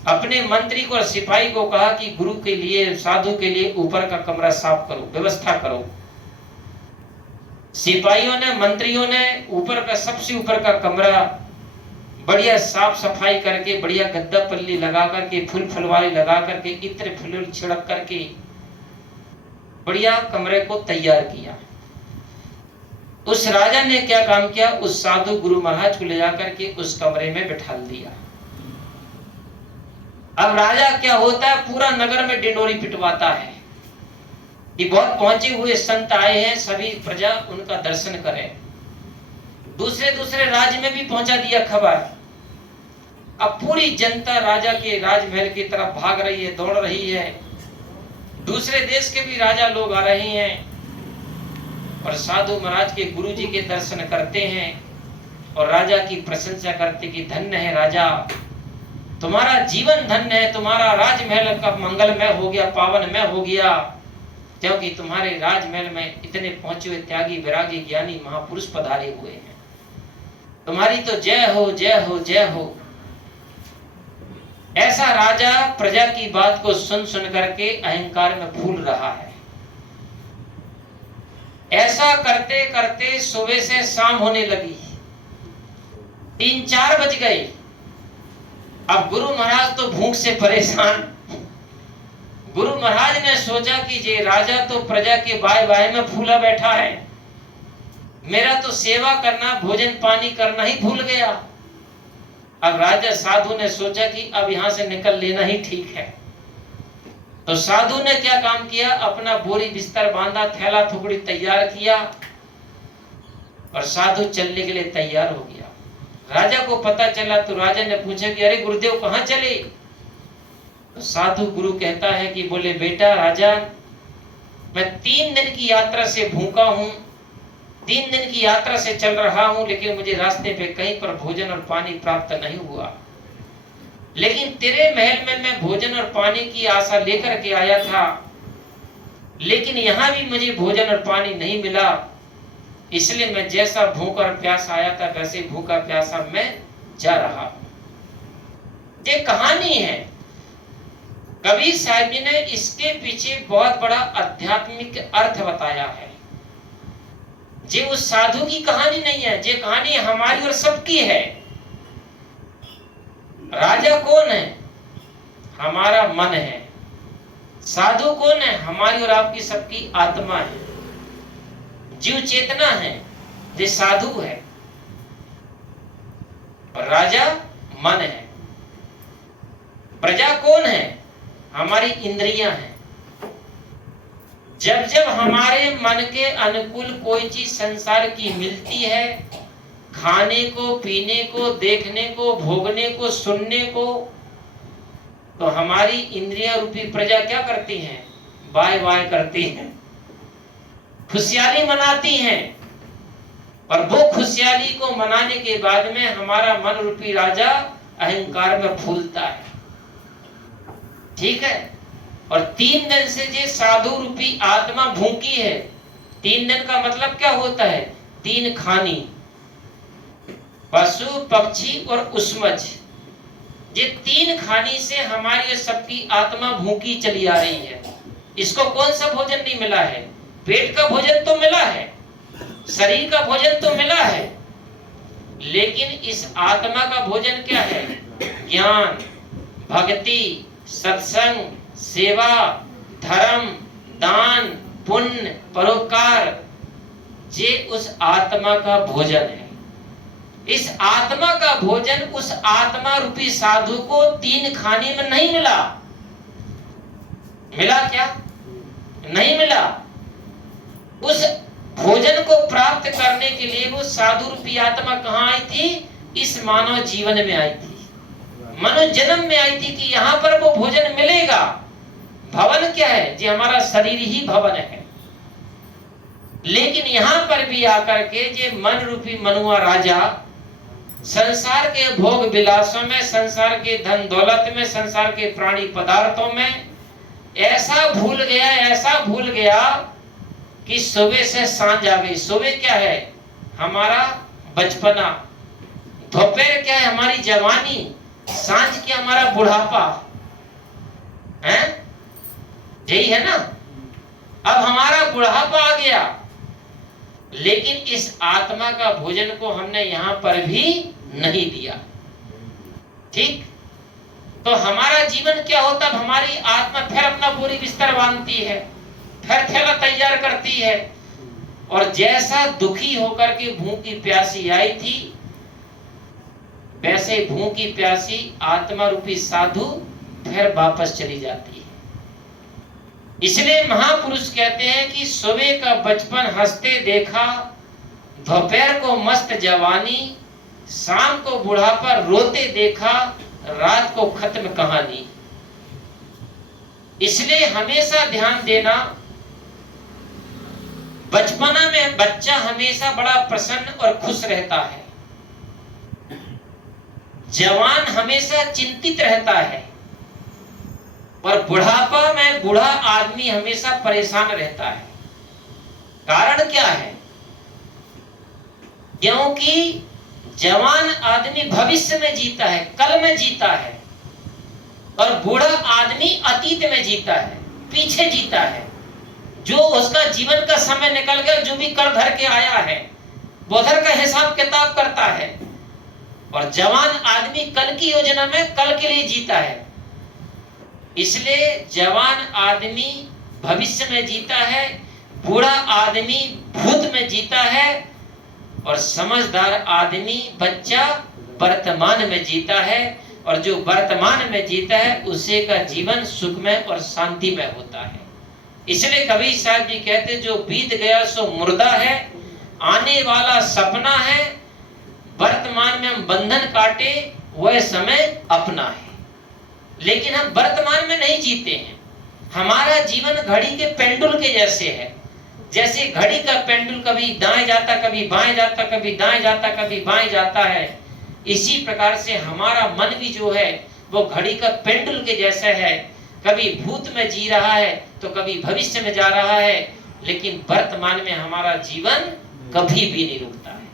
अपने मंत्री को और सिपाही को कहा कि गुरु के लिए, साधु के लिए ऊपर का कमरा साफ करो, व्यवस्था करो। सिपाहियों ने, मंत्रियों ने ऊपर का, सबसे ऊपर का कमरा बढ़िया साफ सफाई करके, बढ़िया गद्दा पल्ली लगा करके, फूल फुलवारी लगा करके, इत्र फूल छिड़क करके बढ़िया कमरे को तैयार किया। उस राजा ने क्या काम किया, उस साधु गुरु महाराज को ले जाकर के उस कमरे में बिठा दिया। अब राजा क्या होता है, पूरा नगर में डिंडोरी पिटवाता है कि बहुत पहुंचे हुए संत आए हैं, सभी प्रजा उनका दर्शन करें। दूसरे दूसरे राज्य में भी पहुंचा दिया खबर। अब पूरी जनता राजा के राजमहल की तरफ भाग रही है, दौड़ रही है। दूसरे देश के भी राजा लोग आ रहे हैं और साधु महाराज के गुरु जी के दर्शन करते हैं और राजा की प्रशंसा करते कि धन्य है राजा, तुम्हारा जीवन धन्य है, तुम्हारा राजमहल का मंगलमय हो गया, पावनमय हो गया, क्योंकि तुम्हारे राजमहल में इतने पहुंचे हुए त्यागी, वैरागी, ज्ञानी महापुरुष पधारे हुए हैं। तुम्हारी तो जय हो, जय हो, जय हो। ऐसा राजा प्रजा की बात को सुन सुन करके अहंकार में फूल रहा है। ऐसा करते करते सुबह से शाम होने लगी, 3-4 बज गए। अब गुरु महाराज तो भूख से परेशान। गुरु महाराज ने सोचा कि ये राजा तो प्रजा के बाय बाय में फूला बैठा है, मेरा तो सेवा करना, भोजन पानी करना ही भूल गया। अब राजा साधु ने सोचा कि अब यहां से निकल लेना ही ठीक है। तो साधु ने क्या काम किया, अपना बोरी बिस्तर बांधा, थैला थुकड़ी तैयार किया और साधु चलने के लिए तैयार हो गया। राजा को पता चला तो राजा ने पूछा कि अरे गुरुदेव कहां चले। तो साधु गुरु कहता है कि बोले बेटा राजा, मैं 3 दिन की यात्रा से भूखा हूं, 3 दिन की यात्रा से चल रहा हूं, लेकिन मुझे रास्ते पे कहीं पर भोजन और पानी प्राप्त नहीं हुआ। लेकिन तेरे महल में मैं भोजन और पानी की आशा लेकर के आया था, लेकिन यहां भी मुझे भोजन और पानी नहीं मिला। इसलिए मैं जैसा भूखा और प्यासा आया था वैसे भूखा प्यासा मैं जा रहा हूं। ये कहानी है। कबीर साहब जी ने इसके पीछे बहुत बड़ा आध्यात्मिक अर्थ बताया है। ये उस साधु की कहानी नहीं है, ये कहानी हमारी और सबकी है। राजा कौन है? हमारा मन है। साधु कौन है? हमारी और आपकी सबकी आत्मा है, जीव चेतना है, ये साधु है। और राजा मन है। प्रजा कौन है? हमारी इंद्रियां हैं। जब जब हमारे मन के अनुकूल कोई चीज संसार की मिलती है, खाने को, पीने को, देखने को, भोगने को, सुनने को, तो हमारी इंद्रिय रूपी प्रजा क्या करती हैं? वाय वाय करती हैं, खुशहाली मनाती हैं। और वो खुशहाली को मनाने के बाद में हमारा मन रूपी राजा अहंकार में फूलता है। ठीक है। और 3 दिन से जे साधु रूपी आत्मा भूखी है। 3 दिन का मतलब क्या होता है? 3 खानी, पशु, पक्षी और उष्मज। ये 3 खानी से हमारी सबकी आत्मा भूखी चली आ रही है। इसको कौन सा भोजन नहीं मिला है? पेट का भोजन तो मिला है, शरीर का भोजन तो मिला है, लेकिन इस आत्मा का भोजन क्या है? ज्ञान, भक्ति, सत्संग, सेवा, धर्म, दान, पुण्य, परोपकार, ये उस आत्मा का भोजन है। इस आत्मा का भोजन उस आत्मा रूपी साधु को 3 खाने में नहीं मिला। मिला क्या? नहीं मिला। उस भोजन को प्राप्त करने के लिए वो साधु रूपी आत्मा कहाँ आई थी? इस मानव जीवन में आई थी, मनुष्य जन्म में आई थी कि यहाँ पर वो भोजन मिलेगा। भवन क्या है? जी हमारा शरीर ही भवन है। लेकिन यहाँ पर भी आकर के जे मन रूपी मनुआ राजा संसार के भोग विलासों में, संसार के धन दौलत में, संसार के प्राणी पदार्थों में ऐसा भूल गया कि सुबह से सांझ आ गई। सुबह क्या है? हमारा बचपना, दोपहर क्या है? हमारी जवानी, सांझ क्या? हमारा बुढ़ापा है। यही है ना। अब हमारा बुढ़ापा आ गया, लेकिन इस आत्मा का भोजन को हमने यहां पर भी नहीं दिया। ठीक। तो हमारा जीवन क्या होता? हमारी आत्मा फिर अपना बोरी बिस्तर बांधती है, फिर थैला तैयार करती है, और जैसा दुखी होकर के भूखी प्यासी आई थी, वैसे भूखी प्यासी आत्मा रूपी साधु फिर वापस चली जाती है। इसलिए महापुरुष कहते हैं कि सुबह का बचपन हंसते देखा, दोपहर को मस्त जवानी, शाम को बुढ़ापा रोते देखा, रात को खत्म कहानी। इसलिए हमेशा ध्यान देना, बचपना में बच्चा हमेशा बड़ा प्रसन्न और खुश रहता है, जवान हमेशा चिंतित रहता है, और बुढ़ापा में बूढ़ा आदमी हमेशा परेशान रहता है। कारण क्या है? क्योंकि जवान आदमी भविष्य में जीता है, कल में जीता है, और बूढ़ा आदमी अतीत में जीता है, पीछे जीता है। जो उसका जीवन का समय निकल गया, जो भी कर धर के आया है, वो उधर का हिसाब किताब करता है, और जवान आदमी कल की योजना में कल के लिए जीता है। इसलिए जवान आदमी भविष्य में जीता है, बूढ़ा आदमी भूत में जीता है, और समझदार आदमी बच्चा वर्तमान में जीता है। और जो वर्तमान में जीता है उसे का जीवन सुखमय और शांतिमय होता है। इसलिए कबीर साहब जी कहते, जो बीत गया सो मुर्दा है, आने वाला सपना है, वर्तमान में हम बंधन काटे वह समय अपना है। लेकिन हम वर्तमान में नहीं जीते हैं। हमारा जीवन घड़ी के पेंडुल के जैसे है। जैसे घड़ी का पेंडुल कभी दाएं जाता, कभी बाएं जाता, कभी दाएं जाता, कभी बाएं जाता है, इसी प्रकार से हमारा मन भी जो है वो घड़ी का पेंडुल के जैसा है। कभी भूत में जी रहा है तो कभी भविष्य में जा रहा है, लेकिन वर्तमान में हमारा जीवन कभी भी नहीं रुकता है।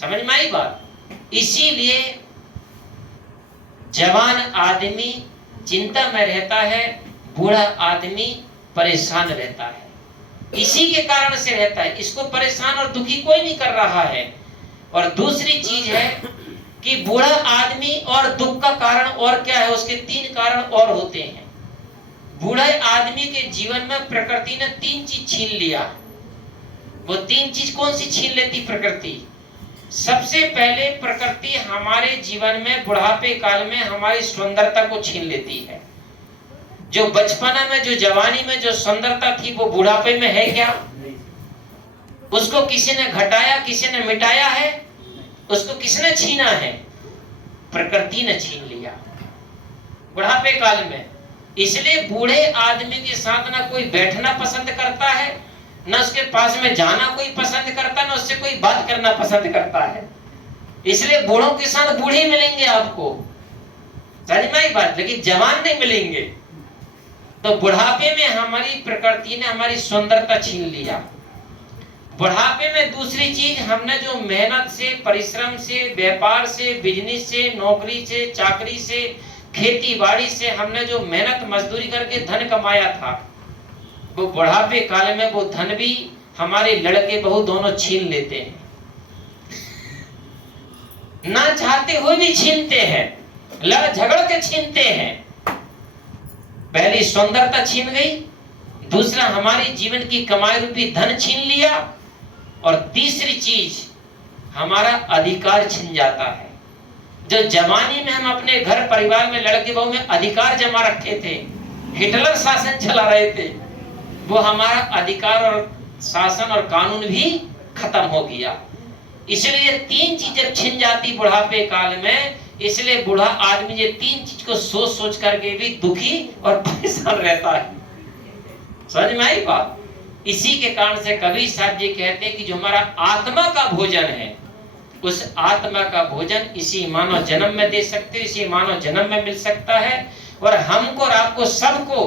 समझ में आई बात? इसीलिए जवान आदमी चिंता में रहता है, बूढ़ा आदमी परेशान रहता है। इसी के कारण से रहता है। इसको परेशान और दुखी कोई नहीं कर रहा है। और दूसरी चीज है कि बूढ़ा आदमी और दुख का कारण और क्या है? उसके 3 कारण और होते हैं। बूढ़े आदमी के जीवन में प्रकृति ने 3 चीज छीन लिया। वो 3 चीज कौन सी छीन लेती प्रकृति? सबसे पहले प्रकृति हमारे जीवन में बुढ़ापे काल में हमारी सुंदरता को छीन लेती है। जो बचपना में, जो जवानी में जो सुंदरता थी, वो बुढ़ापे में है क्या? उसको किसी ने घटाया, किसी ने मिटाया है? उसको किसने छीना है? प्रकृति ने छीन लिया बुढ़ापे काल में। इसलिए बूढ़े आदमी के साथ ना कोई बैठना पसंद करता है, ना उसके पास में जाना कोई पसंद करता, ना उससे कोई बात करना पसंद करता है। इसलिए बूढ़ों के साथ बूढ़े मिलेंगे आपको, समझ में आई बात, लेकिन जवान नहीं मिलेंगे। तो बुढ़ापे में हमारी प्रकृति ने हमारी सुंदरता छीन लिया। बुढ़ापे में दूसरी चीज, हमने जो मेहनत से, परिश्रम से, व्यापार से, बिजनेस से, नौकरी से, चाकरी से, खेती बाड़ी से हमने जो मेहनत मजदूरी करके धन कमाया था, वो बुढ़ापे काल में वो धन भी हमारे लड़के बहू दोनों छीन लेते हैं, ना चाहते हुए भी छीनते हैं, लड़ झगड़ के छीनते हैं। पहली सुंदरता छीन गई, दूसरा हमारी जीवन की कमाई रूपी धन छीन लिया, और तीसरी चीज हमारा अधिकार छिन जाता है। जो जवानी में हम अपने घर परिवार में लड़के बहू में अधिकार जमा रखे थे, हिटलर शासन चला रहे थे, वो हमारा अधिकार और शासन और कानून भी खत्म हो गया। इसलिए तीन चीजें छिन जाती बुढ़ापे काल में। इसलिए बूढ़ा आदमी ये तीन चीज को सोच सोच करके भी दुखी और परेशान रहता है। समझ में आई बात? इसी के कारण से कबीर साहब जी कहते हैं कि जो हमारा आत्मा का भोजन है, उस आत्मा का भोजन इसी मानव जन्म में दे सकते हो, इसी मानव जन्म में मिल सकता है। और हमको और आपको सबको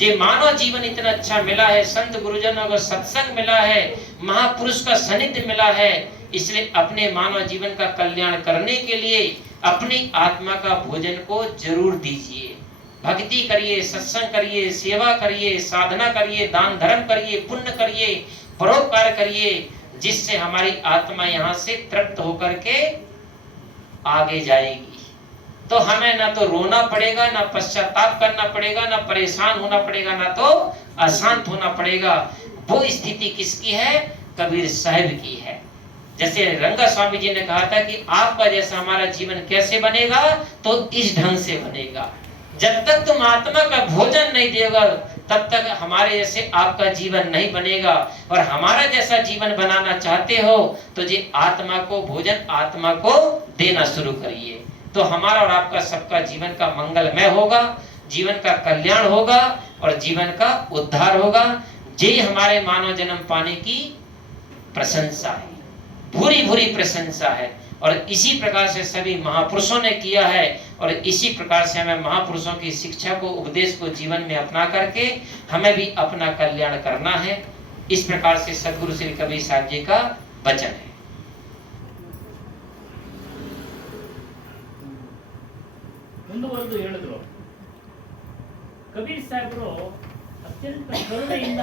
ये मानव जीवन इतना अच्छा मिला है, संत गुरुजनों का सत्संग मिला है, महापुरुष का सानिध्य मिला है। इसलिए अपने मानव जीवन का कल्याण करने के लिए अपनी आत्मा का भोजन को जरूर दीजिए। भक्ति करिए, सत्संग करिए, सेवा करिए, साधना करिए, दान धर्म करिए, पुण्य करिए, परोपकार करिए, जिससे हमारी आत्मा यहाँ से तृप्त होकर के आगे जाएगी। तो हमें ना तो रोना पड़ेगा, ना पश्चाताप करना पड़ेगा, ना परेशान होना पड़ेगा, ना तो अशांत होना पड़ेगा। वो स्थिति किसकी है? कबीर साहब की है। जैसे रंगा स्वामी जी ने कहा था कि आपका जैसा हमारा जीवन कैसे बनेगा? तो इस ढंग से बनेगा। जब तक तुम आत्मा का भोजन नहीं देगा, तब तक हमारे जैसे आपका जीवन नहीं बनेगा। और हमारा जैसा जीवन बनाना चाहते हो तो ये आत्मा को भोजन, आत्मा को देना शुरू करिए, तो हमारा और आपका सबका जीवन का मंगलमय होगा, जीवन का कल्याण होगा और जीवन का उद्धार होगा। ये हमारे मानव जन्म पाने की प्रशंसा है, भूरी भूरी प्रशंसा है। और इसी प्रकार से सभी महापुरुषों ने किया है, और इसी प्रकार से हमें महापुरुषों की शिक्षा को, उपदेश को जीवन में अपना करके हमें भी अपना कल्याण करना है। इस प्रकार से सदगुरु श्री कबीर साहब जी का वचन है। ಮುಂದುವರೆದು ಹೇಳಿದ್ರು, ಕಬೀರ್ ಸಾಹೇಬರು ಅತ್ಯಂತ ಕರುಣೆಯಿಂದ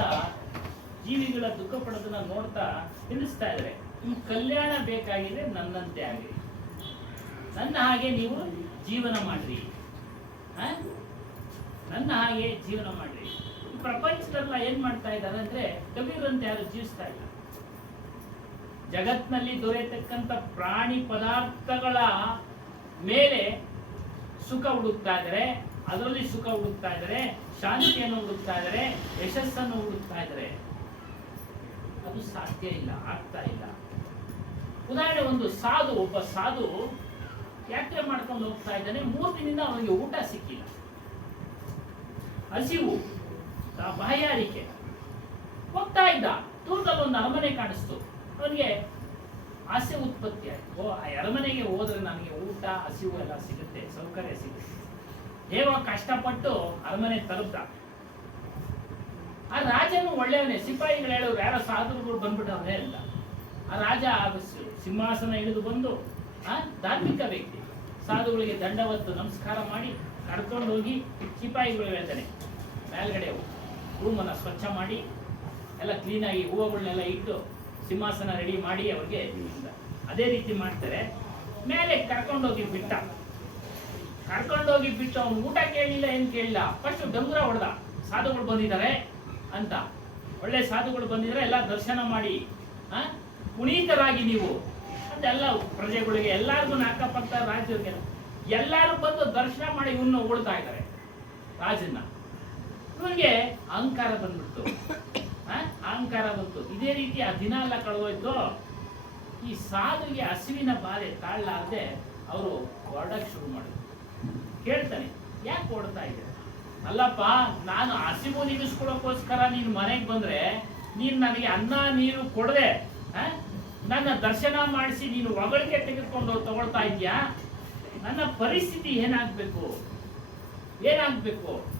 ಜೀವಿಗಳ ದುಃಖ ಪಡೋದನ್ನ ನೋಡ್ತಾ ತಿಳಿಸ್ತಾ ಇದ್ದಾರೆ, ಈ ಕಲ್ಯಾಣ ಬೇಕಾಗಿದೆ ನನ್ನಂತೆ ಆಗಲಿ, ನನ್ನ ಹಾಗೆ ನೀವು ಜೀವನ ಮಾಡ್ರಿ, ನನ್ನ ಹಾಗೆ ಜೀವನ ಮಾಡ್ರಿ. ಈ ಪ್ರಪಂಚದಲ್ಲ ಏನ್ ಮಾಡ್ತಾ ಇದ್ದಾರೆ ಅಂದ್ರೆ, ಕಬೀರ್ ಅಂತ ಯಾರು ಜೀವಿಸ್ತಾ ಇಲ್ಲ. ಜಗತ್ನಲ್ಲಿ ದೊರೆಯತಕ್ಕಂಥ ಪ್ರಾಣಿ ಪದಾರ್ಥಗಳ ಮೇಲೆ ಸುಖ ಹುಡುಕ್ತಾ ಇದ್ದಾರೆ, ಅದರಲ್ಲಿ ಸುಖ ಹುಡುಕ್ತಾ ಇದ್ದಾರೆ, ಶಾಂತಿಯನ್ನು ಹುಡುಕ್ತಾ ಇದ್ದಾರೆ, ಯಶಸ್ಸನ್ನು ಹುಡುಕ್ತಾ ಇದ್ದಾರೆ. ಅದು ಸಾಧ್ಯ ಇಲ್ಲ, ಆಗ್ತಾ ಇಲ್ಲ. ಉದಾಹರಣೆ, ಒಂದು ಸಾಧು, ಒಬ್ಬ ಸಾಧು ಯಾತ್ರೆ ಮಾಡ್ಕೊಂಡು ಹೋಗ್ತಾ ಇದ್ದಾನೆ. 3 ದಿನದಿಂದ ಅವನಿಗೆ ಊಟ ಸಿಕ್ಕಿಲ್ಲ, ಹಸಿವು, ಬಾಯಾರಿಕೆ. ಹೋಗ್ತಾ ಇದ್ದ, ದೂರದಲ್ಲಿ ಒಂದು ಅರಮನೆ ಕಾಣಿಸ್ತು. ಅವನಿಗೆ ಆಸೆ ಉತ್ಪತ್ತಿ ಆಯ್ತು, ಓ ಆ ಅರಮನೆಗೆ ಹೋದ್ರೆ ನನಗೆ ಊಟ, ಹಸಿವು ಎಲ್ಲ ಸಿಗುತ್ತೆ, ಸೌಕರ್ಯ ಸಿಗುತ್ತೆ. ಹೇಗೋ ಕಷ್ಟಪಟ್ಟು ಅರಮನೆ ತಲುಪ್ತ. ಆ ರಾಜನು ಒಳ್ಳೆಯವನೇ. ಸಿಪಾಯಿಗಳು ಹೇಳೋರು, ಯಾರೋ ಸಾಧುಗಳು ಬಂದ್ಬಿಟ್ಟವನೇ ಅಂತ. ಆ ರಾಜ ಸಿಂಹಾಸನ ಇಳಿದು ಬಂದು, ಧಾರ್ಮಿಕ ವ್ಯಕ್ತಿ, ಸಾಧುಗಳಿಗೆ ದಂಡವತ್ತು ನಮಸ್ಕಾರ ಮಾಡಿ ಕರ್ಕೊಂಡು ಹೋಗಿ, ಸಿಪಾಯಿಗಳು ಹೇಳ್ತಾನೆ ಮೇಲ್ಗಡೆ ರೂಮನ್ನು ಸ್ವಚ್ಛ ಮಾಡಿ ಎಲ್ಲ ಕ್ಲೀನಾಗಿ ಹೂವುಗಳನ್ನೆಲ್ಲ ಇಟ್ಟು ಸಿಂಹಾಸನ ರೆಡಿ ಮಾಡಿ ಅವ್ರಿಗೆ ಅದೇ ರೀತಿ ಮಾಡ್ತಾರೆ. ಮೇಲೆ ಕರ್ಕೊಂಡೋಗಿ ಬಿಟ್ಟ. ಅವನು ಊಟ ಕೇಳಲಿಲ್ಲ, ಏನು ಕೇಳಿಲ್ಲ. ಫಸ್ಟ್ ಡಂಗುರ ಹೊಡೆದ, ಸಾಧುಗಳು ಬಂದಿದ್ದಾರೆ ಅಂತ. ಒಳ್ಳೆ ಸಾಧುಗಳು ಬಂದಿದ್ದಾರೆ, ಎಲ್ಲ ದರ್ಶನ ಮಾಡಿ ಪುನೀತರಾಗಿ ನೀವು ಅಂತೆಲ್ಲ ಪ್ರಜೆಗಳಿಗೆ, ಎಲ್ಲರಿಗೂ ಅಕ್ಕಪಕ್ಕ ರಾಜ್ಯಕ್ಕೆ ಎಲ್ಲರೂ ಬಂದು ದರ್ಶನ ಮಾಡಿ ಇವನ್ನ ಉಳ್ತಾ ಇದ್ದಾರೆ ರಾಜನ್ನ. ಇವನಿಗೆ ಅಹಂಕಾರ ಬಂತು. ಇದೇ ರೀತಿ ಆ ದಿನ ಎಲ್ಲ ಕಳೆದೋಯ್ತು. ಈ ಸಾಧುಗೆ ಹಸಿವಿನ ಬಾಧೆ ತಾಳಲಾರದೆ ಅವರು ಹೊರಡಕ್ಕೆ ಶುರು ಮಾಡಿದ್ರು. ಕೇಳ್ತಾನೆ, ಯಾಕೆ ಓಡ್ತಾ ಇದ್ದೀರ? ಅಲ್ಲಪ್ಪ, ನಾನು ಹಸಿವು ನೀಗಿಸ್ಕೊಳ್ಳೋಕ್ಕೋಸ್ಕರ ನೀನು ಮನೆಗೆ ಬಂದ್ರೆ ನೀನು ನನಗೆ ಅನ್ನ ನೀರು ಕೊಡದೆ ನನ್ನ ದರ್ಶನ ಮಾಡಿಸಿ ನೀನು ಹೊಗಳಿಕೆ ತೆಗೆದುಕೊಂಡು ತಗೊಳ್ತಾ ಇದೀಯಾ? ನನ್ನ ಪರಿಸ್ಥಿತಿ ಏನಾಗಬೇಕು?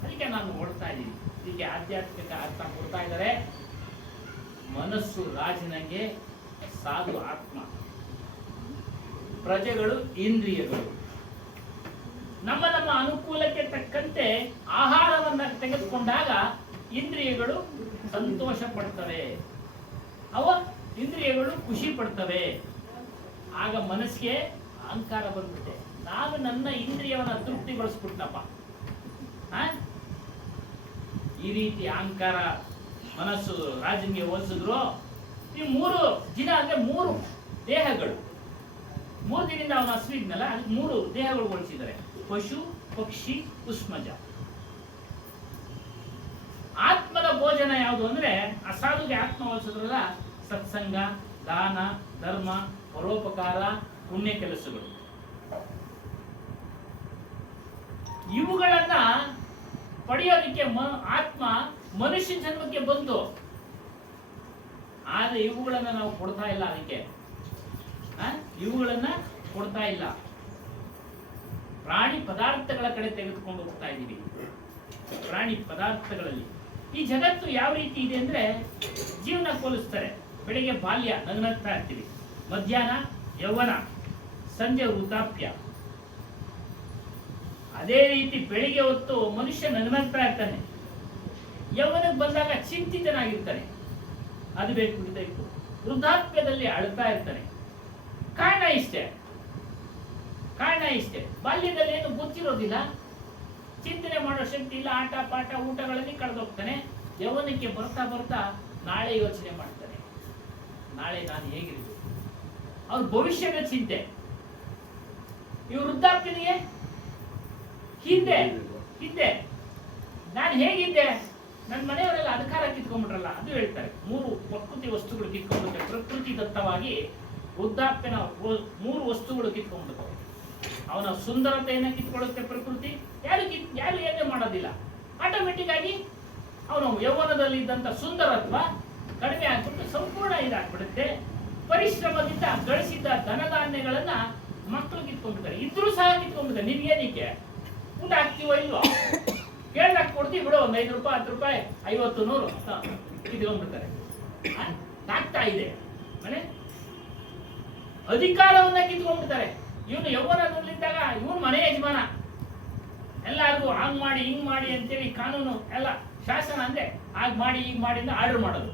ಅದಕ್ಕೆ ನಾನು ಓಡ್ತಾ ಇದ್ದೀನಿ. ಇದಕ್ಕೆ ಆಧ್ಯಾತ್ಮಿಕ ಅರ್ಥ ಕೊಡ್ತಾ ಇದ್ದಾರೆ. ಮನಸ್ಸು ರಾಜನಿಗೆ, ಸಾಧು ಆತ್ಮ, ಪ್ರಜೆಗಳು ಇಂದ್ರಿಯಗಳು. ನಮ್ಮ ಅನುಕೂಲಕ್ಕೆ ತಕ್ಕಂತೆ ಆಹಾರವನ್ನ ತೆಗೆದುಕೊಂಡಾಗ ಇಂದ್ರಿಯಗಳು ಸಂತೋಷ ಪಡ್ತವೆ, ಇಂದ್ರಿಯಗಳು ಖುಷಿ ಪಡ್ತವೆ. ಆಗ ಮನಸ್ಸಿಗೆ ಅಹಂಕಾರ ಬಂದ್ಬಿಟ್ಟೆ, ನಾನು ನನ್ನ ಇಂದ್ರಿಯವನ್ನ ತೃಪ್ತಿಗೊಳಿಸ್ಬಿಟ್ನಪ್ಪ. ಈ ರೀತಿ ಅಹಂಕಾರ ಮನಸ್ಸು ರಾಜನಿಗೆ ಹೋಲಿಸಿದ್ರು. ಈ 3 ದಿನ ಅಂದ್ರೆ 3 ದೇಹಗಳು, 3 ದಿನದಿಂದ ಅವನು ಹಸಿವಿದ್ನಲ್ಲ, ಅದಕ್ಕೆ 3 ದೇಹಗಳು ಹೋಲಿಸಿದ್ದಾರೆ: ಪಶು, ಪಕ್ಷಿ, ಉಷ್ಮಜ. ಆತ್ಮದ ಭೋಜನ ಯಾವುದು ಅಂದ್ರೆ ಅಸಾಧುಗೆ ಆತ್ಮ ಹೋಲಿಸಿದ್ರಲ್ಲ, ಸತ್ಸಂಗ, ದಾನ, ಧರ್ಮ, ಪರೋಪಕಾರ, ಪುಣ್ಯ ಕೆಲಸಗಳು. ಇವುಗಳನ್ನ ಪಡೆಯೋದಕ್ಕೆ ಆತ್ಮ ಮನುಷ್ಯ ಜನ್ಮಕ್ಕೆ ಬಂತು. ಆದ್ರೆ ಇವುಗಳನ್ನ ನಾವು ಕೊಡ್ತಾ ಇಲ್ಲ. ಅದಕ್ಕೆ ಇವುಗಳನ್ನ ಕೊಡ್ತಾ ಇಲ್ಲ. ಪ್ರಾಣಿ ಪದಾರ್ಥಗಳ ಕಡೆ ತೆಗೆದುಕೊಂಡು ಹೋಗ್ತಾ ಇದ್ದೀವಿ. ಪ್ರಾಣಿ ಪದಾರ್ಥಗಳಲ್ಲಿ ಈ ಜಗತ್ತು ಯಾವ ರೀತಿ ಇದೆ ಅಂದ್ರೆ, ಜೀವನ ಹೋಲಿಸ್ತಾರೆ. ಬೆಳಿಗ್ಗೆ ಬಾಲ್ಯ, ನಗ್ನಗ್ತಾ ಇರ್ತೀವಿ. ಮಧ್ಯಾಹ್ನ ಯೌವನ, ಸಂಜೆ ವೃದ್ಧಾಪ್ಯ. ಅದೇ ರೀತಿ ಬೆಳಿಗ್ಗೆ ಹೊತ್ತು ಮನುಷ್ಯ ನಗ್ನಗ್ತಾ ಇರ್ತಾನೆ. ಯೌವನಕ್ಕೆ ಬಂದಾಗ ಚಿಂತಿತನಾಗಿರ್ತಾನೆ, ಅದು ಬೇಕು ಇದು ಬೇಕು. ವೃದ್ಧಾಪ್ಯದಲ್ಲಿ ಅಳ್ತಾ ಇರ್ತಾನೆ. ಕಾರಣ ಇಷ್ಟೇ. ಬಾಲ್ಯದಲ್ಲಿ ಏನು ಗೊತ್ತಿರೋದಿಲ್ಲ, ಚಿಂತನೆ ಮಾಡೋ ಶಕ್ತಿ ಇಲ್ಲ, ಆಟ ಪಾಠ ಊಟಗಳಲ್ಲಿ ಕಳೆದೋಗ್ತಾನೆ. ಯೌವನಕ್ಕೆ ಬರ್ತಾ ಬರ್ತಾ ನಾಳೆ ಯೋಚನೆ ಮಾಡ್ತಾನೆ, ನಾಳೆ ನಾನು ಹೇಗಿರ್ಬೇಕು, ಅವ್ರ ಭವಿಷ್ಯದ ಚಿಂತೆ. ಈ ವೃದ್ಧಾಪ್ಯನಿಗೆ ಹಿಂದೆ ನಾನು ಹೇಗಿದ್ದೆ, ನನ್ನ ಮನೆಯವರೆಲ್ಲ ಅಧಿಕಾರ ಕಿತ್ಕೊಂಡ್ಬಿಟ್ರಲ್ಲ, ಅದು ಹೇಳ್ತಾರೆ. 3 ಪ್ರಕೃತಿ ವಸ್ತುಗಳು ಕಿತ್ಕೊಂಡ್ಬಿಡ್ತಾರೆ. ಪ್ರಕೃತಿ ದತ್ತವಾಗಿ ವೃದ್ಧಾಪ್ಯನ 3 ವಸ್ತುಗಳು ಕಿತ್ಕೊಂಡ್ಬಿಡ್ತವೆ. ಅವನ ಸುಂದರತೆಯನ್ನು ಕಿತ್ಕೊಳ್ಳುತ್ತೆ ಪ್ರಕೃತಿ. ಯಾರು ಏನೇ ಮಾಡೋದಿಲ್ಲ. ಆಟೋಮೆಟಿಕ್ ಆಗಿ ಅವನು ಯೌವನದಲ್ಲಿ ಇದ್ದಂತ ಸುಂದರತ್ವ ಕಡಿಮೆ ಆಗ್ಬಿಟ್ಟು ಸಂಪೂರ್ಣ ಇದಾಗ್ಬಿಡುತ್ತೆ. ಪರಿಶ್ರಮದಿಂದ ಗಳಿಸಿದ್ದ ಧನಧಾನ್ಯಗಳನ್ನ ಮಕ್ಕಳು ಕಿತ್ಕೊಂಡ್ಬಿಡ್ತಾರೆ. ಇದ್ರೂ ಸಹ ಕಿತ್ಕೊಂಡ್ಬಿಡ್ತಾರೆ. ನಿನ್ಗೇನಿಕ್ಕೆ ಊಟ ಹಾಕ್ತೀವೋ ಇಲ್ವೋ, ಕೇಳ್ದಾಗ ಕೊಡ್ತೀವಿ ಬಿಡು, ಒಂದು 5 ರೂಪಾಯಿ 10 ರೂಪಾಯಿ 50 100 ಕಿತ್ಕೊಂಡ್ಬಿಡ್ತಾರೆ. ಆಗ್ತಾ ಇದೆ ಮನೆ ಅಧಿಕಾರವನ್ನ ಕಿತ್ಕೊಂಡ್ಬಿಡ್ತಾರೆ. ಇವನು ಯೌವನದಲ್ಲಿದ್ದಾಗ ಇವನು ಮನೆ ಯಜಮಾನ, ಎಲ್ಲರಿಗೂ ಹಾಂಗ್ ಮಾಡಿ ಹಿಂಗ್ ಮಾಡಿ ಅಂತೇಳಿ ಕಾನೂನು ಎಲ್ಲ ಶಾಸನ ಅಂದ್ರೆ ಹಾಗೆ ಮಾಡಿ ಹೀಗೆ ಮಾಡಿ ಅಂತ ಆರ್ಡರ್ ಮಾಡೋದು.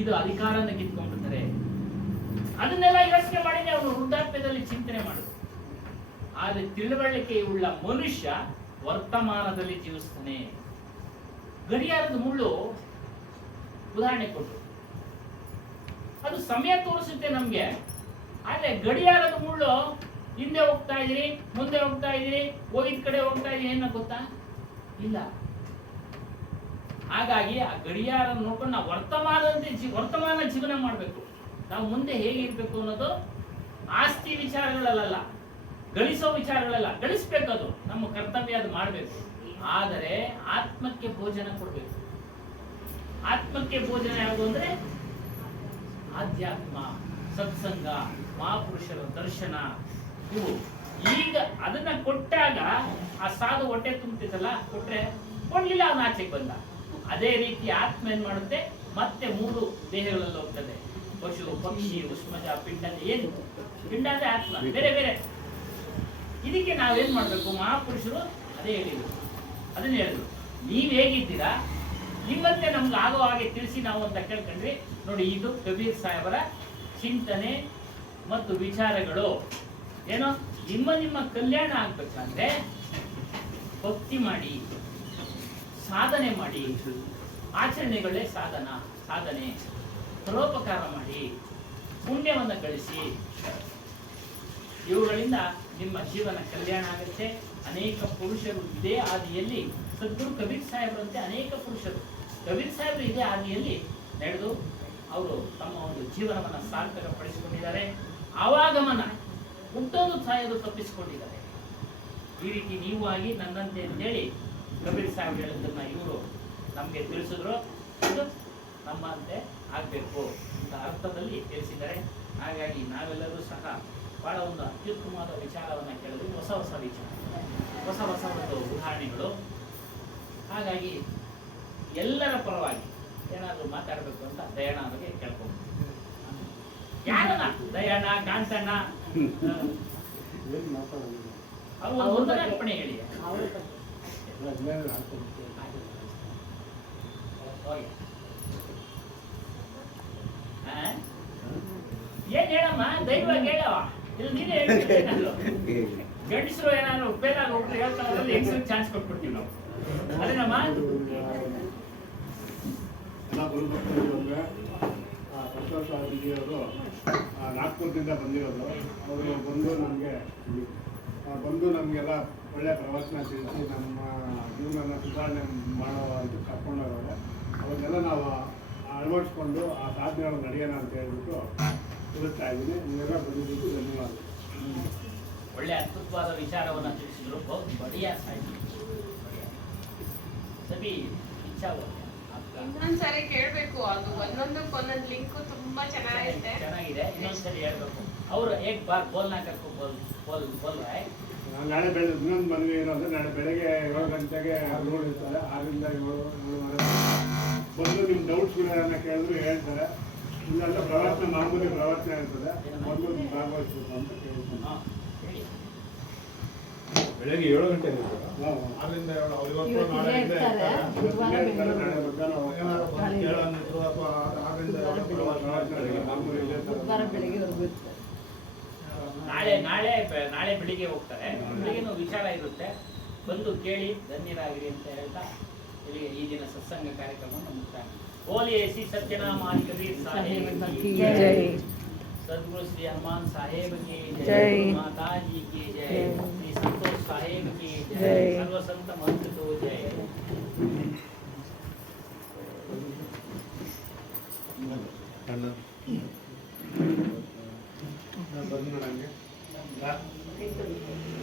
ಇದು ಅಧಿಕಾರನ ಕಿತ್ಕೊಂಡ್ಬಿಡ್ತಾರೆ. ಅದನ್ನೆಲ್ಲ ಯೋಚನೆ ಮಾಡಿದ್ರೆ ಅವನು ವೃದ್ಧಾಪ್ಯದಲ್ಲಿ ಚಿಂತನೆ ಮಾಡುದು. ಆದ್ರೆ ತಿಳುವಳಿಕೆ ಉಳ್ಳ ಮನುಷ್ಯ ವರ್ತಮಾನದಲ್ಲಿ ಜೀವಿಸ್ತಾನೆ. ಗಡಿಯಾರದ ಮುಳ್ಳು ಉದಾಹರಣೆ ಕೊಟ್ಟರು, ಅದು ಸಮಯ ತೋರಿಸುತ್ತೆ ನಮ್ಗೆ. ಆದ್ರೆ ಗಡಿಯಾರದ ಮುಳ್ಳು ಹಿಂದೆ ಹೋಗ್ತಾ ಇದೀರಿ, ಮುಂದೆ ಹೋಗ್ತಾ ಇದೀರಿ, ಹೋಗಿದ ಕಡೆ ಹೋಗ್ತಾ ಇದೀರಿ ಏನೋ ಗೊತ್ತಾ ಇಲ್ಲ. ಹಾಗಾಗಿ ಆ ಗಡಿಯಾರ ನೋಡ್ಕೊಂಡು ನಾವು ವರ್ತಮಾನ ಜೀವನ ಮಾಡಬೇಕು. ನಾವು ಮುಂದೆ ಹೇಗಿರ್ಬೇಕು ಅನ್ನೋದು ಆಸ್ತಿ ವಿಚಾರಗಳಲ್ಲ, ಗಳಿಸೋ ವಿಚಾರಗಳಲ್ಲ. ಗಳಿಸ್ಬೇಕು, ಅದು ನಮ್ಮ ಕರ್ತವ್ಯ, ಅದು ಮಾಡಬೇಕು. ಆದರೆ ಆತ್ಮಕ್ಕೆ ಭೋಜನ ಕೊಡ್ಬೇಕು. ಆತ್ಮಕ್ಕೆ ಭೋಜನ ಯಾವುದು ಅಂದ್ರೆ ಆಧ್ಯಾತ್ಮ, ಸತ್ಸಂಗ, ಮಹಾಪುರುಷರ ದರ್ಶನ. ಇವು ಈಗ ಅದನ್ನ ಕೊಟ್ಟಾಗ ಆ ಸಾಧು ಹೊಟ್ಟೆ ತುಂಬ್ತಿದ್ದಲ್ಲ, ಕೊಡ್ಲಿಲ್ಲ ಅವನ ಆಚೆಗೆ ಬಂದ. ಅದೇ ರೀತಿ ಆತ್ಮ ಏನ್ ಮಾಡುತ್ತೆ, ಮತ್ತೆ 3 ದೇಹಗಳಲ್ಲಿ ಹೋಗ್ತದೆ: ಪಶು, ಪಕ್ಷಿ, ಉಷ್ಮಜ, ಪಿಂಡ. ಏನು ಪಿಂಡ ಅಂದ್ರೆ ಆತ್ಮ, ಬೇರೆ ಬೇರೆ. ಇದಕ್ಕೆ ನಾವೇನ್ ಮಾಡ್ಬೇಕು? ಮಹಾಪುರುಷರು ಅದೇ ಅದನ್ನ ಹೇಳಿದ್ರು. ನೀವ್ ಹೇಗಿದ್ದೀರಾ, ನಿಮ್ಮಂತೆ ನಮ್ಗೆ ಆಗೋ ಹಾಗೆ ತಿಳಿಸಿ ನಾವು ಅಂತ ಕೇಳ್ಕೊಂಡ್ರಿ. ನೋಡಿ, ಇದು ಕಬೀರ್ ಸಾಹೇಬರ ಚಿಂತನೆ ಮತ್ತು ವಿಚಾರಗಳು. ಏನೋ ನಿಮ್ಮ ಕಲ್ಯಾಣ ಆಗ್ಬೇಕಂದ್ರೆ ಭಕ್ತಿ ಮಾಡಿ, ಸಾಧನೆ ಮಾಡಿ. ಆಚರಣೆಗಳೇ ಸಾಧನೆ. ಪರೋಪಕಾರ ಮಾಡಿ, ಪುಣ್ಯವನ್ನು ಗಳಿಸಿ. ಇವುಗಳಿಂದ ನಿಮ್ಮ ಜೀವನ ಕಲ್ಯಾಣ ಆಗುತ್ತೆ. ಅನೇಕ ಪುರುಷರು ಇದೇ ಹಾದಿಯಲ್ಲಿ, ಸದ್ಗುರು ಕಬೀರ್ ಸಾಹೇಬರಂತೆ ಅನೇಕ ಪುರುಷರು, ಕಬೀರ್ ಸಾಹೇಬರು ಇದೇ ಹಾದಿಯಲ್ಲಿ ನಡೆದು ಅವರು ತಮ್ಮ ಒಂದು ಜೀವನವನ್ನು ಸಾರ್ಥಕಪಡಿಸಿಕೊಂಡಿದ್ದಾರೆ. ಆವಾಗಮನ ಹುಟ್ಟೋದು ಸಾಯೋದು ತಪ್ಪಿಸಿಕೊಂಡಿದ್ದಾರೆ. ಈ ರೀತಿ ನೀವು ಆಗಿ ನನ್ನಂತೆ ಅಂತೇಳಿ ಕಬೀರ್ ಸಾಹೇಬ್ ಹೇಳಿದ್ದನ್ನ ಇವರು ನಮಗೆ ತಿಳಿಸಿದ್ರು. ಇದು ನಮ್ಮಂತೆ ಆಗಬೇಕು ಅಂತ ಅರ್ಥದಲ್ಲಿ ತಿಳಿಸಿದ್ದಾರೆ. ಹಾಗಾಗಿ ನಾವೆಲ್ಲರೂ ಸಹ ಬಹಳ ಒಂದು ಅತ್ಯುತ್ತಮವಾದ ವಿಚಾರವನ್ನು ಕೇಳಿದ್ವಿ. ಹೊಸ ಹೊಸ ವಿಚಾರ, ಹೊಸ ಹೊಸ ಒಂದು ಉದಾಹರಣೆಗಳು. ಹಾಗಾಗಿ ಎಲ್ಲರ ಪರವಾಗಿ ಏನಾದರೂ ಮಾತಾಡಬೇಕು ಅಂತ ದಯಣ್ಣ ಅವರಿಗೆ ಕೇಳ್ಕೊಂಡು. ಯಾರನ್ನ ದಯಣ್ಣ, ಕಾಂತಣ್ಣ, ಅವ್ರು ಒಂದನೇ ಅರ್ಪಣೆ ಹೇಳಿ. ಏನ್ ಹೇಳಮ್ಮ, ದೈವವಾಗಿ ಹೇಳವ. ಇಲ್ಲಿ ನೀನೇ ಹೇಳ್ತೀವಿ. ಗಂಡಸರು ಏನಾದ್ರು ಉಪೇನಾದ್ರು ಒಬ್ರು ಹೇಳ್ತಾರ, ಹೆಂಗಸರು ಚಾನ್ಸ್ ಕೊಟ್ಬಿಡ್ತೀವಿ ನಾವು. ಅದೇನಮ್ಮ? ಎಲ್ಲ ಗುರುಭಕ್ತರಿಗೆ ಸಂತೋಷ ಅವರು ನಾಗ್ಪುರದಿಂದ ಬಂದಿರೋದು. ಅವರು ಬಂದು ನಮಗೆಲ್ಲ ಒಳ್ಳೆಯ ಪ್ರವಚನ ತಿಳಿಸಿ ನಮ್ಮ ಜೀವನನ ಸುಧಾರಣೆ ಮಾಡೋ ಅಂತ ಕರ್ಕೊಂಡೋಗೋರು. ಅವನ್ನೆಲ್ಲ ನಾವು ಅಳವಡಿಸ್ಕೊಂಡು ಆ ಸಾಧನೆಗಳು ನಡೆಯೋಣ ಅಂತ ಹೇಳ್ಬಿಟ್ಟು ತಿಳಿಸ್ತಾ ಇದ್ದೀನಿ. ನೀವೆಲ್ಲ ಬಂದಿದ್ದಕ್ಕೆ ಧನ್ಯವಾದ. ಒಳ್ಳೆ ಅದ್ಭುತವಾದ ವಿಚಾರವನ್ನು ತಿಳಿಸಿದ್ರು. ಬಹುತ್ ಬಡಿಯಾ ಸಾಹೇಬ್, ಸಭಿ ಇಚ್ಛಾ ಇನ್ನೊಂದ್ಸರಿ ಕೇಳ್ಬೇಕು. ಅದು ಒಂದೊಂದು ಲಿಂಕ್ ತುಂಬಾ ಚೆನ್ನಾಗಿದೆ. ಇನ್ನೊಂದ್ಸರಿ ಹೇಳ್ಬೇಕು. ಅವರು ಏಕ್ ಬಾರ್ ಬೋಲ್ನಾ ಕರ್ಕೊ ಬೋಲ್ ನಾಳೆ ಇನ್ನೊಂದು ಮದುವೆ ಇರೋದು. ನಾಳೆ ಬೆಳಗ್ಗೆ 7 ಗಂಟೆಗೆ ರೋಡ್ ಇರ್ತಾರೆ. 6ರಿಂದ 7:30 ಬಂದು ನಿಮ್ಮ ಡೌಟ್ಸ್ಗಳನ್ನ ಕೇಳಿದ್ರು ಹೇಳ್ತಾರೆ. ಇಲ್ಲೆಲ್ಲ ಪ್ರವಚನ, ಮಾಮೂಲಿ ಪ್ರವಚನ ಇರ್ತದೆ. ಮೊದಲು ಭಾಗವಹಿಸ್ಬೇಕು ಅಂತ ಕೇಳ್ತೀನಿ. ಬೆಳಗ್ಗೆ 7 ಗಂಟೆ 6ರಿಂದ 7 ಇವತ್ತು ನಾಳೆಯಿಂದ ನಾಳೆ ಬೆಳಿಗ್ಗೆ ಹೋಗ್ತಾರೆ. ಬೆಳಿಗ್ಗೆನೂ ವಿಚಾರ ಇರುತ್ತೆ. ಬಂದು ಕೇಳಿ ಧನ್ಯರಾಗಿರಿ ಅಂತ ಹೇಳ್ತಾ ಇಲ್ಲಿಗೆ ಈ ದಿನ ಸತ್ಸಂಗ ಕಾರ್ಯಕ್ರಮವನ್ನು ಮುಕ್ತಾಯ. बोलिए श्री सत्यनाम कबीर साहेब की जय, सदगुरु श्री हनुमान साहेब की जय, माता जी की जय, श्री संतोष साहेब की जय, सर्व संत महंत को जय।